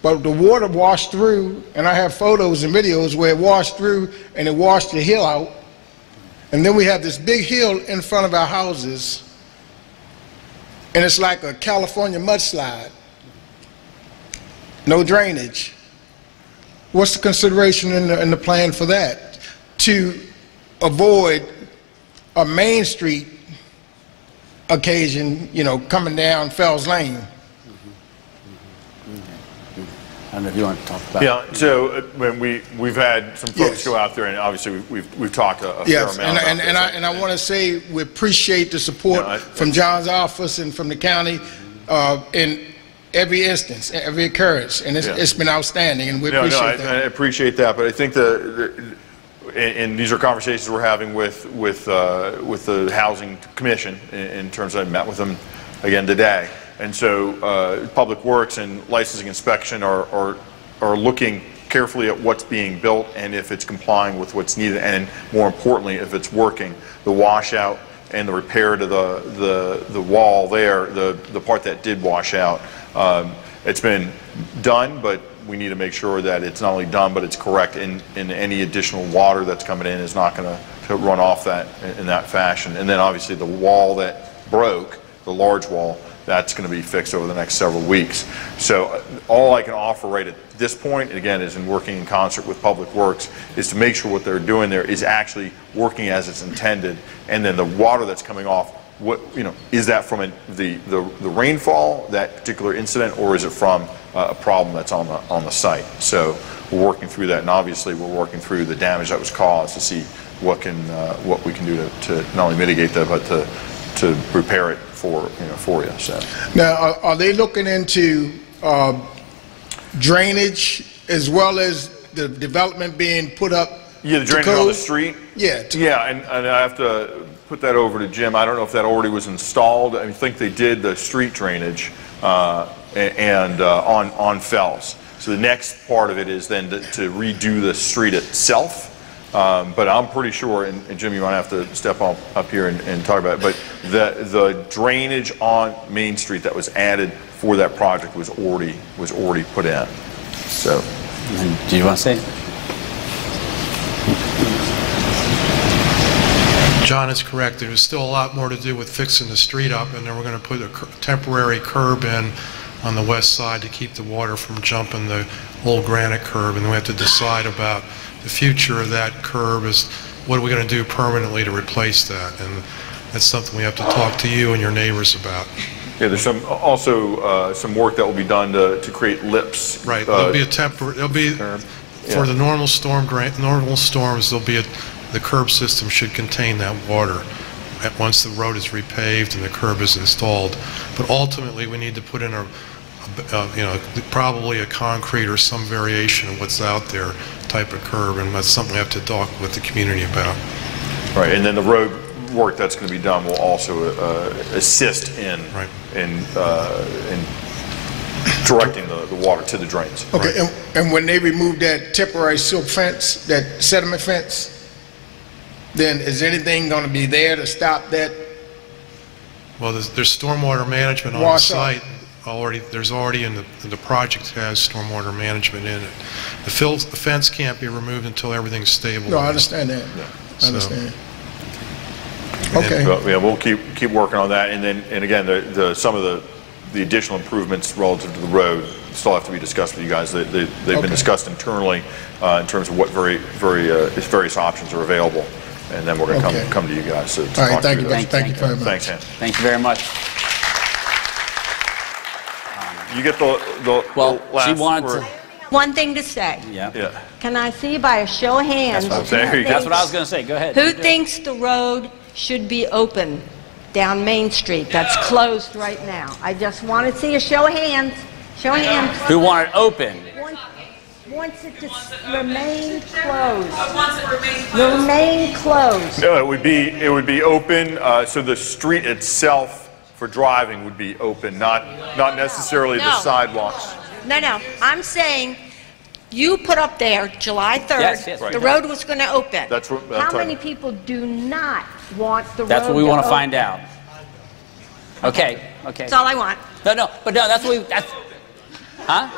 But the water washed through, and I have photos and videos where it washed through and it washed the hill out. And then we have this big hill in front of our houses, and it's like a California mudslide. No drainage. What's the consideration in the plan for that? To avoid a Main Street occasion, you know, coming down Fells Lane. I don't know if you want to talk about Yeah, so when we've had some folks go out there, and obviously we've talked a fair amount about this. And I want to say we appreciate the support from John's office and from the county in every instance, every occurrence, and it's been outstanding, and we appreciate that. I appreciate that, but I think and these are conversations we're having with the Housing Commission in terms of I met with them again today. And so Public Works and Licensing Inspection are looking carefully at what's being built and if it's complying with what's needed, and more importantly, if it's working. The washout and the repair to the wall there, the part that did wash out, it's been done, but we need to make sure that it's not only done, but it's correct, and any additional water that's coming in is not going to run off that in that fashion. And then obviously the wall that broke, the large wall, that's going to be fixed over the next several weeks. So all I can offer right at this point, again, is in working in concert with Public Works, is to make sure what they're doing there is actually working as it's intended. And then the water that's coming off, is that from the rainfall, that particular incident, or is it from a problem that's on the site? So we're working through that, and obviously we're working through the damage that was caused to see what we can do to not only mitigate that, but to repair it for you. So now, are they looking into drainage as well as the development being put up? Yeah, the drainage on the street. Yeah. And I have to put that over to Jim. I don't know if that already was installed. I think they did the street drainage and on Fells. So the next part of it is then to redo the street itself. But I'm pretty sure, and Jim, you might have to step up here and talk about it, but the drainage on Main Street that was added for that project was already put in. So, do you want to say? John is correct. There's still a lot more to do with fixing the street up, and then we're going to put a temporary curb in on the west side to keep the water from jumping the old granite curb, and then we have to decide about the future of that curb. Is what are we going to do permanently to replace that, and that's something we have to talk to you and your neighbors about. Yeah, there's also some work that will be done to create lips. Right, there'll be a temporary. There'll be for the normal storms. There'll be the curb system should contain that water once the road is repaved and the curb is installed. But ultimately, we need to put in probably a concrete or some variation of what's out there type of curb, and that's something we have to talk with the community about. Right, and then the road work that's going to be done will also assist in directing the water to the drains. Okay, right. And when they remove that temporary silt fence, that sediment fence, then is anything going to be there to stop that? Well, there's stormwater management on the site already. There's already in the project has stormwater management in it. The fence can't be removed until everything's stable. No, I understand that. Yeah. I understand. Okay. But, yeah, we'll keep working on that, and then again, some of the additional improvements relative to the road still have to be discussed with you guys. They've been discussed internally in terms of what various options are available, and then we're going to come to you guys. To all right, thank you very much. Thanks, Ann. Thank you very much. You get the last she wanted word. to. One thing to say. Yeah. Can I see by a show of hands? That's what I was going to say. Go ahead. Who thinks the road should be open down Main Street that's closed right now? I just want to see a show of hands. Show of hands. Who want it open? Wants it to remain closed. Remain closed. No, it would be open. So the street itself for driving would be open, not necessarily the sidewalks. No. I'm saying you put up there July 3rd, yes, the road was going to open. That's what I'm How talking many people do not want the road That's what we want to open? find out. Okay. That's all I want. No, that's what huh?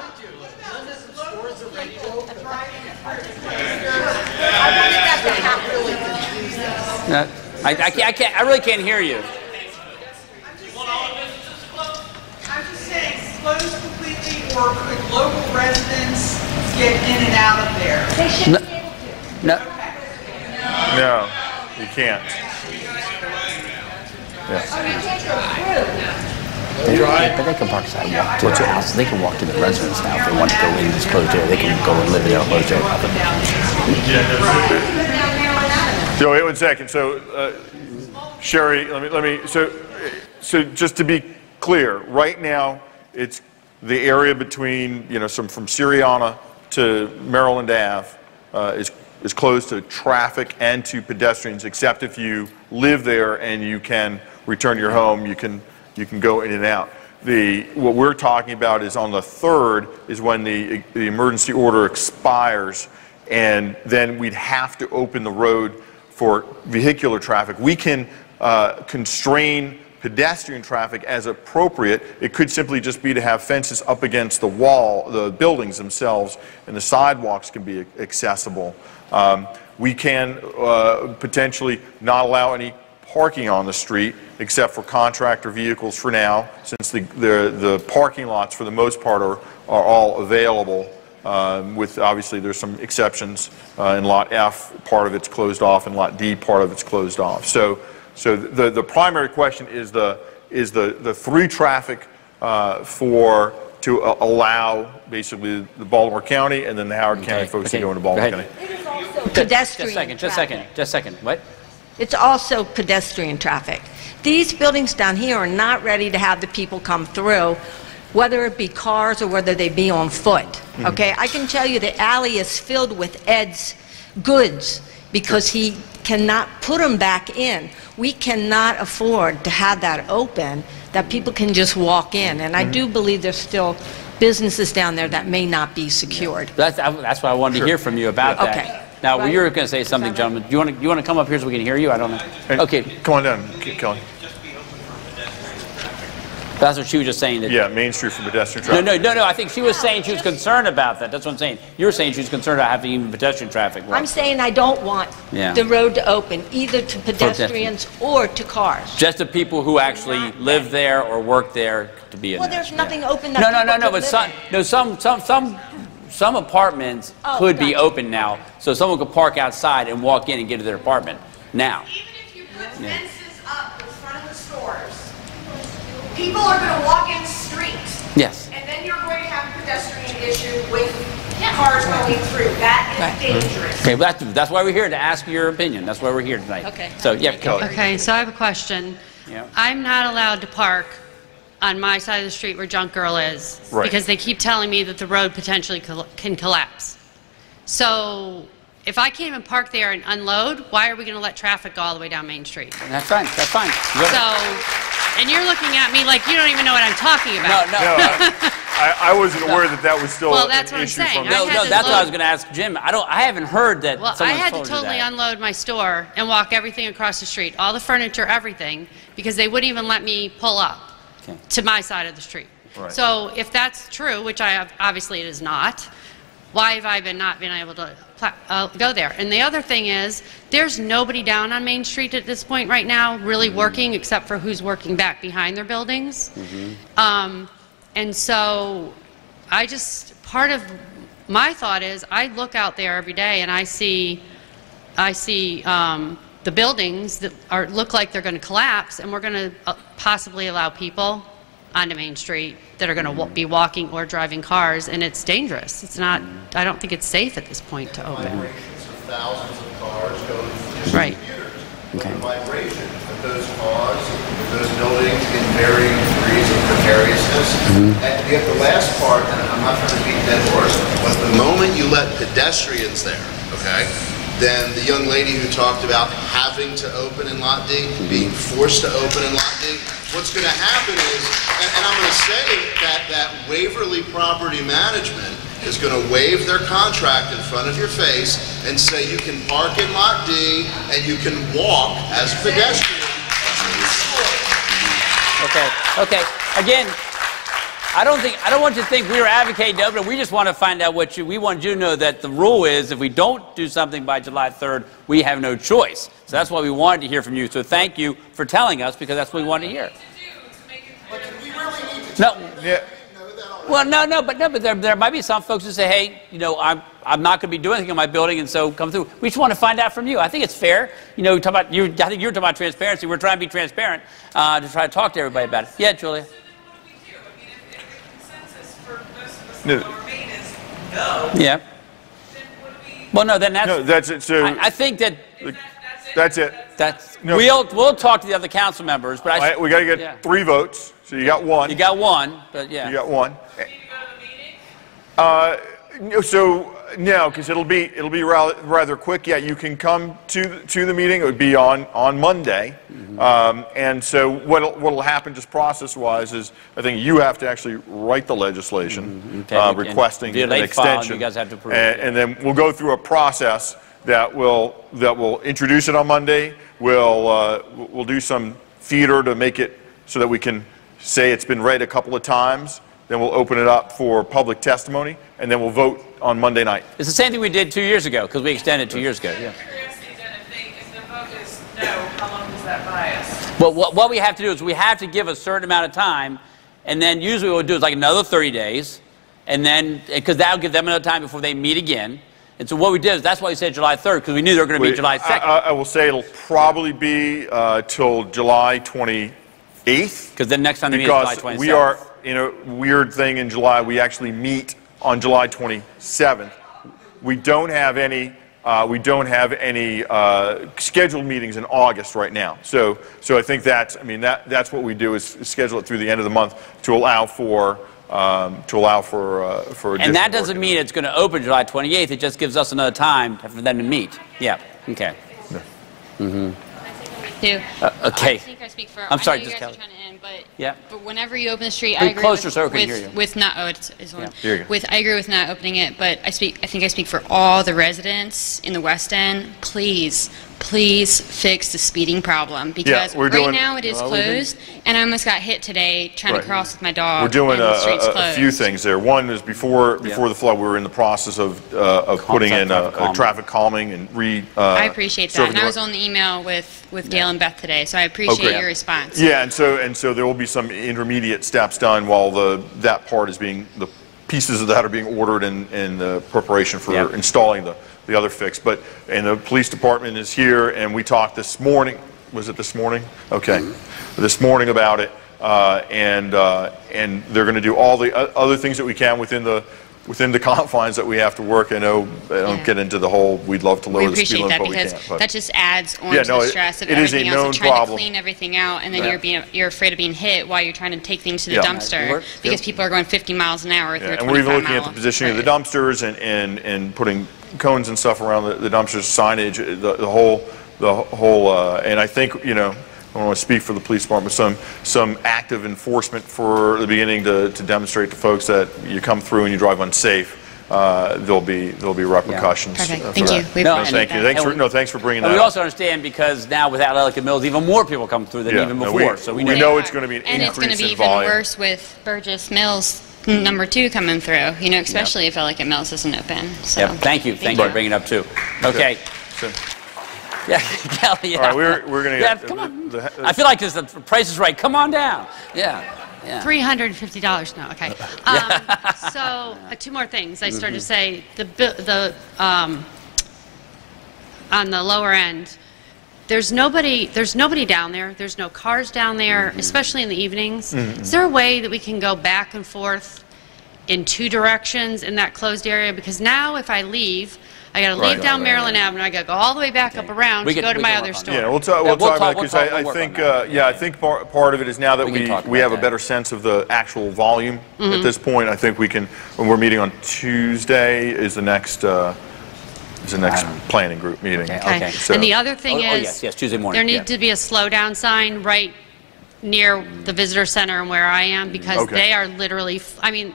No, I really can't hear you. I'm just saying, closed completely, or could local residents get in and out of there? They should be able to. No. No, you can't. But they can park side and walk to their house. They can walk to the residence now if they want to go in this closed area. They can go and live in that closed area. So wait 1 second. So Sherry, let me. So just to be clear, right now it's the area between from Syriana to Maryland Ave is closed to traffic and to pedestrians, except if you live there and you can return to your home, you can go in and out. What we're talking about is on the 3rd is when the emergency order expires, and then we'd have to open the road for vehicular traffic. We can constrain pedestrian traffic as appropriate. It could simply just be to have fences up against the wall, the buildings themselves, and the sidewalks can be accessible. We can potentially not allow any parking on the street except for contractor vehicles for now, since the parking lots for the most part are all available. With obviously there's some exceptions. In Lot F, part of it's closed off, and Lot D, part of it's closed off. So the primary question is the through traffic to allow basically the Baltimore County and then the Howard County folks to go into Baltimore County. Pedestrian Just a second. What? It's also pedestrian traffic. These buildings down here are not ready to have the people come through, whether it be cars or whether they be on foot. Okay, I can tell you the alley is filled with Ed's goods because he cannot put them back in. We cannot afford to have that open, that people can just walk in. And I do believe there's still businesses down there that may not be secured. That's what I wanted to hear from you about that. Okay. Now, you were going to say something, gentlemen. Do you want to come up here so we can hear you? I don't know. Okay. Come on down, Kelly. That's what she was just saying. Yeah, Main Street for pedestrian traffic. No. I think she was saying she was concerned about that. That's what I'm saying. You were saying she was concerned about having even pedestrian traffic. I'm saying I don't want the road to open, either to pedestrians or to cars. Just the people who actually live there or work there to be in there. Well, there's nothing open that but some apartments could be open now, so someone could park outside and walk in and get to their apartment now. Even if you put fences up in front of the stores, people are going to walk in the street. Yes. And then you're going to have a pedestrian issue with cars going through. That is dangerous. Okay, well, that's why we're here, to ask your opinion. That's why we're here tonight. Okay. So, yeah, Kelly. Okay, so I have a question. Yeah. I'm not allowed to park on my side of the street where Junk Girl is because they keep telling me that the road potentially can collapse. So if I can't even park there and unload, why are we going to let traffic go all the way down Main Street? That's fine. That's fine. So, and you're looking at me like you don't even know what I'm talking about. No. I wasn't aware that was still well, that's an what I'm issue saying. No, that's what I was going to ask Jim. I haven't heard that Well, I someone's had to told you totally that. unload my store and walk everything across the street, all the furniture, everything, because they wouldn't even let me pull up to my side of the street. Right. So if that's true, which obviously it is not, why have I not been able to go there. And the other thing is, there's nobody down on Main Street at this point right now really working, except for who's working back behind their buildings. And so part of my thought is, I look out there every day and I see the buildings that look like they're going to collapse, and we're going to possibly allow people onto Main Street that are going to be walking or driving cars, and it's dangerous. It's not. I don't think it's safe at this point to open. Vibrations of thousands of cars going to just right. computers. Okay. The vibration of those cars, those buildings in varying degrees of precariousness. And yet the last part, and I'm not trying to beat that horse, but the moment you let pedestrians there, okay, then the young lady who talked about having to open in Lot D, being forced to open in Lot D, what's going to happen is, and I'm going to say that Waverly Property Management is going to waive their contract in front of your face and say you can park in Lot D and you can walk as a pedestrian. Okay. Again, I don't want you to think we're advocating to open it. We just want to find out we want you to know that the rule is if we don't do something by July 3rd, we have no choice. So that's why we wanted to hear from you. So thank you for telling us, because that's what we want to hear. No. Yeah. Well, no, but there might be some folks who say, hey, I'm not going to be doing anything in my building, and so come through. We just want to find out from you. I think it's fair. I think you were talking about transparency. We're trying to be transparent to try to talk to everybody about it. Yeah, Julia. No. Yeah. Well, no, then that's. No, that's it. So I think that. That's it. No. We'll talk to the other council members, but we got to get 3 votes. So you got 1. You got 1, but yeah. You got 1. So no, because it'll be rather quick. Yeah, you can come to the meeting. It would be on Monday, and so what'll happen just process-wise is I think you have to actually write the legislation requesting an extension, you guys have to approve and then we'll go through a process that will introduce it on Monday. We'll do some theater to make it so that we can say it's been read a couple of times. Then we'll open it up for public testimony, and then we'll vote on Monday night. It's the same thing we did 2 years ago, because we extended 2 years ago. Yeah. If the vote is no, how long does that buy us? Well, what we have to do is we have to give a certain amount of time, and then usually what we'll do is like another 30 days, and then, because that'll give them enough time before they meet again. And so what we did is, that's why we said July 3rd, because we knew they were going to meet July 2nd. I will say it'll probably be till July 28th. Because then next time they meet is July 27th. Because we are in a weird thing in July. We actually meet on July 27th. We don't have any scheduled meetings in August right now. So I think that's what we do is schedule it through the end of the month to allow for and that doesn't mean it's going to open July 28th. It just gives us another time for them to meet. Yeah. Okay. Yeah. Okay. I think I speak for. I'm sorry, I know you just guys are Kelly. trying to end, but yeah. But whenever you open the street, Be I agree closer with, so I can hear you. with not. Oh, it's on. Yeah. Here you go. I agree with not opening it, but I think I speak for all the residents in the West End. Please fix the speeding problem, because right now it is closed, and I almost got hit today trying to cross with my dog. We're doing and the street's a few things there. One is before the flood, we were in the process of putting in a traffic calming and I appreciate that, and I was on the email with Gail and Beth today, so I appreciate your response. Yeah, and so there will be some intermediate steps done while that part is being, the pieces of that are being ordered in the preparation for installing the other fix. And the police department is here, and we talked this morning. Was it this morning? Okay. This morning about it, and they're going to do all the other things that we can within the confines that we have to work. I know I don't get into the whole we'd love to lower the speed limit, but we can't. Because that just adds on to the stress of everything else, and trying to clean everything out, and then you're afraid of being hit while you're trying to take things to the dumpster because people are going 50 miles an hour through a 25-mile. And we're even looking at the positioning of the dumpsters and putting cones and stuff around the dumpsters, signage, the whole. And I think I don't want to speak for the police department, but some active enforcement for the beginning to demonstrate to folks that you come through and you drive unsafe. There'll be repercussions. Perfect. For Thank that. you. Thank you. Thanks for bringing that We up. also understand because now without Ellicott Mills, even more people come through than even before. We know it's going to be an and increase it's going to be in even volume. worse with Burgess Mills Number 2 coming through, you know, especially if Ellicott Mills isn't open. So. Yep. Thank you for bringing it up too. Okay. So, yeah, Kelly. Yeah. All right, we're going to yeah, get. Come on. I feel like the price is right. Come on down. Yeah. Yeah. $350. No, okay. So 2 more things. I started to say on the lower end. There's nobody down there. There's no cars down there, especially in the evenings. Is there a way that we can go back and forth in 2 directions in that closed area? Because now if I leave, I got to leave down Maryland Avenue. I got to go all the way back up around to go to my other store. Yeah, we'll talk about it because I think I think part of it is now that we have a better sense of the actual volume at this point. I think we can. When we're meeting on Tuesday is the next. Planning group meeting. Okay. So. And the other thing is, yes, Tuesday morning. There needs to be a slow down sign right near the visitor center and where I am, because they are literally, I mean,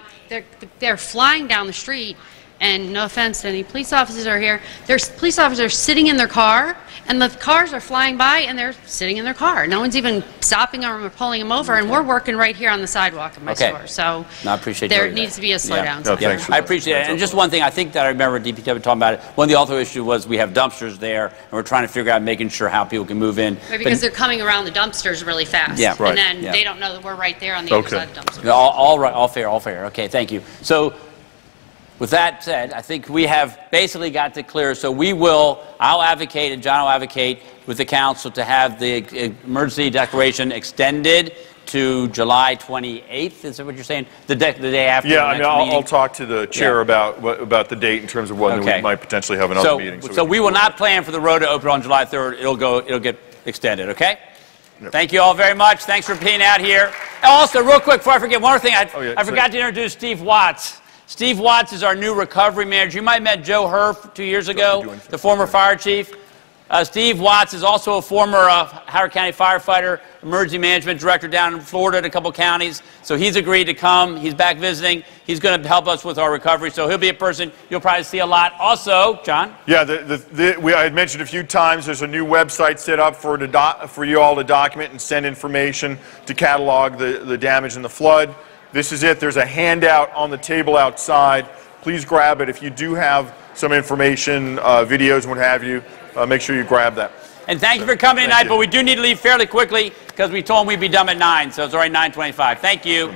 they're flying down the street, and no offense to any police officers are here, there's police officers sitting in their car, and the cars are flying by, and they're sitting in their car. No one's even stopping them or pulling them over, and we're working right here on the sidewalk of my store. So I appreciate there needs to be a slow down sign. I appreciate it. And just one thing, I think that I remember DPW talking about it. One of the other issue was we have dumpsters there, and we're trying to figure out making sure how people can move in. Right, because they're coming around the dumpsters really fast. Yeah, right. And then they don't know that we're right there on the other side of the dumpsters. All right, all fair. Okay, thank you. So, with that said, I think we have basically got it clear. So I'll advocate, and John will advocate with the council to have the emergency declaration extended to July 28th. Is that what you're saying? The day after. Yeah, I mean, I'll talk to the chair about the date in terms of when we might potentially have another meeting. So we will not plan for the road to open on July 3rd. It'll get extended. Okay. Yep. Thank you all very much. Thanks for being out here. Also, real quick before I forget, one other thing, I forgot to introduce Steve Watts. Steve Watts is our new recovery manager. You might have met Joe Herf 2 years ago, the former fire chief. Steve Watts is also a former Howard County firefighter, emergency management director down in Florida in a couple counties. So he's agreed to come. He's back visiting. He's going to help us with our recovery. So he'll be a person you'll probably see a lot. Also, John? Yeah, I had mentioned a few times there's a new website set up for you all to document and send information to catalog the damage in the flood. This is it. There's a handout on the table outside. Please grab it. If you do have some information, videos, what have you, make sure you grab that. And thank you for coming tonight, but we do need to leave fairly quickly because we told them we'd be done at 9, so it's already 9:25. Thank you.